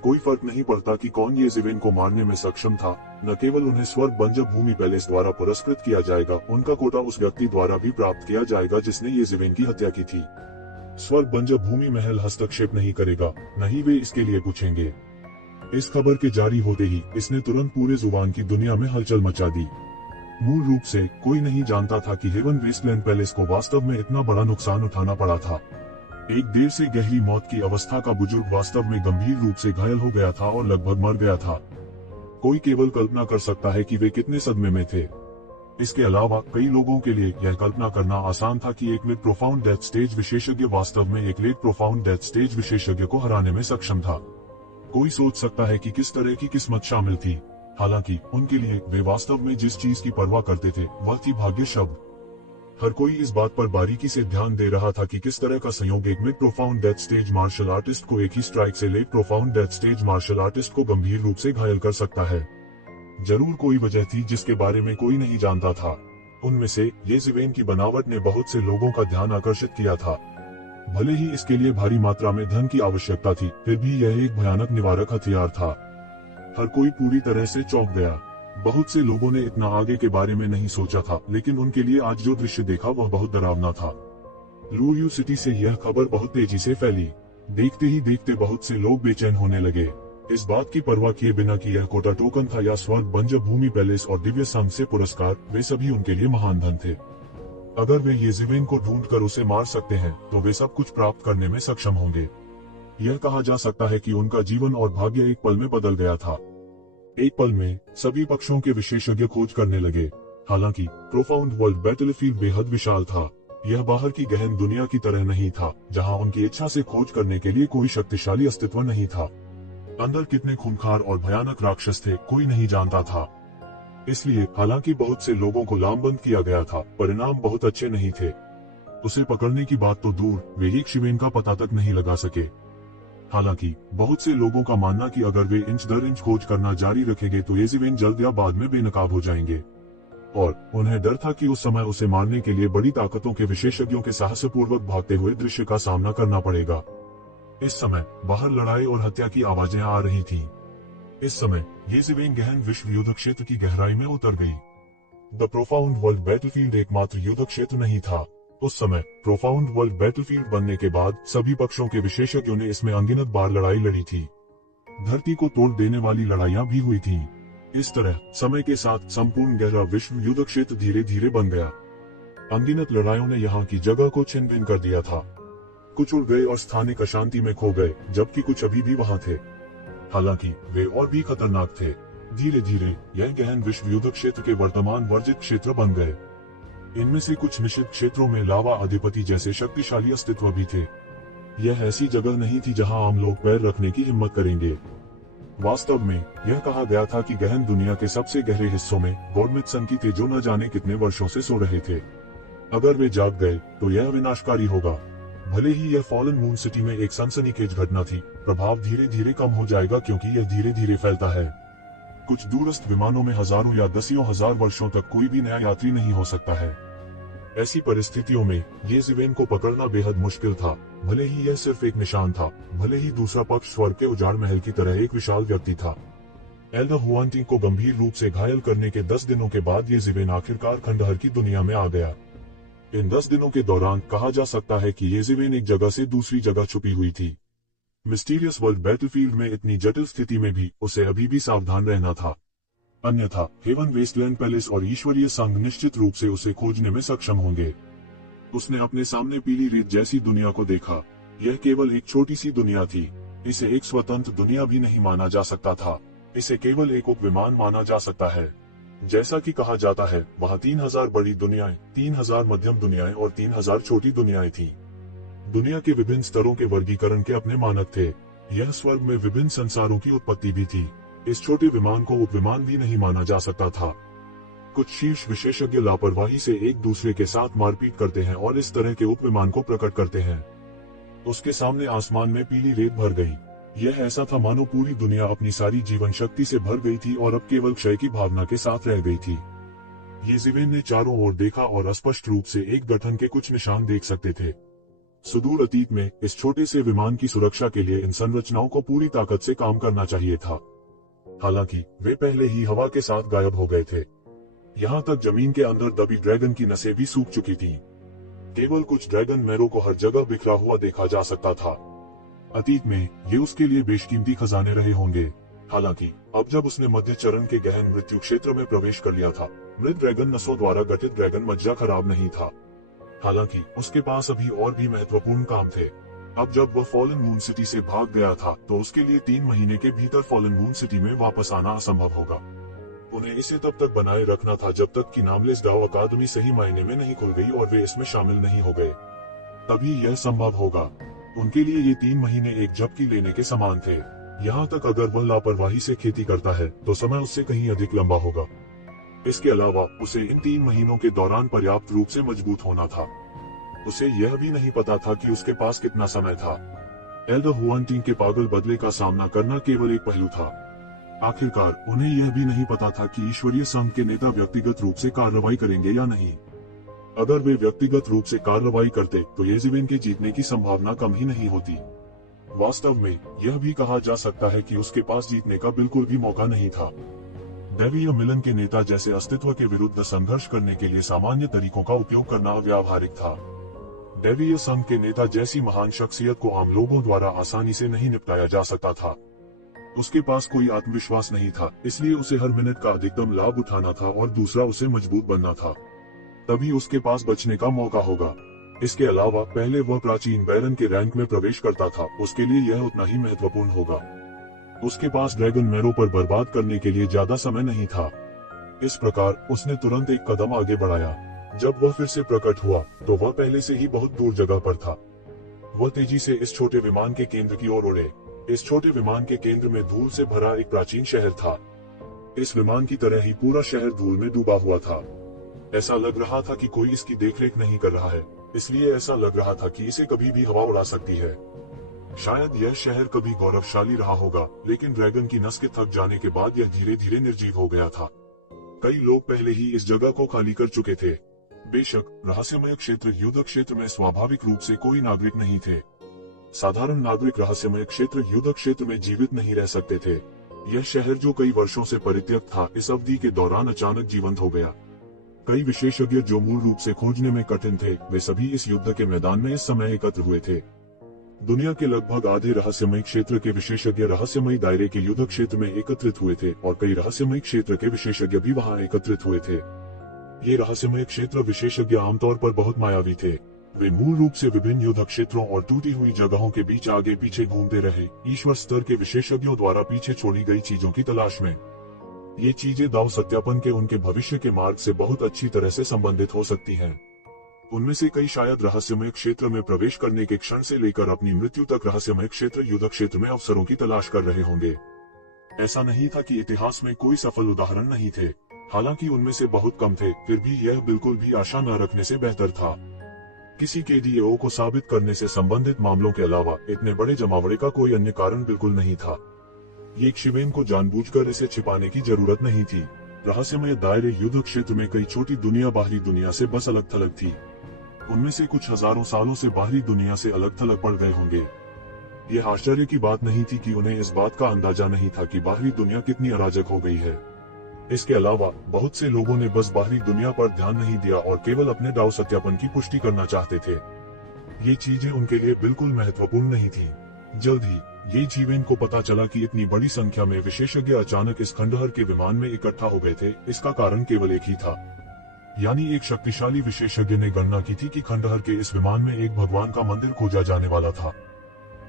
कोई फर्क नहीं पड़ता कि कौन येज़ेवेन को मारने में सक्षम था। न केवल उन्हें स्वर्ग बंजर भूमि पैलेस द्वारा पुरस्कृत किया जाएगा, उनका कोटा उस व्यक्ति द्वारा भी प्राप्त किया जाएगा जिसने येज़ेवेन की हत्या की थी। स्वर्ग बंजर भूमि महल हस्तक्षेप नहीं करेगा, न ही वे इसके लिए पूछेंगे। इस खबर के जारी होते ही इसने तुरंत पूरे जुबान की दुनिया में हलचल मचा दी। मूल रूप से कोई नहीं जानता था कि हेवन वेस्टलैंड पैलेस को वास्तव में इतना बड़ा नुकसान उठाना पड़ा था। एक देर से गहरी मौत की अवस्था का बुजुर्ग वास्तव में गंभीर रूप से घायल हो गया था और लगभग मर गया था। कोई केवल कल्पना कर सकता है कि वे कितने सदमे में थे। इसके अलावा कई लोगों के लिए यह कल्पना करना आसान था कि एक मिड प्रोफाउंड डेथ स्टेज विशेषज्ञ वास्तव में एक लेट प्रोफाउंड डेथ स्टेज विशेषज्ञ को हराने में सक्षम था। कोई सोच सकता है कि किस तरह की किस्मत शामिल थी। हालांकि उनके लिए वे वास्तव में जिस चीज की परवाह करते थे वह थी भाग्य शब्द। हर कोई इस बात पर बारीकी से ध्यान दे रहा था कि किस तरह का संयोग एक mid profound death stage martial artist को एक ही स्ट्राइक से late profound death stage martial artist को गंभीर रूप से घायल कर सकता है। जरूर कोई वजह थी जिसके बारे में कोई नहीं जानता था। उनमें से ये ज़िवेन की बनावट ने बहुत से लोगों का ध्यान आकर्षित किया था। भले ही इसके लिए भारी मात्रा में धन की आवश्यकता थी, फिर भी यह एक भयानक निवारक हथियार था। हर कोई पूरी तरह से चौंक गया। बहुत से लोगों ने इतना आगे के बारे में नहीं सोचा था, लेकिन उनके लिए आज जो दृश्य देखा वह बहुत डरावना था। लुयू सिटी से यह खबर बहुत तेजी से फैली। देखते ही देखते बहुत से लोग बेचैन होने लगे, इस बात की परवाह किए बिना कि यह कोटा टोकन था या स्वर्ग बंजर भूमि पैलेस और दिव्य संघ से पुरस्कार, वे सभी उनके लिए महान धन थे। अगर वे ये ज़िवेन को ढूंढकर उसे मार सकते हैं तो वे सब कुछ प्राप्त करने में सक्षम होंगे। यह कहा जा सकता है कि उनका जीवन और भाग्य एक पल में बदल गया था। एक पल में सभी पक्षों के विशेषज्ञ खोज करने लगे। हालांकि प्रोफाउंड वर्ल्ड बैटलफील्ड बेहद विशाल था। यह बाहर की गहन दुनिया की तरह नहीं था, जहां उनकी इच्छा से खोज करने के लिए कोई शक्तिशाली अस्तित्व नहीं था। अंदर कितने खूंखार और भयानक राक्षस थे कोई नहीं जानता था। इसलिए हालांकि बहुत से लोगों को लामबंद किया गया था, परिणाम बहुत अच्छे नहीं थे। उसे पकड़ने की बात तो दूर, वे एक ज़िवेन का पता तक नहीं लगा सके। हालांकि बहुत से लोगों का मानना कि अगर वे इंच दर इंच खोज करना जारी रखेंगे तो ये ज़िवेन जल्द या बाद में बेनकाब हो जाएंगे, और उन्हें डर था कि उस समय उसे मारने के लिए बड़ी ताकतों के विशेषज्ञों के साहसपूर्वक भागते हुए दृश्य का सामना करना पड़ेगा। इस समय बाहर लड़ाई और हत्या की आवाजें आ रही थीं। इस समय ये ज़िवेन गहन विश्व युद्ध क्षेत्र की गहराई में उतर गई। द प्रोफाउंड वर्ल्ड बैटलफील्ड एकमात्र युद्ध क्षेत्र नहीं था। उस समय प्रोफाउंड वर्ल्ड बैटलफील्ड बनने के बाद सभी पक्षों के विशेषज्ञों ने इसमें अनगिनत बार लड़ाई लड़ी थी। धरती को तोड़ देने वाली लड़ाइयां भी हुई थीं। इस तरह समय के साथ संपूर्ण गहरा विश्व युद्ध क्षेत्र धीरे धीरे बन गया। अनगिनत लड़ाइयों ने यहाँ की जगह को छिन्न भिन्न कर दिया था। कुछ उड़ गए और स्थानिक अशांति में खो गए, जबकि कुछ अभी भी वहाँ थे। हालांकि वे और भी खतरनाक थे। धीरे धीरे यह गहन विश्व युद्ध क्षेत्र के वर्तमान वर्जित क्षेत्र बन गए। इनमें से कुछ निश्चित क्षेत्रों में लावा अधिपति जैसे शक्तिशाली अस्तित्व भी थे। यह ऐसी जगह नहीं थी जहां आम लोग पैर रखने की हिम्मत करेंगे। वास्तव में यह कहा गया था कि गहन दुनिया के सबसे गहरे हिस्सों में गॉडमिथ संकी थे जो न जाने कितने वर्षों से सो रहे थे। अगर वे जाग गए तो यह विनाशकारी होगा। भले ही यह फॉलन मून सिटी में एक सनसनीखेज घटना थी, प्रभाव धीरे धीरे कम हो जाएगा क्योंकि यह धीरे धीरे फैलता है। कुछ दूरस्थ विमानों में हजारों या दसियों हजार वर्षों तक कोई भी नया यात्री नहीं हो सकता है। ऐसी परिस्थितियों में ये ज़िवेन को पकड़ना बेहद मुश्किल था। भले ही यह सिर्फ एक निशान था, भले ही दूसरा पक्ष स्वर्ग के उजाड़ महल की तरह एक विशाल व्यक्ति था। एल्डर हुआनटिंग को गंभीर रूप से घायल करने के 10 दिनों के बाद ये ज़िवेन आखिरकार खंडहर की दुनिया में आ गया। इन 10 दिनों के दौरान कहा जा सकता है कि ये ज़िवेन एक जगह से दूसरी जगह छुपी हुई थी। मिस्टीरियस वर्ल्ड बैटलफील्ड में इतनी जटिल स्थिति में भी उसे अभी भी सावधान रहना था, अन्यथा हेवन वेस्टलैंड पैलेस और ईश्वरीय संघ निश्चित रूप से उसे खोजने में सक्षम होंगे। उसने अपने सामने पीली रेत जैसी दुनिया को देखा। यह केवल एक छोटी सी दुनिया थी। इसे एक स्वतंत्र दुनिया भी नहीं माना जा सकता था। इसे केवल एक उपविमान माना जा सकता है। जैसा कि कहा जाता है, वहाँ 3000 बड़ी दुनियाएं, 3000 मध्यम दुनियाएं और 3000 छोटी दुनियाएं थीं। दुनिया के विभिन्न स्तरों के वर्गीकरण के अपने मानक थे। यह स्वर्ग में विभिन्न संसारों की उत्पत्ति भी थी। इस छोटे विमान को उपविमान भी नहीं माना जा सकता था। कुछ शीर्ष विशेषज्ञ लापरवाही से एक दूसरे के साथ मारपीट करते हैं और इस तरह के उपविमान को प्रकट करते हैं। उसके सामने आसमान में पीली रेत भर गई। यह ऐसा था मानो पूरी दुनिया अपनी सारी जीवन शक्ति से भर गई थी और अब केवल क्षय की भावना के साथ रह गई थी। ये ज़िवेन ने चारों ओर देखा और स्पष्ट रूप से एक गठन के कुछ निशान देख सकते थे। सुदूर अतीत में इस छोटे से विमान की सुरक्षा के लिए इन संरचनाओं को पूरी ताकत से काम करना चाहिए था। हालांकि वे पहले ही हवा के साथ गायब हो गए थे। यहाँ तक जमीन के अंदर दबी ड्रैगन की नसें भी सूख चुकी थीं। केवल कुछ ड्रैगन मैरों को हर जगह बिखरा हुआ देखा जा सकता था। अतीत में ये उसके लिए बेशकीमती खजाने रहे होंगे। हालांकि अब जब उसने मध्य चरण के गहन मृत्यु क्षेत्र में प्रवेश कर लिया था, मृत ड्रैगन नसों द्वारा गठित ड्रैगन मज्जा खराब नहीं था। हालांकि उसके पास अभी और भी महत्वपूर्ण काम थे। अब जब वह फॉलन मून सिटी से भाग गया था तो उसके लिए 3 महीने के भीतर फॉलन मून सिटी में वापस आना असंभव होगा। उन्हें इसे तब तक बनाए रखना था जब तक कि नामलेस डाओ अकादमी सही मायने में नहीं खुल गई और वे इसमें शामिल नहीं हो गए। तभी यह संभव होगा। उनके लिए ये 3 महीने एक झपकी लेने के समान थे। यहाँ तक अगर वह लापरवाही से खेती करता है तो समय उससे कहीं अधिक लंबा होगा। इसके अलावा उसे इन 3 महीनों के दौरान पर्याप्त रूप से मजबूत होना था। उसे यह भी नहीं पता था कि उसके पास कितना समय था। एल्डर हुआनटिंग के पागल बदले का सामना करना केवल एक पहलू था। आखिरकार उन्हें यह भी नहीं पता था कि ईश्वरीय संघ के नेता व्यक्तिगत रूप से कार्रवाई करेंगे या नहीं। अगर वे व्यक्तिगत रूप से कार्रवाई करते तो येज़ेवेन के जीतने की संभावना कम ही नहीं होती। वास्तव में यह भी कहा जा सकता है कि उसके पास जीतने का बिल्कुल भी मौका नहीं था। दैवीय मिलन के नेता जैसे अस्तित्व के विरुद्ध संघर्ष करने के लिए सामान्य तरीकों का उपयोग करना अव्यावहारिक था। दैवीय संघ के नेता जैसी महान शख्सियत को आम लोगों द्वारा आसानी से नहीं निपटाया जा सकता था। उसके पास कोई आत्मविश्वास नहीं था, इसलिए उसे हर मिनट का अधिकतम लाभ उठाना था और दूसरा उसे मजबूत बनना था। तभी उसके पास बचने का मौका होगा। इसके अलावा पहले वह प्राचीन बैरन के रैंक में प्रवेश करता था, उसके लिए यह उतना ही महत्वपूर्ण होगा। उसके पास ड्रैगन मैरो पर बर्बाद करने के लिए ज्यादा समय नहीं था। इस प्रकार उसने तुरंत एक कदम आगे बढ़ाया। जब वह फिर से प्रकट हुआ तो वह पहले से ही बहुत दूर जगह पर था। वह तेजी से इस छोटे विमान के केंद्र की ओर उड़े। इस छोटे विमान के केंद्र में धूल से भरा एक प्राचीन शहर था। इस विमान की तरह ही पूरा शहर धूल में डूबा हुआ था। ऐसा लग रहा था कि कोई इसकी देखरेख नहीं कर रहा है, इसलिए ऐसा लग रहा था कि इसे कभी भी हवा उड़ा सकती है। शायद यह शहर कभी गौरवशाली रहा होगा, लेकिन ड्रैगन की नस के थक जाने के बाद यह धीरे धीरे निर्जीव हो गया था। कई लोग पहले ही इस जगह को खाली कर चुके थे। बेशक रहस्यमय क्षेत्र युद्ध क्षेत्र में स्वाभाविक रूप से कोई नागरिक नहीं थे। साधारण नागरिक रहस्यमय क्षेत्र युद्ध क्षेत्र में जीवित नहीं रह सकते थे। यह शहर जो कई वर्षों से परित्यक्त था, इस अवधि के दौरान अचानक जीवंत हो गया। कई विशेषज्ञ जो मूल रूप से खोजने में कठिन थे, वे सभी इस युद्ध के मैदान में इस समय एकत्र हुए थे। दुनिया के लगभग आधे रहस्यमय क्षेत्र के विशेषज्ञ रहस्यमय दायरे के युद्ध क्षेत्र में एकत्रित हुए थे और कई रहस्यमय क्षेत्र के विशेषज्ञ भी वहां एकत्रित हुए थे। ये रहस्यमय क्षेत्र विशेषज्ञ आमतौर पर बहुत मायावी थे। वे मूल रूप से विभिन्न युद्ध क्षेत्रों और टूटी हुई जगहों के बीच आगे पीछे घूमते रहे, ईश्वर स्तर के विशेषज्ञों द्वारा पीछे छोड़ी गई चीजों की तलाश में। ये चीजें दाव सत्यापन के उनके भविष्य के मार्ग से बहुत अच्छी तरह से संबंधित हो सकती हैं। उनमें से कई शायद रहस्यमय क्षेत्र में प्रवेश करने के क्षण से लेकर अपनी मृत्यु तक रहस्यमय क्षेत्र युद्ध क्षेत्र में अवसरों की तलाश कर रहे होंगे। ऐसा नहीं था कि इतिहास में कोई सफल उदाहरण नहीं थे, हालांकि उनमें से बहुत कम थे, फिर भी यह बिल्कुल भी आशा न रखने से बेहतर था। किसी के डीएओ को साबित करने से संबंधित मामलों के अलावा इतने बड़े जमावड़े का कोई अन्य कारण बिल्कुल नहीं था। ये शिवेन को जानबूझकर इसे छिपाने की जरूरत नहीं थी। रहस्यमय दायरे युद्ध क्षेत्र में कई छोटी दुनिया बाहरी दुनिया से बस अलग थलग थी। उनमें से कुछ हजारों सालों से बाहरी दुनिया से अलग थलग पड़ गए होंगे। यह आश्चर्य की बात नहीं थी कि उन्हें इस बात का अंदाजा नहीं था कि बाहरी दुनिया कितनी अराजक हो गई है। इसके अलावा बहुत से लोगों ने बस बाहरी दुनिया पर ध्यान नहीं दिया और केवल अपने दाव सत्यापन की पुष्टि करना चाहते थे। ये चीजें उनके लिए बिल्कुल महत्वपूर्ण नहीं थी। जल्द ही ये जीवेन को पता चला कि इतनी बड़ी संख्या में विशेषज्ञ अचानक इस खंडहर के विमान में इकट्ठा हो गए थे। इसका कारण केवल एक ही था, यानी एक शक्तिशाली विशेषज्ञ ने गणना की थी कि खंडहर के इस विमान में एक भगवान का मंदिर खोजा जाने वाला था।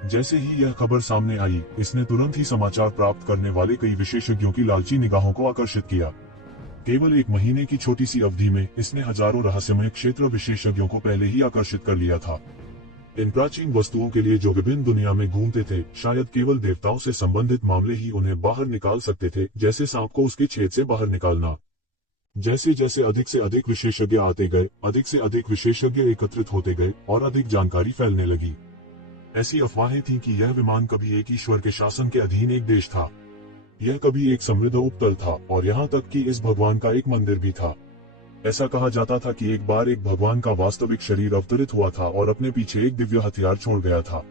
जैसे ही यह खबर सामने आई, इसने तुरंत ही समाचार प्राप्त करने वाले कई विशेषज्ञों की लालची निगाहों को आकर्षित किया। केवल 1 महीने की छोटी सी अवधि में इसने हजारों रहस्यमय क्षेत्र विशेषज्ञों को पहले ही आकर्षित कर लिया था। इन प्राचीन वस्तुओं के लिए जो विभिन्न दुनिया में घूमते थे, शायद केवल देवताओं से संबंधित मामले ही उन्हें बाहर निकाल सकते थे, जैसे सांप को उसके छेद से बाहर निकालना। जैसे जैसे अधिक से अधिक विशेषज्ञ आते गए, अधिक से अधिक विशेषज्ञ एकत्रित होते गए और अधिक जानकारी फैलने लगी। ऐसी अफवाहें थीं कि यह विमान कभी एक ईश्वर के शासन के अधीन एक देश था। यह कभी एक समृद्ध उपतल था और यहाँ तक कि इस भगवान का एक मंदिर भी था। ऐसा कहा जाता था कि एक बार एक भगवान का वास्तविक शरीर अवतरित हुआ था और अपने पीछे एक दिव्य हथियार छोड़ गया था।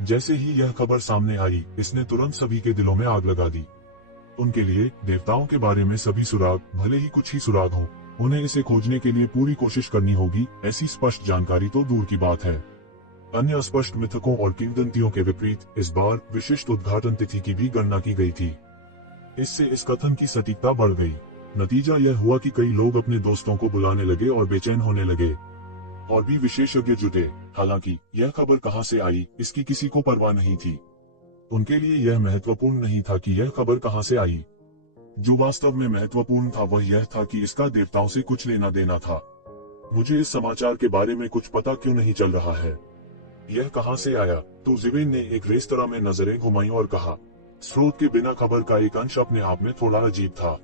जैसे ही यह खबर सामने आई, इसने तुरंत सभी के दिलों में आग लगा दी। उनके लिए देवताओं के बारे में सभी सुराग, भले ही कुछ ही सुराग हो, उन्हें इसे खोजने के लिए पूरी कोशिश करनी होगी। ऐसी स्पष्ट जानकारी तो दूर की बात है। अन्य स्पष्ट मिथकों और किंवदंतियों के विपरीत इस बार विशिष्ट उद्घाटन तिथि की भी गणना की गई थी। इससे इस कथन की सटीकता बढ़ गई। नतीजा यह हुआ कि कई लोग अपने दोस्तों को बुलाने लगे और बेचैन होने लगे। और भी विशेषज्ञ जुटे। हालांकि यह खबर कहां से आई, इसकी किसी को परवाह नहीं थी। उनके लिए यह महत्वपूर्ण नहीं था कि यह खबर कहां से आई। जो वास्तव में महत्वपूर्ण था वह यह था कि इसका देवताओं से कुछ लेना देना था। मुझे इस समाचार के बारे में कुछ पता क्यों नहीं चल रहा है, यह कहां से आया? तो ज़िवेन ने एक रेस्तरां में नजरें घुमाई और कहा, स्रोत के बिना खबर का एक अंश अपने आप में थोड़ा अजीब था,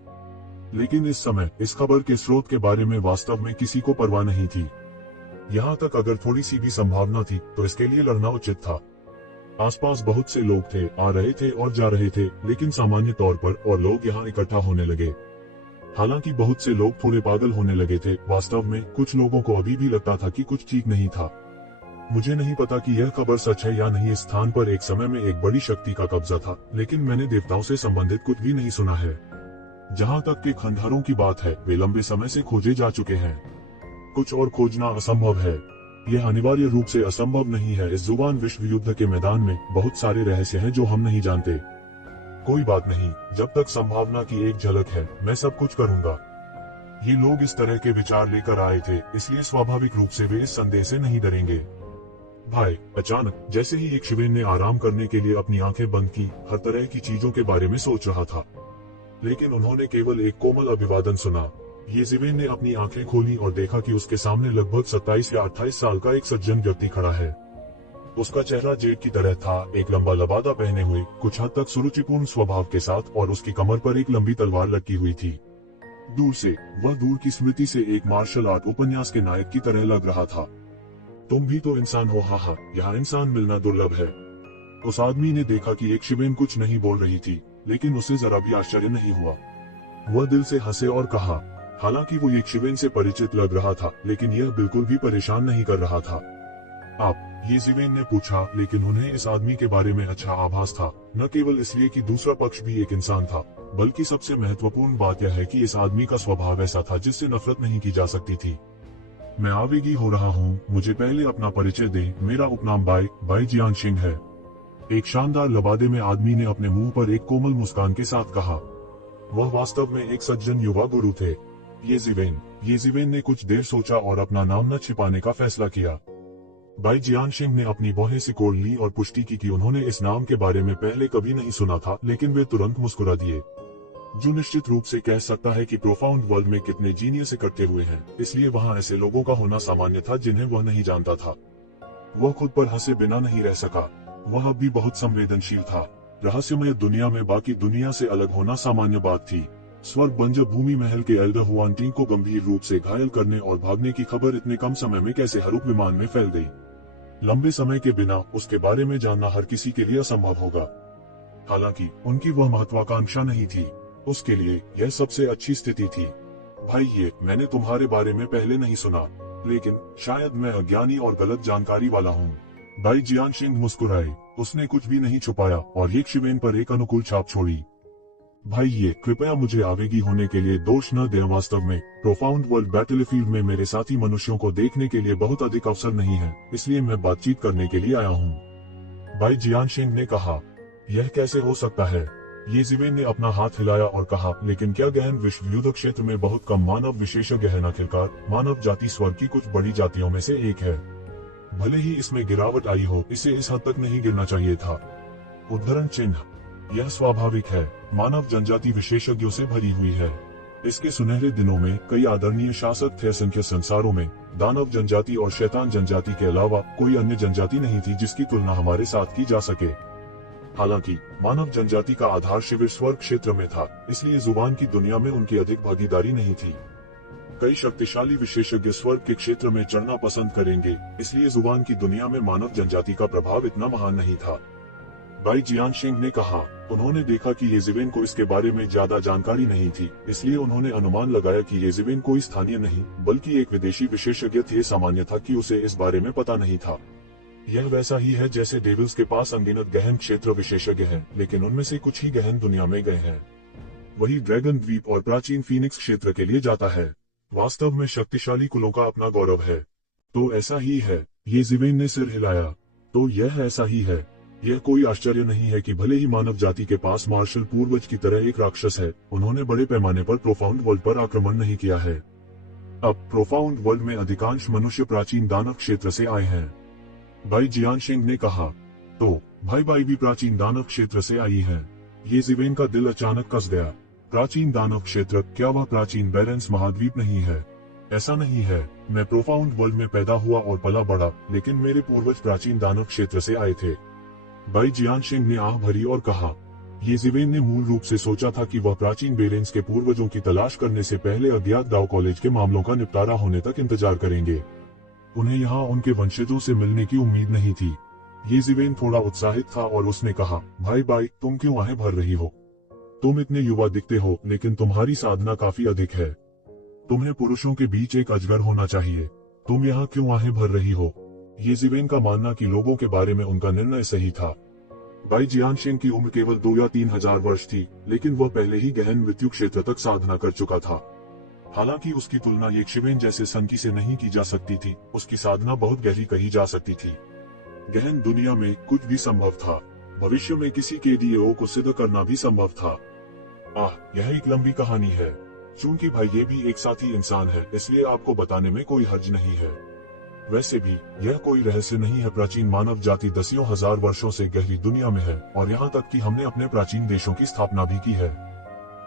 लेकिन इस समय इस खबर के स्रोत के बारे में वास्तव में किसी को परवाह नहीं थी। यहाँ तक अगर थोड़ी सी भी संभावना थी तो इसके लिए लड़ना उचित था। आसपास बहुत से लोग थे, आ रहे थे और जा रहे थे, लेकिन सामान्य तौर पर और लोग यहाँ इकट्ठा होने लगे। हालांकि बहुत से लोग थोड़े पागल होने लगे थे। वास्तव में कुछ लोगों को अभी भी लगता था कि कुछ ठीक नहीं था। मुझे नहीं पता कि यह खबर सच है या नहीं। इस स्थान पर एक समय में एक बड़ी शक्ति का कब्जा था, लेकिन मैंने देवताओं से संबंधित कुछ भी नहीं सुना है। जहाँ तक के खंडहरों की बात है, वे लंबे समय से खोजे जा चुके हैं। कुछ और खोजना असंभव है। यह अनिवार्य रूप से असंभव नहीं है। इस जुबान विश्व युद्ध के मैदान में बहुत सारे रहस्य हैं जो हम नहीं जानते। कोई बात नहीं, जब तक संभावना की एक झलक है मैं सब कुछ करूंगा। ये लोग इस तरह के विचार लेकर आए थे, इसलिए स्वाभाविक रूप से वे इस संदेह से नहीं डरेंगे। भाई, अचानक जैसे ही एक शिवेन ने आराम करने के लिए अपनी आंखें बंद की, हर तरह की चीजों के बारे में सोच रहा था, लेकिन उन्होंने केवल एक कोमल अभिवादन सुना। ये ज़िवेन ने अपनी आंखें खोली और देखा कि उसके सामने लगभग 27 या 28 साल का एक सज्जन व्यक्ति खड़ा है। उसका चेहरा जेड की तरह था, एक लंबा लबादा पहने हुए, कुछ हद तक सुरुचिपूर्ण स्वभाव के साथ, और उसकी कमर पर एक लंबी तलवार लटकी हुई थी। दूर से वह दूर की स्मृति से एक मार्शल आर्ट उपन्यास के नायक की तरह लग रहा था। तुम भी तो इंसान हो, हा, यहाँ इंसान मिलना दुर्लभ है। उस आदमी ने देखा कि एक शिवेन कुछ नहीं बोल रही थी, लेकिन उसे जरा भी आश्चर्य नहीं हुआ। वह दिल से हंसे और कहा, हालांकि वो एक शिवेन से परिचित लग रहा था, लेकिन यह बिल्कुल भी परेशान नहीं कर रहा था। आप? ये ज़िवेन ने पूछा, लेकिन उन्हें इस आदमी के बारे में अच्छा आभास था, न केवल इसलिए कि दूसरा पक्ष भी एक इंसान था, बल्कि सबसे महत्वपूर्ण बात यह है कि इस आदमी का स्वभाव ऐसा था जिससे नफरत नहीं की जा सकती थी। मैं आवेगी हो रहा हूँ, मुझे पहले अपना परिचय दें। मेरा उपनाम बाई जियांशिंग है। एक शानदार लबादे में आदमी ने अपने मुंह पर एक कोमल मुस्कान के साथ कहा। वह वास्तव में एक सज्जन युवा गुरु थे। ये ज़िवेन ने कुछ देर सोचा और अपना नाम न छिपाने का फैसला किया। बाई जियांशिंग ने अपनी बाहें सिकोड़ ली और पुष्टि की कि उन्होंने इस नाम के बारे में पहले कभी नहीं सुना था, लेकिन वे तुरंत मुस्कुरा दिए। जो निश्चित रूप से कह सकता है कि प्रोफाउंड वर्ल्ड में कितने जीनियस इकट्ठे हुए हैं, इसलिए वहाँ ऐसे लोगों का होना सामान्य था जिन्हें वह नहीं जानता था। वह खुद पर हंसे बिना नहीं रह सका। वह अब भी बहुत संवेदनशील था। रहस्यमय दुनिया में बाकी दुनिया से अलग होना सामान्य बात थी। स्वर्ग बंजर भूमि महल के एल्डर हुआनटिंग को गंभीर रूप से घायल करने और भागने की खबर इतने कम समय में कैसे हरूप विमान में फैल गई? लंबे समय के बिना उसके बारे में जानना हर किसी के लिए असंभव होगा। हालांकि उनकी वह महत्वाकांक्षा नहीं थी। उसके लिए यह सबसे अच्छी स्थिति थी। भाई, मैंने तुम्हारे बारे में पहले नहीं सुना, लेकिन शायद मैं अज्ञानी और गलत जानकारी वाला हूँ। बाई जियांशिंग मुस्कुराए। उसने कुछ भी नहीं छुपाया और एक शिवेन पर एक अनुकूल छाप छोड़ी। भाई, कृपया मुझे आवेगी होने के लिए दोष न दें। वास्तव में प्रोफाउंड वर्ल्ड बैटलफील्ड में मेरे साथी मनुष्यों को देखने के लिए बहुत अधिक अवसर नहीं है, इसलिए मैं बातचीत करने के लिए आया हूँ। बाई जियांशिंग ने कहा, यह कैसे हो सकता है? ये ज़िवेन ने अपना हाथ हिलाया और कहा, लेकिन क्या गहन विश्व युद्ध क्षेत्र में बहुत कम मानव विशेषज्ञ हैं? आखिरकार मानव जाति स्वर्ग की कुछ बड़ी जातियों में से एक है। भले ही इसमें गिरावट आई हो, इसे इस हद तक नहीं गिरना चाहिए था। उद्धरण चिन्ह। यह स्वाभाविक है। मानव जनजाति विशेषज्ञों से भरी हुई है। इसके सुनहरे दिनों में कई आदरणीय शासक थे। असंख्य संसारों में दानव जनजाति और शैतान जनजाति के अलावा कोई अन्य जनजाति नहीं थी जिसकी तुलना हमारे साथ की जा सके। हालांकि मानव जनजाति का आधार शिविर स्वर्ग क्षेत्र में था, इसलिए जुबान की दुनिया में उनकी अधिक भागीदारी नहीं थी। कई शक्तिशाली विशेषज्ञ स्वर्ग के क्षेत्र में चढ़ना पसंद करेंगे, इसलिए जुबान की दुनिया में मानव जनजाति का प्रभाव इतना महान नहीं था। बाई जियांशिंग ने कहा, उन्होंने देखा कि ये ज़िवेन को इसके बारे में ज्यादा जानकारी नहीं थी, इसलिए उन्होंने अनुमान लगाया कि ये ज़िवेन कोई स्थानीय नहीं बल्कि एक विदेशी विशेषज्ञ थे। सामान्य था कि उसे इस बारे में पता नहीं था। यह वैसा ही है जैसे डेविल्स के पास अनगिनत गहन क्षेत्र विशेषज्ञ हैं, लेकिन उनमें से कुछ ही गहन दुनिया में गए हैं। वही ड्रैगन द्वीप और प्राचीन फीनिक्स क्षेत्र के लिए जाता है। वास्तव में शक्तिशाली कुलों का अपना गौरव है। तो ऐसा ही है। ये ज़िवेन ने सिर हिलाया। तो यह ऐसा ही है। यह कोई आश्चर्य नहीं है कि भले ही मानव जाति के पास मार्शल पूर्वज की तरह एक राक्षस है, उन्होंने बड़े पैमाने पर प्रोफाउंड वर्ल्ड पर आक्रमण नहीं किया है। अब प्रोफाउंड वर्ल्ड में अधिकांश मनुष्य प्राचीन दानव क्षेत्र से आए हैं। बाई जियांशिंग ने कहा, तो बाई भी प्राचीन दानव क्षेत्र से आई है। ये ज़िवेन का दिल अचानक कस गया। प्राचीन दानव क्षेत्र, क्या वह प्राचीन बैलेंस महाद्वीप नहीं है? ऐसा नहीं है। मैं प्रोफाउंड वर्ल्ड में पैदा हुआ और पला बढ़ा, लेकिन मेरे पूर्वज प्राचीन दानव क्षेत्र से आए थे। बाई जियानशेंग ने आह भरी और कहा। ये जिवेन ने मूल रूप से सोचा था कि वह प्राचीन बेलेंस के पूर्वजों की तलाश करने से पहले अज्ञात दाव कॉलेज के मामलों का निपटारा होने तक इंतजार करेंगे। उन्हें यहाँ उनके वंशजों से मिलने की उम्मीद नहीं थी। ये जिवेन थोड़ा उत्साहित था और उसने कहा, भाई बाई, तुम क्यों आहें भर रही हो? तुम इतने युवा दिखते हो, लेकिन तुम्हारी साधना काफी अधिक है। तुम्हें पुरुषों के बीच एक अजगर होना चाहिए। तुम यहाँ क्यों आहें भर रही हो? ये जिवेन का मानना कि लोगों के बारे में उनका निर्णय सही था। बाई जियानशेंग की उम्र केवल 2 या 3 हजार वर्ष थी, लेकिन वह पहले ही गहन मृत्यु क्षेत्र तक साधना कर चुका था। हालांकि उसकी तुलना यक्षिवेन जैसे संकी से नहीं की जा सकती थी, उसकी साधना बहुत गहरी कही जा सकती थी। गहन दुनिया में कुछ भी संभव था। भविष्य में किसी के डीएओ को सिद्ध करना भी संभव था। यह एक लंबी कहानी है। चूंकि भाई ये भी एक साथी इंसान है, इसलिए आपको बताने में कोई हर्ज नहीं है। वैसे भी यह कोई रहस्य नहीं है। प्राचीन मानव जाति दसियों हजार वर्षों से गहरी दुनिया में है, और यहाँ तक कि हमने अपने प्राचीन देशों की स्थापना भी की है।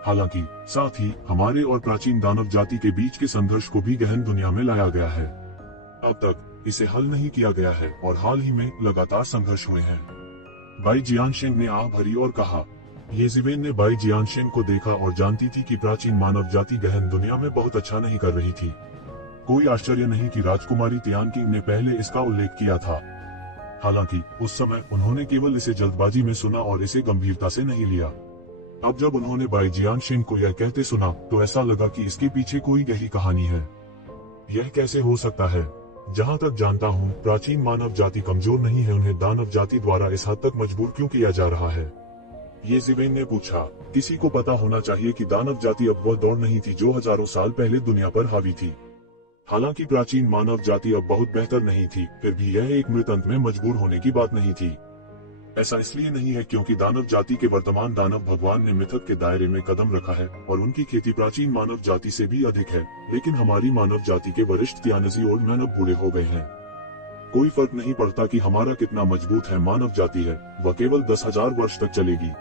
हालांकि साथ ही हमारे और प्राचीन दानव जाति के बीच के संघर्ष को भी गहन दुनिया में लाया गया है। अब तक इसे हल नहीं किया गया है, और हाल ही में लगातार संघर्ष हुए हैं। बाई जियानशेंग ने आह भरी और कहा। ये जिवेन ने बाई जियानशेंग को देखा और जानती थी कि प्राचीन मानव जाति गहन दुनिया में बहुत अच्छा नहीं कर रही थी। कोई आश्चर्य नहीं कि राजकुमारी तियानकिंग ने पहले इसका उल्लेख किया था। हालांकि उस समय उन्होंने केवल इसे जल्दबाजी में सुना और इसे गंभीरता से नहीं लिया। अब जब उन्होंने बाई जियानशेंग को यह कहते सुना, तो ऐसा लगा कि इसके पीछे कोई गहरी कहानी है। यह कैसे हो सकता है? जहाँ तक जानता हूँ, प्राचीन मानव जाति कमजोर नहीं है। उन्हें दानव जाति द्वारा इस हद तक मजबूर क्यों किया जा रहा है? ये जिवेन ने पूछा। किसी को पता होना चाहिए कि दानव जाति अब वह दौड़ नहीं थी जो हजारों साल पहले दुनिया पर हावी थी। हालांकि प्राचीन मानव जाति अब बहुत बेहतर नहीं थी, फिर भी यह एक मृत अंत में मजबूर होने की बात नहीं थी। ऐसा इसलिए नहीं है क्योंकि दानव जाति के वर्तमान दानव भगवान ने मिथक के दायरे में कदम रखा है, और उनकी खेती प्राचीन मानव जाति से भी अधिक है। लेकिन हमारी मानव जाति के वरिष्ठ तियानजी ओल्ड मैन अब बूढ़े हो गए हैं। कोई फर्क नहीं पड़ता कि हमारा कितना मजबूत है मानव जाति है, वह केवल 10,000 वर्ष तक चलेगी।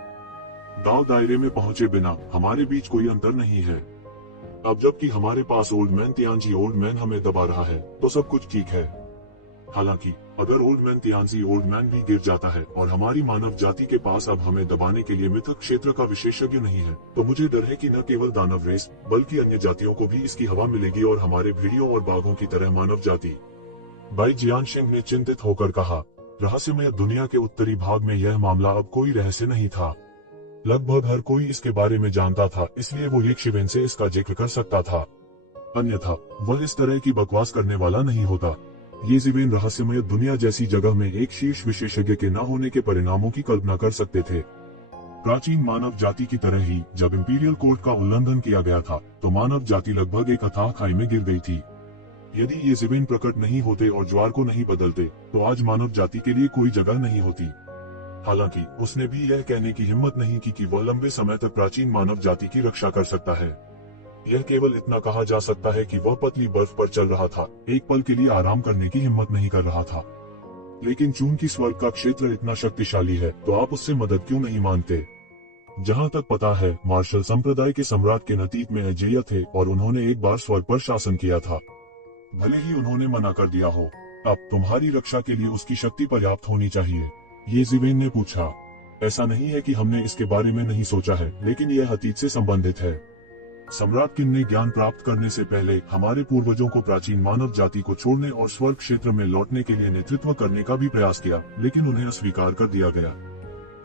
दाव दायरे में पहुंचे बिना हमारे बीच कोई अंतर नहीं है। अब जबकि हमारे पास ओल्ड मैन तियानजी ओल्ड मैन हमें दबा रहा है, तो सब कुछ ठीक है। हालांकि अगर ओल्ड मैन तियानजी ओल्ड मैन भी गिर जाता है और हमारी मानव जाति के पास अब हमें दबाने के लिए मिथक क्षेत्र का विशेषज्ञ नहीं है, तो मुझे डर है कि न केवल दानव रेस बल्कि अन्य जातियों को भी इसकी हवा मिलेगी, और हमारे भेड़ियों और बाघों की तरह मानव जाति। बाई जियानशेंग ने चिंतित होकर कहा। रहस्यमय दुनिया के उत्तरी भाग में यह मामला अब कोई रहस्य नहीं था। लगभग हर कोई इसके बारे में जानता था, इसलिए वो यक्षिवेन से इसका जिक्र कर सकता था। अन्यथा वह इस तरह की बकवास करने वाला नहीं होता। ये जिवेन रहस्यमय दुनिया जैसी जगह में एक शीर्ष विशेषज्ञ के न होने के परिणामों की कल्पना कर सकते थे। प्राचीन मानव जाति की तरह ही जब इंपीरियल कोड का उल्लंघन किया गया था, तो मानव जाति लगभग एक अथाह खाई में गिर गई थी। यदि ये जिवेन प्रकट नहीं होते और ज्वार को नहीं बदलते, तो आज मानव जाति के लिए कोई जगह नहीं होती। हालांकि उसने भी यह कहने की हिम्मत नहीं की कि वह लंबे समय तक प्राचीन मानव जाति की रक्षा कर सकता है। यह केवल इतना कहा जा सकता है कि वह पतली बर्फ पर चल रहा था, एक पल के लिए आराम करने की हिम्मत नहीं कर रहा था। लेकिन चूंकि स्वर्ग का क्षेत्र इतना शक्तिशाली है, तो आप उससे मदद क्यों नहीं मांगते? जहाँ तक पता है, मार्शल संप्रदाय के सम्राट के नतीज में अजेय थे और उन्होंने एक बार स्वर्ग पर शासन किया था। भले ही उन्होंने मना कर दिया हो, अब तुम्हारी रक्षा के लिए उसकी शक्ति पर्याप्त होनी चाहिए। ये जिवेन ने पूछा। ऐसा नहीं है कि हमने इसके बारे में नहीं सोचा है, लेकिन यह अतीत से संबंधित है। सम्राट किन ने ज्ञान प्राप्त करने से पहले हमारे पूर्वजों को प्राचीन मानव जाति को छोड़ने और स्वर्ग क्षेत्र में लौटने के लिए नेतृत्व करने का भी प्रयास किया, लेकिन उन्हें अस्वीकार कर दिया गया।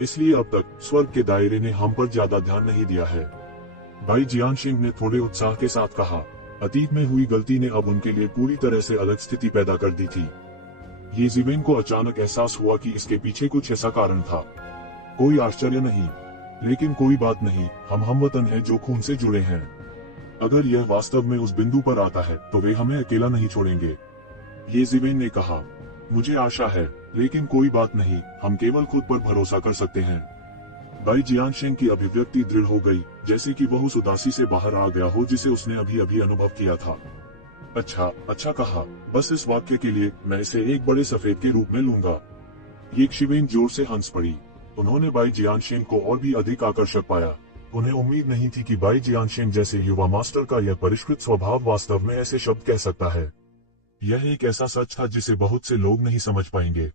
इसलिए अब तक स्वर्ग के दायरे ने हम पर ज्यादा ध्यान नहीं दिया है। बाई जियानशेंग ने थोड़े उत्साह के साथ कहा। अतीत में हुई गलती ने अब उनके लिए पूरी तरह से अलग स्थिति पैदा कर दी थी। ये जिवेन को अचानक एहसास हुआ कि इसके पीछे कुछ ऐसा कारण था। कोई आश्चर्य नहीं, लेकिन कोई बात नहीं, हम हमवतन हैं जो खून से जुड़े हैं। अगर यह वास्तव में उस बिंदु पर आता है, तो वे हमें अकेला नहीं छोड़ेंगे। ये जिवेन ने कहा। मुझे आशा है, लेकिन कोई बात नहीं, हम केवल खुद पर भरोसा कर सकते हैं। बाई जियानशेंग की अभिव्यक्ति दृढ़ हो गई, जैसे कि वह उस उदासी से बाहर आ गया हो जिसे उसने अभी अभी अनुभव किया था। अच्छा कहा। बस इस वाक्य के लिए मैं इसे एक बड़े सफेद के रूप में लूंगा। यक्षिवेन जोर से हंस पड़ी। उन्होंने बाई जियानशेंग को और भी अधिक आकर्षक पाया। उन्हें उम्मीद नहीं थी कि बाई जियानशिंग जैसे युवा मास्टर का यह परिष्कृत स्वभाव वास्तव में ऐसे शब्द कह सकता है। यह एक ऐसा सच था जिसे बहुत से लोग नहीं समझ पाएंगे।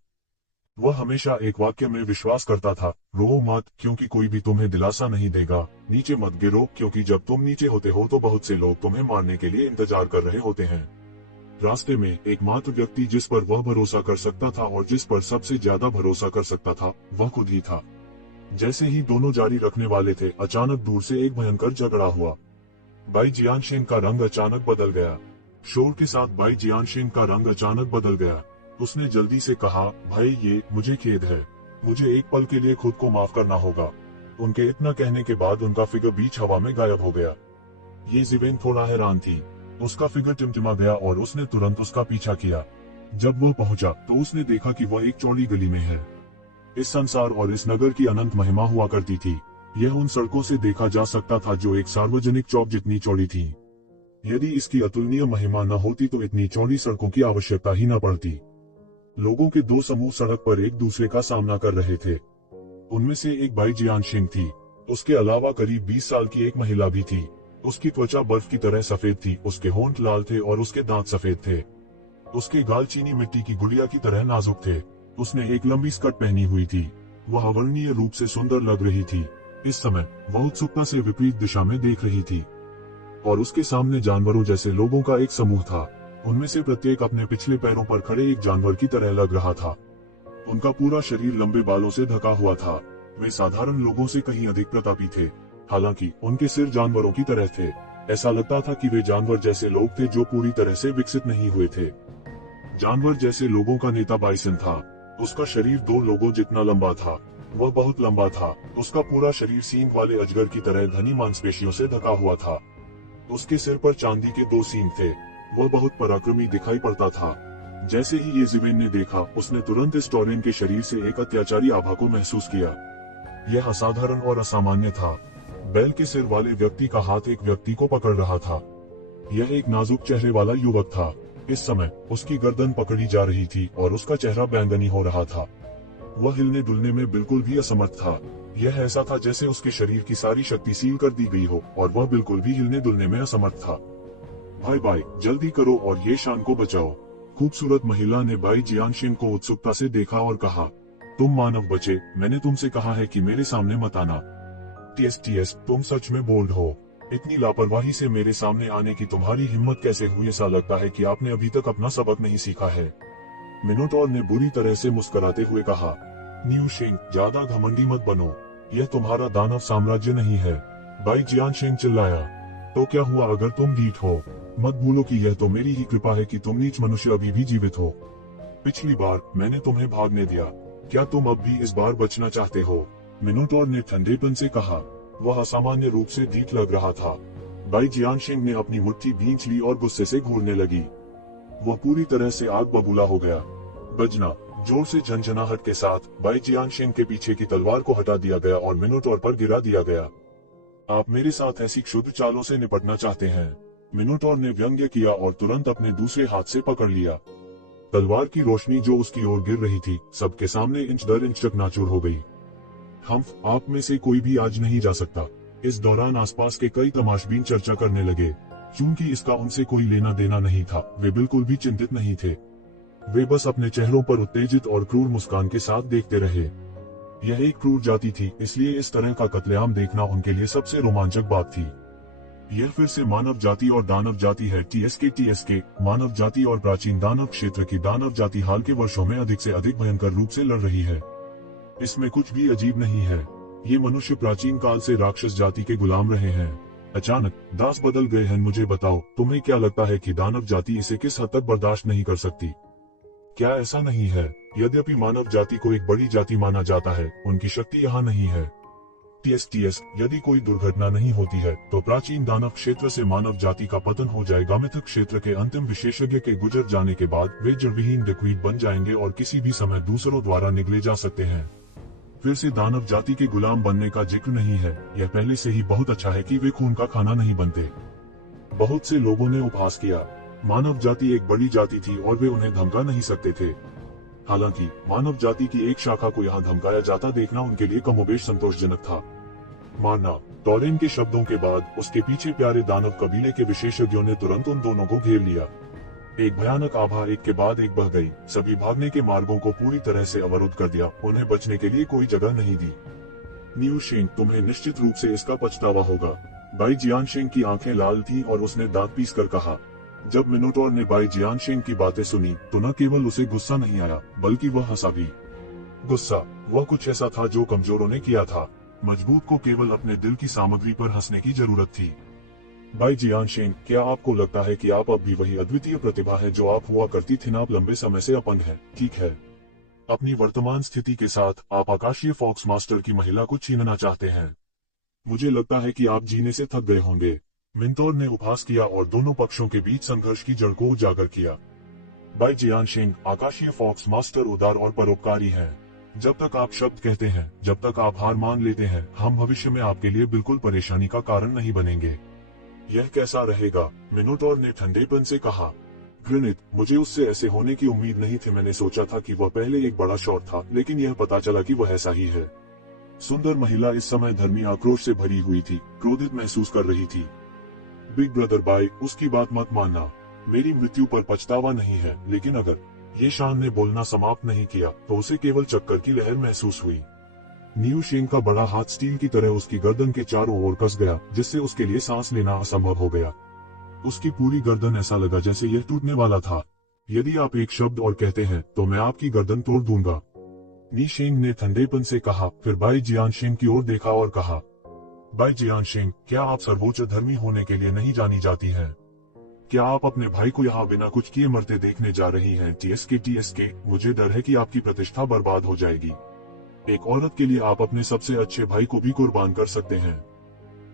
वह हमेशा एक वाक्य में विश्वास करता था, रो मत क्योंकि कोई भी तुम्हें दिलासा नहीं देगा, नीचे मत गिरो क्योंकि जब तुम नीचे होते हो तो बहुत से लोग तुम्हें मारने के लिए इंतजार कर रहे होते हैं। रास्ते में एकमात्र व्यक्ति जिस पर वह भरोसा कर सकता था और जिस पर सबसे ज्यादा भरोसा कर सकता था, वह खुद ही था। जैसे ही दोनों जारी रखने वाले थे, अचानक दूर से एक भयंकर झगड़ा हुआ। बाई जियानशिंग का रंग अचानक बदल गया। शोर के साथ बाई जियानशिंग का रंग अचानक बदल गया। उसने जल्दी से कहा, भाई मुझे खेद है, मुझे एक पल के लिए खुद को माफ करना होगा। उनके इतना कहने के बाद उनका फिगर बीच हवा में गायब हो गया। ये ज़िवेन थोड़ा हैरान थी। उसका फिगर टिमटिमा गया और उसने तुरंत उसका पीछा किया। जब वह पहुंचा तो उसने देखा कि वह एक चौड़ी गली में है। इस संसार और इस नगर की अनंत महिमा हुआ करती थी। यह उन सड़कों से देखा जा सकता था जो एक सार्वजनिक चौक जितनी चौड़ी थी। यदि इसकी अतुलनीय महिमा न होती तो इतनी चौड़ी सड़कों की आवश्यकता ही न पड़ती। लोगों के दो समूह सड़क पर एक दूसरे का सामना कर रहे थे। उनमें से एक बाई जियानशिंग थी। उसके अलावा करीब 20 साल की एक महिला भी थी। उसकी त्वचा बर्फ की तरह सफेद थी, उसके होंठ लाल थे और उसके दांत सफेद थे। उसके गाल चीनी मिट्टी की गुड़िया की तरह नाजुक थे। उसने एक लंबी स्कर्ट पहनी हुई थी। वह अवर्णनीय रूप से सुंदर लग रही थी। इस समय वह उत्सुकता से विपरीत दिशा में देख रही थी और उसके सामने जानवरों जैसे लोगों का एक समूह था। उनमें से प्रत्येक अपने पिछले पैरों पर खड़े एक जानवर की तरह लग रहा था। उनका पूरा शरीर लंबे बालों से ढका हुआ था। वे साधारण लोगों से कहीं अधिक प्रतापी थे। हालांकि उनके सिर जानवरों की तरह थे। ऐसा लगता था कि वे जानवर जैसे लोग थे जो पूरी तरह से विकसित नहीं हुए थे। जानवर जैसे लोगों का नेता बाइसन था। उसका शरीर 2 लोगों जितना लंबा था। वह बहुत लंबा था। उसका पूरा शरीर सींग वाले अजगर की तरह घनी मांसपेशियों से ढका हुआ था। उसके सिर पर चांदी के 2 सींग थे। वह बहुत पराक्रमी दिखाई पड़ता था। जैसे ही ये ज़िवेन ने देखा, उसने तुरंत इस टॉरिन के शरीर से एक अत्याचारी आभा को महसूस किया। यह असाधारण और असामान्य था। बैल के सिर वाले व्यक्ति का हाथ एक व्यक्ति को पकड़ रहा था। यह एक नाजुक चेहरे वाला युवक था। इस समय उसकी गर्दन पकड़ी जा रही थी और उसका चेहरा बैंगनी हो रहा था। वह हिलने डुलने में बिल्कुल भी असमर्थ था। यह ऐसा था जैसे उसके शरीर की सारी शक्ति सील कर दी गई हो और वह बिल्कुल भी हिलने डुलने में असमर्थ था। भाई जल्दी करो और ये शान को बचाओ। खूबसूरत महिला ने बाई जियानशिंग को उत्सुकता से देखा और कहा, तुम मानव बचे, मैंने तुमसे कहा है कि मेरे सामने मत आना। टीएस तुम सच में बोल्ड हो। इतनी लापरवाही से मेरे सामने आने की तुम्हारी हिम्मत कैसे हुई? ऐसा लगता है कि आपने अभी तक अपना सबक नहीं सीखा है। मिनोटॉर ने बुरी तरह से मुस्कुराते हुए कहा, न्यूशिंग ज्यादा घमंडी मत बनो, यह तुम्हारा दानव साम्राज्य नहीं है। बाई जियानशिंग चिल्लाया, तो क्या हुआ अगर तुम ढीठ हो? मत भूलो कि यह तो मेरी ही कृपा है कि तुम नीच मनुष्य अभी भी जीवित हो। पिछली बार मैंने तुम्हें भागने दिया, क्या तुम अब भी इस बार बचना चाहते हो? मिनोटॉर ने ठंडेपन से कहा। वह असामान्य रूप से ढीठ लग रहा था। बाई जियानशिंग ने अपनी मुट्ठी भींच ली और गुस्से से घूरने लगी। वह पूरी तरह से आग बबूला हो गया। बजना जोर से झंझनाहट के साथ बाई जियानशिंग के पीछे की तलवार को हटा दिया गया और मिनोटॉर पर गिरा दिया गया। आप मेरे साथ ऐसी क्षुद्र चालों से निपटना चाहते हैं? मिनोटॉर ने व्यंग्य किया और तुरंत अपने दूसरे हाथ से पकड़ लिया। तलवार की रोशनी जो उसकी ओर गिर रही थी, सबके सामने इंच दर इंच चकनाचूर हो गई। आप में से कोई भी आज नहीं जा सकता। इस दौरान आसपास के कई तमाशबीन चर्चा करने लगे। चूंकि इसका उनसे कोई लेना देना नहीं था, वे बिल्कुल भी चिंतित नहीं थे। वे बस अपने चेहरों पर उत्तेजित और क्रूर मुस्कान के साथ देखते रहे। यह एक क्रूर जाति थी, इसलिए इस तरह का कत्लेआम देखना उनके लिए सबसे रोमांचक बात थी। यह फिर से मानव जाति और दानव जाति है। टीएसके मानव जाति और प्राचीन दानव क्षेत्र की दानव जाति हाल के वर्षों में अधिक से अधिक भयंकर रूप से लड़ रही है। इसमें कुछ भी अजीब नहीं है। ये मनुष्य प्राचीन काल से राक्षस जाति के गुलाम रहे हैं। अचानक दास बदल गए हैं। मुझे बताओ, तुम्हें क्या लगता है कि दानव जाति इसे किस हद तक बर्दाश्त नहीं कर सकती? क्या ऐसा नहीं है? यद्यपि मानव जाति को एक बड़ी जाति माना जाता है, उनकी शक्ति यहाँ नहीं है। टीएस यदि कोई दुर्घटना नहीं होती है तो प्राचीन दानव क्षेत्र से मानव जाति का पतन हो जाएगा। मिथक क्षेत्र के अंतिम विशेषज्ञ के गुजर जाने के बाद वे जड़विहीन डिक्वीट बन जाएंगे और किसी भी समय दूसरों द्वारा निगले जा सकते हैं। फिर से दानव जाति के गुलाम बनने का जिक्र नहीं है। यह पहले से ही बहुत अच्छा है कि वे खून का खाना नहीं बनते। बहुत से लोगों ने उपहास किया। मानव जाति एक बड़ी जाति थी और वे उन्हें धमका नहीं सकते थे। हालांकि मानव जाति की एक शाखा को यहाँ धमकाया जाता देखना उनके लिए कमोबेश संतोषजनक था। मारना। टॉरेन के शब्दों के बाद उसके पीछे प्यारे दानव कबीले के विशेषज्ञों ने तुरंत उन दोनों को घेर लिया। एक भयानक आभा एक के बाद एक बह गई, सभी भागने के मार्गों को पूरी तरह से अवरुद्ध कर दिया, उन्हें बचने के लिए कोई जगह नहीं दी। न्यू शिंग, तुम्हें निश्चित रूप से इसका पछतावा होगा। बाई जियानशिंग की आंखें लाल थीं और उसने दांत पीसकर कहा। जब मिनोटोर ने बाई जियानशिंग की बातें सुनी तो न केवल उसे गुस्सा नहीं आया बल्कि वह हंसा भी। गुस्सा, वह कुछ ऐसा था जो कमजोरों ने किया था। मजबूत को केवल अपने दिल की सामग्री पर हंसने की जरूरत थी। बाई जियानशिंग, क्या आपको लगता है कि आप अब भी वही अद्वितीय प्रतिभा है जो आप हुआ करती थी? आप लंबे समय से अपंग हैं, ठीक है। अपनी वर्तमान स्थिति के साथ आप आकाशीय फॉक्स मास्टर की महिला को छीनना चाहते हैं। मुझे लगता है कि आप जीने से थक गए होंगे। मिनटोर ने उपहास किया और दोनों पक्षों के बीच संघर्ष की जड़ को उजागर किया। बाई जियानशिंग, आकाशीय फॉक्स मास्टर उदार और परोपकारी हैं। जब तक आप शब्द कहते हैं, जब तक आप हार मान लेते हैं, हम भविष्य में आपके लिए बिल्कुल परेशानी का कारण नहीं बनेंगे। यह कैसा रहेगा? मिनोटोर ने ठंडेपन से कहा। ग्रिनिथ, मुझे उससे ऐसे होने की उम्मीद नहीं थी। मैंने सोचा था कि वह पहले एक बड़ा शॉट था, लेकिन यह पता चला कि वह ऐसा ही है। सुंदर महिला इस समय धर्मी आक्रोश से भरी हुई थी, क्रोधित महसूस कर रही थी। बिग ब्रदर बाई, उसकी बात मत मानना। मेरी मृत्यु पर पछतावा नहीं है, लेकिन अगर ये शान ने बोलना समाप्त नहीं किया तो उसे केवल चक्कर की लहर महसूस हुई। न्यू शिंग का बड़ा हाथ स्टील की तरह उसकी गर्दन के चारों ओर कस गया, जिससे उसके लिए सांस लेना असंभव हो गया। उसकी पूरी गर्दन ऐसा लगा जैसे यह टूटने वाला था। यदि आप एक शब्द और कहते हैं तो मैं आपकी गर्दन तोड़ दूंगा, नी शिंग ने ठंडेपन से कहा। फिर बाई जियानशिंग की ओर देखा और कहा, बाई जियानशिंग, क्या आप सर्वोच्च धर्मी होने के लिए नहीं जानी जाती हैं? क्या आप अपने भाई को यहाँ बिना कुछ किए मरते देखने जा रही हैं? टीएसके, मुझे डर है कि आपकी प्रतिष्ठा बर्बाद हो जाएगी। एक औरत के लिए आप अपने सबसे अच्छे भाई को भी कुर्बान कर सकते हैं।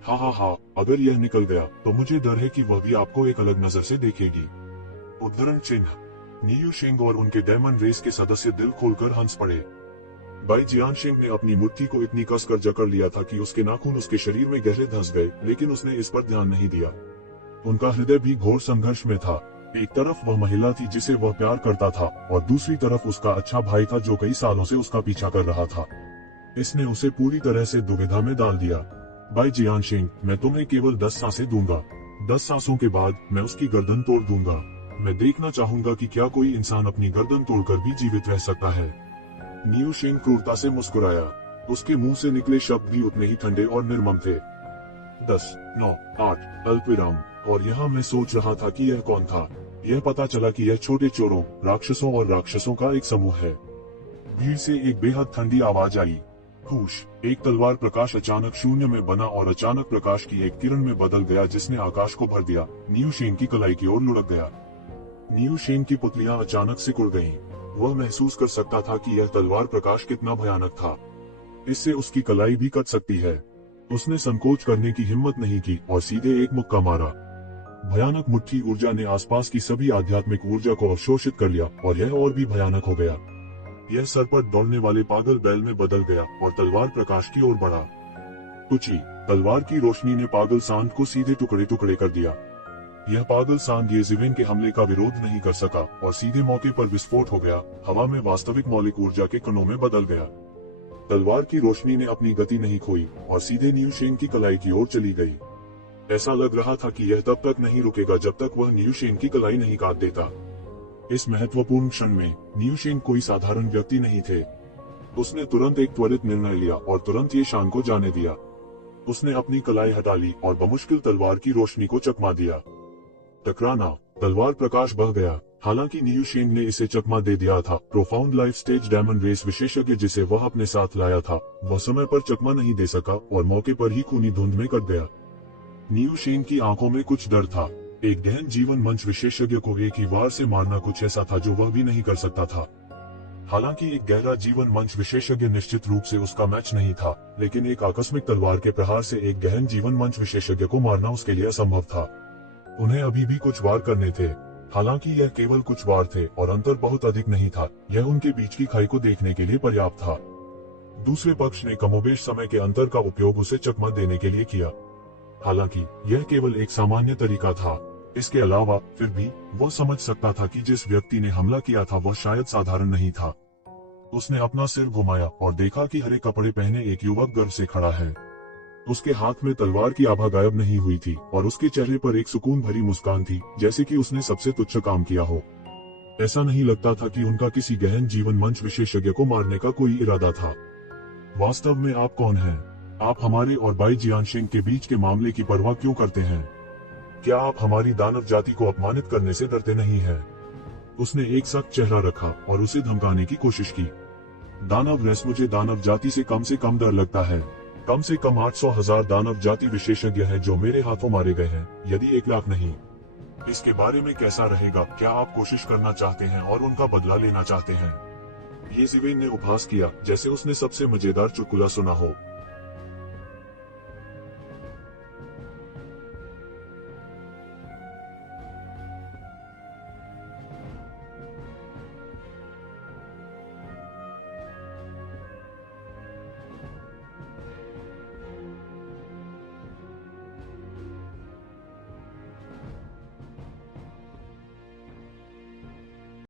हा, अगर यह निकल गया तो मुझे डर है कि वह भी आपको एक अलग नजर से देखेगी। उद्धरण चिन्ह। न्यू शिंग और उनके डायमंड रेस के सदस्य दिल खोलकर हंस पड़े। बाई जियानशिंग ने अपनी मुट्ठी को इतनी कसकर जकड़ लिया था कि उसके नाखून उसके शरीर में गहरे धंस गए, लेकिन उसने इस पर ध्यान नहीं दिया। उनका हृदय भी घोर संघर्ष में था। एक तरफ वह महिला थी जिसे वह प्यार करता था, और दूसरी तरफ उसका अच्छा भाई था जो कई सालों से उसका पीछा कर रहा था। इसने उसे पूरी तरह से दुविधा में डाल दिया। बाई जियानशिंग, मैं तुम्हें केवल 10 सांसें दूंगा। 10 सांसों के बाद मैं उसकी गर्दन तोड़ दूंगा। मैं देखना चाहूंगा कि क्या कोई इंसान अपनी गर्दन तोड़कर भी जीवित रह सकता है। न्यू शिंग क्रूरता से मुस्कुराया। उसके मुंह से निकले शब्द भी उतने ही ठंडे और निर्मम थे। 10, 9, 8, अल्पविराम। और यहाँ मैं सोच रहा था कि यह कौन था। यह पता चला कि यह छोटे चोरों, राक्षसों और राक्षसों का एक समूह है। भीड़ से एक बेहद ठंडी आवाज आई। हुश! एक तलवार प्रकाश अचानक शून्य में बना और अचानक प्रकाश की एक किरण में बदल गया जिसने आकाश को भर दिया। न्यू शिंग की कलाई की ओर लुढ़क गया। न्यू शिंग की पुतलियां अचानक सिकुड़ गईं। वह महसूस कर सकता था कि यह तलवार प्रकाश कितना भयानक था। इससे उसकी कलाई भी कट सकती है। उसने संकोच करने की हिम्मत नहीं की और सीधे एक मुक्का मारा। भयानक मुट्ठी ऊर्जा ने आसपास की सभी आध्यात्मिक ऊर्जा को अवशोषित कर लिया और यह और भी भयानक हो गया। यह सर पर दौड़ने वाले पागल बैल में बदल गया और तलवार प्रकाश की ओर बढ़ा। कुची! तलवार की रोशनी ने पागल सांड को सीधे टुकड़े टुकड़े कर दिया। यह पागल सांड ये ज़िवेन के हमले का विरोध नहीं कर सका और सीधे मौके पर विस्फोट हो गया, हवा में वास्तविक मौलिक ऊर्जा के कणों में बदल गया। तलवार की रोशनी ने अपनी गति नहीं खोई और सीधे न्यू शिंग की कलाई की ओर चली गई। ऐसा लग रहा था कि यह तब तक नहीं रुकेगा जब तक वह न्यू शिंग की कलाई नहीं काट देता। इस महत्वपूर्ण क्षण में न्यू शिंग कोई साधारण व्यक्ति नहीं थे। उसने तुरंत एक त्वरित निर्णय लिया और तुरंत ये शान को जाने दिया। उसने अपनी कलाई हटा ली और बमुश्किल तलवार की रोशनी को चकमा दिया। टकराना! तलवार प्रकाश बह गया। हालांकि न्यू शिंग ने इसे चकमा दे दिया था, profound life stage diamond race विशेषज्ञ जिसे वह अपने साथ लाया था, वह समय पर चकमा नहीं दे सका और मौके पर ही खूनी धुंध में कट गया। न्यू शिंग की आंखों में कुछ डर था। एक गहन जीवन मंच विशेषज्ञ को एक ही वार से मारना कुछ ऐसा था जो वह भी नहीं कर सकता था। हालांकि एक गहरा जीवन मंच विशेषज्ञ निश्चित रूप से उसका मैच नहीं था, लेकिन एक आकस्मिक तलवार के प्रहार से एक गहन जीवन मंच विशेषज्ञ को मारना उसके लिए असंभव था। उन्हें अभी भी कुछ वार करने थे। हालांकि यह केवल कुछ वार थे और अंतर बहुत अधिक नहीं था। यह उनके बीच की खाई को देखने के लिए पर्याप्त था। दूसरे पक्ष ने कमोबेश समय के अंतर का उपयोग उसे चकमा देने के लिए किया। हालांकि यह केवल एक सामान्य तरीका था। इसके अलावा फिर भी वह समझ सकता था कि जिस व्यक्ति ने हमला किया था वह शायद साधारण नहीं था। उसने अपना सिर घुमाया और देखा कि हरे कपड़े पहने एक युवक गर्व से खड़ा है। उसके हाथ में तलवार की आभा गायब नहीं हुई थी और उसके चेहरे पर एक सुकून भरी मुस्कान थी, जैसे कि उसने सबसे तुच्छ काम किया हो। ऐसा नहीं लगता था कि उनका किसी गहन जीवन मंच विशेषज्ञ को मारने का कोई इरादा था। वास्तव में आप कौन हैं? आप हमारे और बाई जियानशिंग के बीच के मामले की परवाह क्यों करते हैं? क्या आप हमारी दानव जाति को अपमानित करने से डरते नहीं हैं? उसने एक सख्त चेहरा रखा और उसे धमकाने की कोशिश की। दानव रेस, मुझे दानव जाति से कम डर लगता है। कम से कम 800,000 दानव जाति विशेषज्ञ हैं जो मेरे हाथों मारे गए हैं, यदि 1 लाख नहीं। इसके बारे में कैसा रहेगा? क्या आप कोशिश करना चाहते हैं और उनका बदला लेना चाहते हैं? ये ज़िवेन ने उपहास किया, जैसे उसने सबसे मजेदार चुटकुला सुना हो।